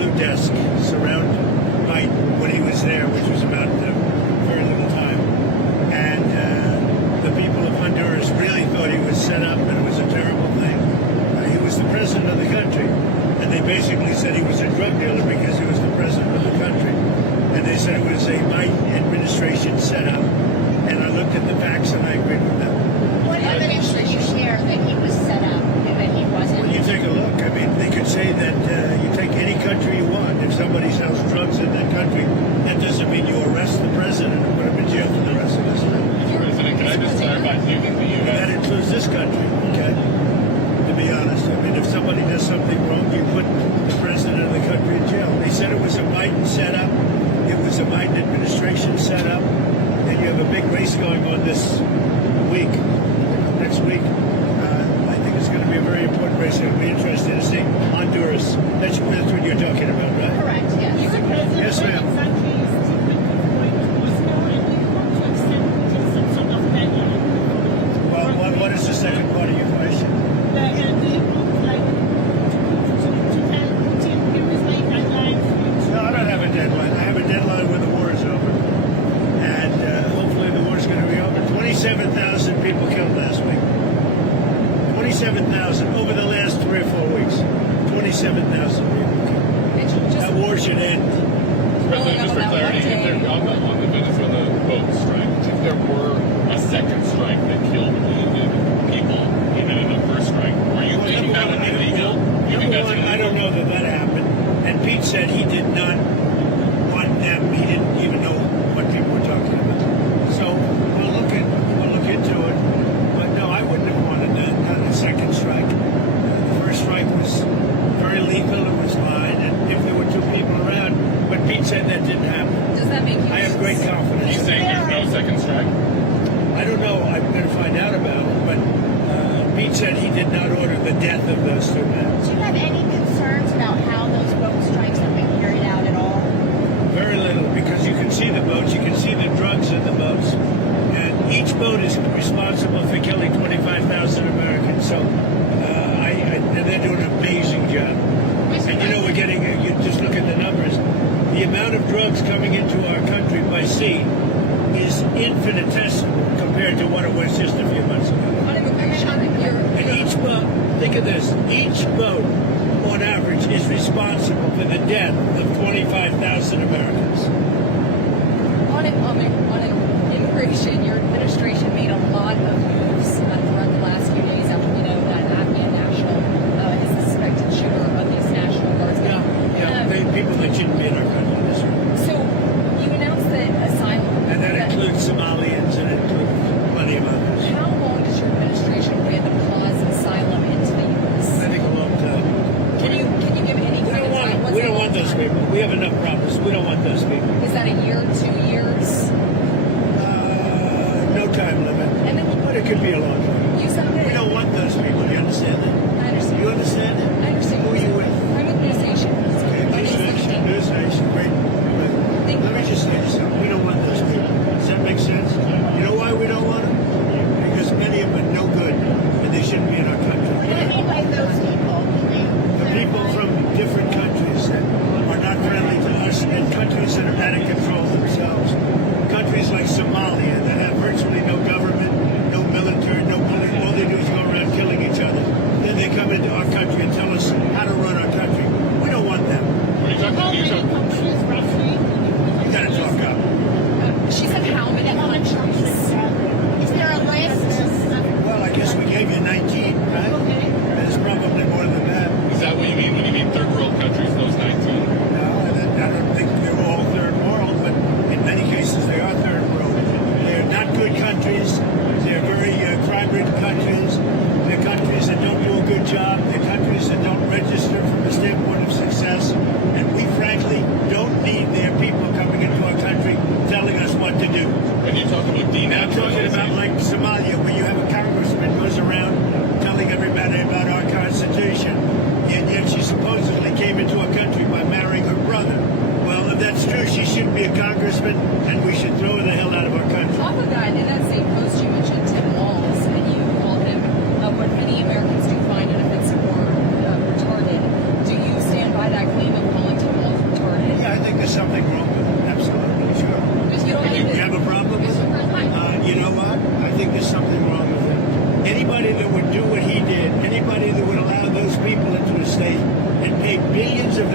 blue desk surround Biden when he was there, which was about very little time. And the people of Honduras really thought he was set up and it was a terrible thing. He was the president of the country. And they basically said he was a drug dealer because he was the president of the country. And they said it was a Biden administration setup. And I looked at the facts and I agreed with them. What evidence did you share that he was set up and that he wasn't? Well, you take a look. I mean, they could say that you take any country you want. If somebody sells drugs in that country, that doesn't mean you arrest the president and put him in jail for the rest of his life. President, can I just clarify? Do you think the U.S. That includes this country, okay? To be honest, I mean, if somebody does something wrong, you put the president of the country in jail. They said it was a Biden setup. It was a Biden administration setup. And you have a big race going on this week, next week. I think it's going to be a very important race. It'll be interesting to see Honduras. That's what you're talking about, right? Correct, yes. Yes, ma'am. Well, what is the second part of your question? No, I don't have a deadline. I have a deadline when the war is over. And hopefully the war is going to be over. 27,000 people killed last week. 27,000 over the last 3 or 4 weeks. 27,000 people killed. That war should end. President, just for clarity, if there, on the Venezuela boat strike, if there were a second strike that killed wounded people, even in the first strike, are you thinking that would be legal? You think that's illegal? I don't know that happened. And Pete said he did not want them. He didn't even know what people were talking about. So we'll look into it. But no, I wouldn't have wanted a second strike. The first strike was very lethal. It was fine. And if there were 2 people around, but Pete said that didn't happen. Does that make you? I have great confidence. He's saying there's no second strike? I don't know. I'm going to find out about it. But Pete said he did not order the death of those 2 men. Do you have any concerns about how those boat strikes have been carried out at all? Very little, because you can see the boats, you can see the drugs in the boats, and each boat is responsible for killing 25,000 Americans. So, and they're doing an amazing job. And you know, we're getting, you just look at the numbers, the amount of drugs coming into our country by sea is infinitesimal compared to what it was just a few months ago. On immigration, And each boat, think of this, each boat on average is responsible for the death of 25,000 Americans. on immigration, your administration made a lot of moves throughout the last few days after we know that Afghan national is the suspected shooter of these National Guardsmen. People that shouldn't be in our country. That's right. So you announced that asylum. And that includes Somalians and it includes plenty of others. How long does your administration plan to pause asylum into the U.S.? I think a long time. Can you give any kind of time? What's We a don't long want those time? people. We have enough problems. We don't want those people. Is that a year, 2 years? No time limit. And then But it could be a long time. you said that. We don't want those people. You understand that? I understand. You understand that? I understand. Who are you with? I'm with News Nation. Okay, News Nation. News Nation. Great. Let me just say this. We don't want those people. Does that make sense? You know why we don't want them? Because many of them are no good and they shouldn't be in our country. What do you mean by those people? The people from different countries that are not friendly to us and countries that are out of control themselves. Countries like Somalia that have virtually no government, no military, no police. All they do is go around killing each other. Then they come into our country and tell us how to run our country. We don't want them. Are you talking? You gotta talk up. She said how many countries? Is there a list? Well, I guess we gave you 19, right? There's probably more than that. Is that what you mean when you mean third world countries, those 19? No, I don't think they're all third world, but in many cases they are third world. They're not good countries. They're very crime-ridden countries. They're countries that don't do a good job. They're countries that don't register from the standpoint of success. And we, frankly, don't need their people coming into our country telling us what to do. When you talk about I'm talking about denaturalization, like Somalia, where you have a congressman goes around telling everybody about our Constitution, and yet she supposedly came into our country by marrying her brother. Well, if that's true, she shouldn't be a congressman, and we should throw her the hell out of our country. Off of that, in that same post, you mentioned Tim Walz, and you called him what many Americans do find offensive or retarded. Do you stand by that claim of calling Tim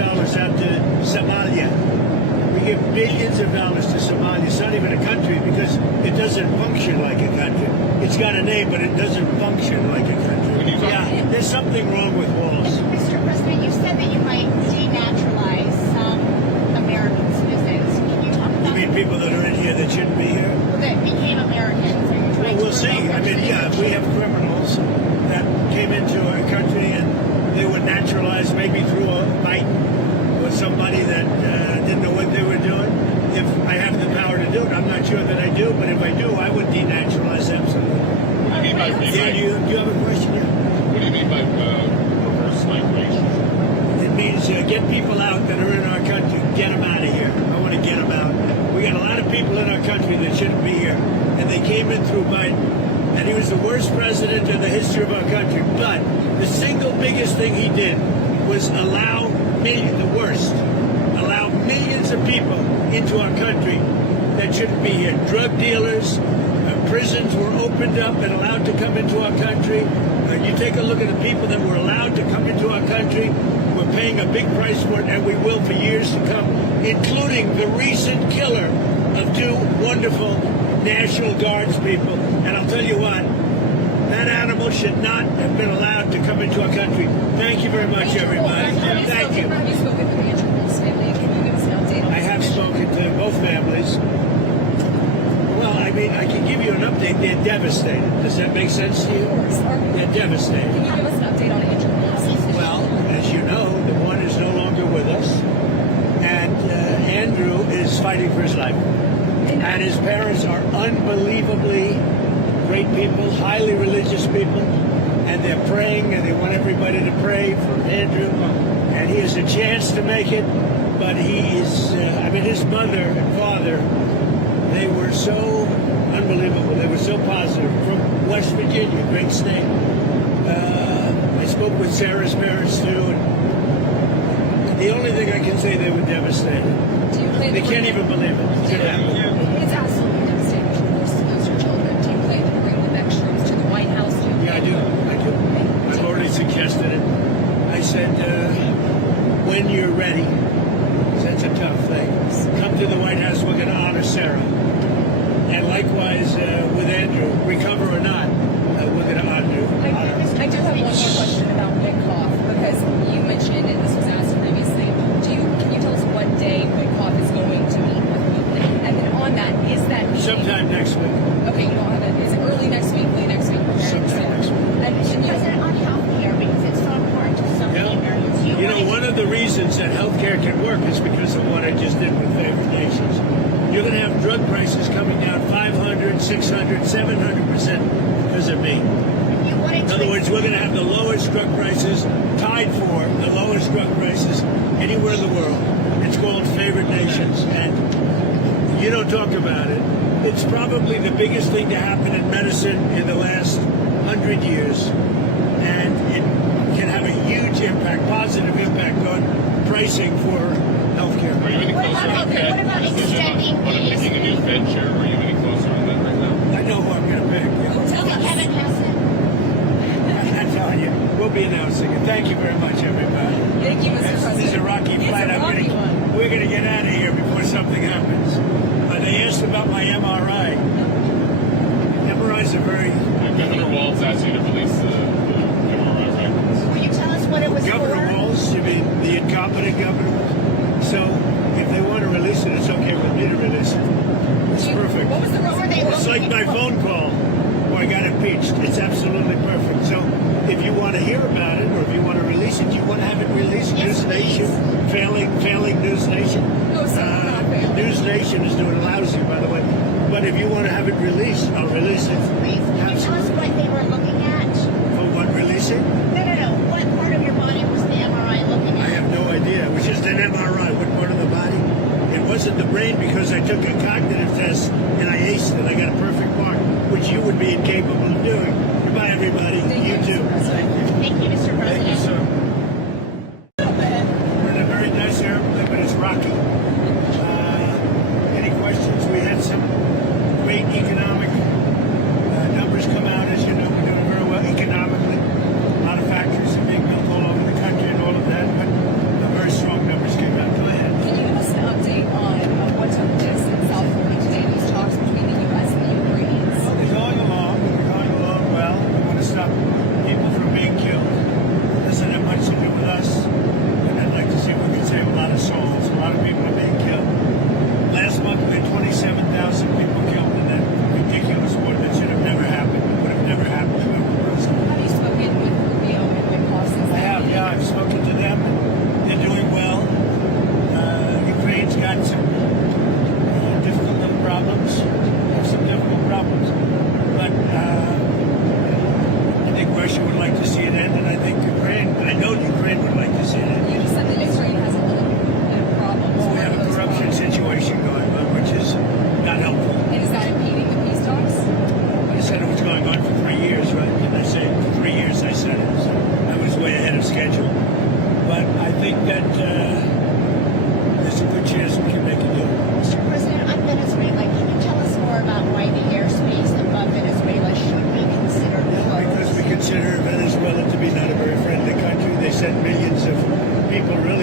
dollars out to Somalia. We give billions of dollars to Somalia. It's not even a country because it doesn't function like a country. It's got a name, but it doesn't function like a country. Yeah, there's something wrong with walls. Mr. President, you said that you might denaturalize some American citizens. Can you talk You about mean people that are in here that shouldn't be here? that became Americans? Are you Well, trying we'll to see. revoke I their mean, yeah, if we have criminals that came into our country and they were naturalized maybe through a fight with somebody that didn't know what they were doing. If I have the power to do it, I'm not sure that I do, but if I do, I would denaturalize absolutely. What do you mean by Yeah, do you have a question? Yeah. What do you mean by reverse migration? It means get people out that are in our country. Get them out of here. I want to get them out. We got a lot of people in our country that shouldn't be here, and they came in through Biden, and he was the worst president in the history of our country. But the single biggest thing he did was allow millions of people into our country that shouldn't be here. Drug dealers, prisons were opened up and allowed to come into our country. You take a look at the people that were allowed to come into our country. We're paying a big price for it, and we will for years to come, including the recent killer of two wonderful National Guards people. And I'll tell you what, that animal should not have been allowed to come into our country. Thank you very much, everybody. Thank you. Have you spoken with the Andrew Wolf's family? Can you give us an update on I have spoken to both families. Well, I mean, I can give you an update. They're devastated. Does that make sense to you? Of course. They're devastated. Can you give us an update on Andrew Wolf's? Well, as you know, the one is no longer with us, and Andrew is fighting for his life. And his parents are unbelievably great people, highly religious people, and they're praying, and they want everybody to pray for Andrew. And he has a chance to make it, but he is, his mother and father, they were so unbelievable. They were so positive. From West Virginia, great state. I spoke with Sarah's parents, too, and the only thing I can say, they were devastated. Do you plan They to can't bring even believe it. It's gonna happen. It's absolutely devastating to lose your children. Do you plan to bring them extras to the White House? Yeah, I do. I've already suggested it. I said, when you're ready, 'cause that's a tough thing, come to the White House, we're going to honor Sarah. And likewise with Andrew, recover or not, we're going to honor you. I do have one more question about Witkoff, because you mentioned, and this was asked previously, can you tell us what day Witkoff is going to meet with you? And then on that, is that meeting... Sometime next week. Okay, you don't have it. Is it early next week, late next week? Okay, Sometime next week. And Mr. President, on healthcare, because it's so important to so many Americans. You know, one of the reasons that healthcare can work is because of what I just did with favored nations. You're going to have drug prices coming down 500, 600, 700% because of me. In other words, we're going to have the lowest drug prices, tied for the lowest drug prices anywhere in the world. It's called favored nations, and you don't talk about it. It's probably the biggest thing to happen in medicine in the last 100 years, and it can have a huge impact, positive impact on pricing for healthcare. Are you any closer on Fed? What about extending on picking a new Fed chair? Are you any closer on that right now? I know who I'm going to pick. Kevin Hassan. I'm telling you, we'll be announcing it. Thank you very much, everybody. Thank you, Mr. President. This is a rocky flight. We're going to get out of here before something happens. They asked about my MRI. MRIs are very... Governor Walz asked you to release the MRI records. Will you tell us what it was Governor for? Walz, you mean the incompetent governor? So if they want to release it, it's okay with me to release it. It's perfect. What was the reason they were It's like my phone call where I got impeached. It's absolutely perfect. So if you want to hear about it, or if you want to release it, you want to have it released. Yes, News Nation, failing News Nation. No, sir, not failing. News Nation is doing lousy, by the way. But if you want to have it released, I'll release it. Please, can you tell us what they were looking at? For what, releasing? No. What part of your body was the MRI looking I at? have no idea. It was just an MRI. What part of the body? It wasn't the brain because I took a cognitive test and I aced it. I got a perfect mark, which you would be incapable of doing. Goodbye, everybody. You too. Thank you, Mr. President. Thank you, sir. We're in a very nice airplane, but it's rocky. Any questions? We had some great economic numbers come out. As you know, we're doing very well economically. A lot of factories are being built all over the country and all of that, but a very strong number.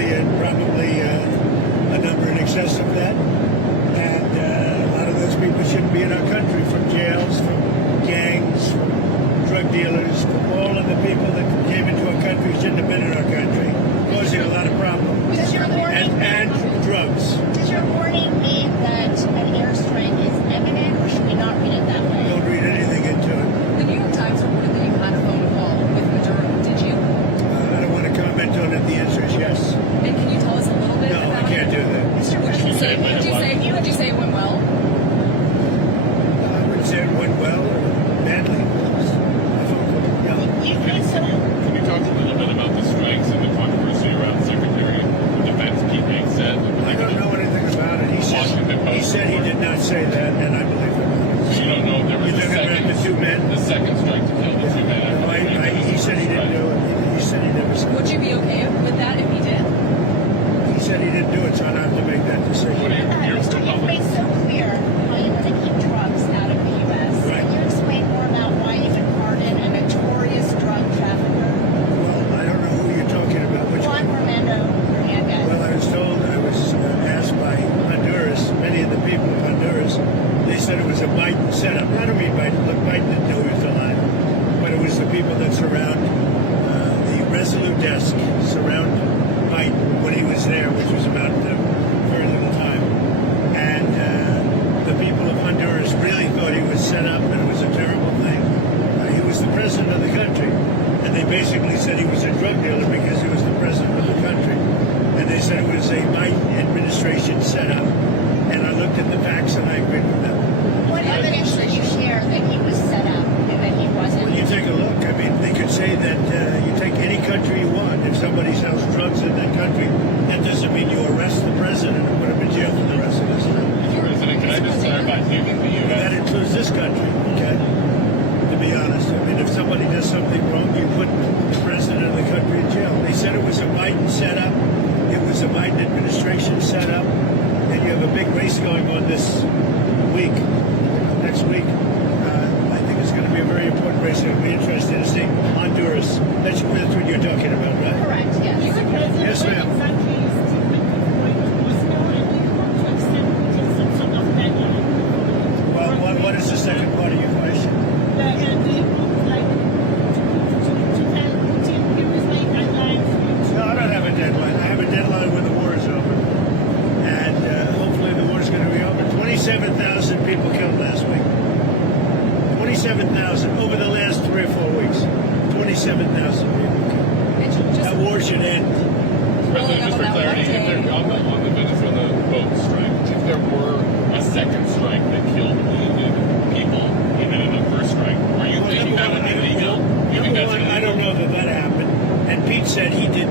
probably a number in excess of that. And a lot of those people shouldn't be in our country, from jails, from gangs, from drug dealers, from all of the people that came into our country shouldn't have been in our country, causing a lot of problems. Does your warning, And drugs. does your warning mean that an airstrike is imminent, or should we not read it that way? Don't read anything into it. The New York Times reported that you had a phone call with Maduro. Did you? I don't want to comment on it. The answer is yes. And can you tell us a little bit No, I about can't it? do that. Mr. Would you say? President, Would you say it went well? I wouldn't say it went well or badly. Yeah. you've been so Can you talk a little bit about the strikes and the controversy around Secretary of Defense Pete Hegseth? I don't know anything about it. He said he did not say that, and I believe him. So you don't know if there was You're talking about the two men? the second strike to kill the two men. He said he didn't do it. He said he never said Would it. you be okay with that if he did? He said he didn't do it, so I don't have to make that decision. What do you, your Mr. You've Republic? made so clear how you want to keep drugs out of the U.S. Right. Can you explain more about why you would pardon a notorious drug trafficker, Well, I don't know who you're talking about. Which Juan Romando Hernandez? Well, I was told, I was asked by Honduras, many of the people of Honduras, they said it was a Biden setup. I don't mean Biden. Look, Biden didn't know he was alive. But it was the people that surround the Resolute desk, surround Biden when he was there, which was about very little time. And the people of Honduras really thought he was set up and it was a terrible thing. He was the president of the country. And they basically said he was a drug dealer because he was the president of the country. And they said it was a Biden administration setup. And I looked at the facts and I agreed with them. What evidence did you share that he was set up and that he wasn't? Well, you take a look. I mean, they could say that you take any country you want. If somebody sells drugs in that country, that doesn't mean you arrest the president and put him in jail for the rest of his life. President, can I just clarify? Do you think the That U.S. includes this country, okay? To be honest, I mean, if somebody does something wrong, you put the president of the country in jail. They said it was a Biden setup. It was a Biden administration setup. And you have a big race going on this week, next week. I think it's going to be a very important race. It'll be interesting to see Honduras. That's what you're talking about, right? Correct, yes. Yes, ma'am. Well, what is the second part of your question? No, I don't have a deadline. I have a deadline when the war is over. And hopefully the war is going to be over. 27,000 people killed last week. 27,000 over the last 3 or 4 weeks. 27,000 people killed. That war should end. President, just for clarity, if there, on the Venezuela boat strike, if there were a second strike that killed wounded people, even in the first strike, are you thinking that would be legal? You think Number that's one, illegal? I don't know that happened. And Pete said he did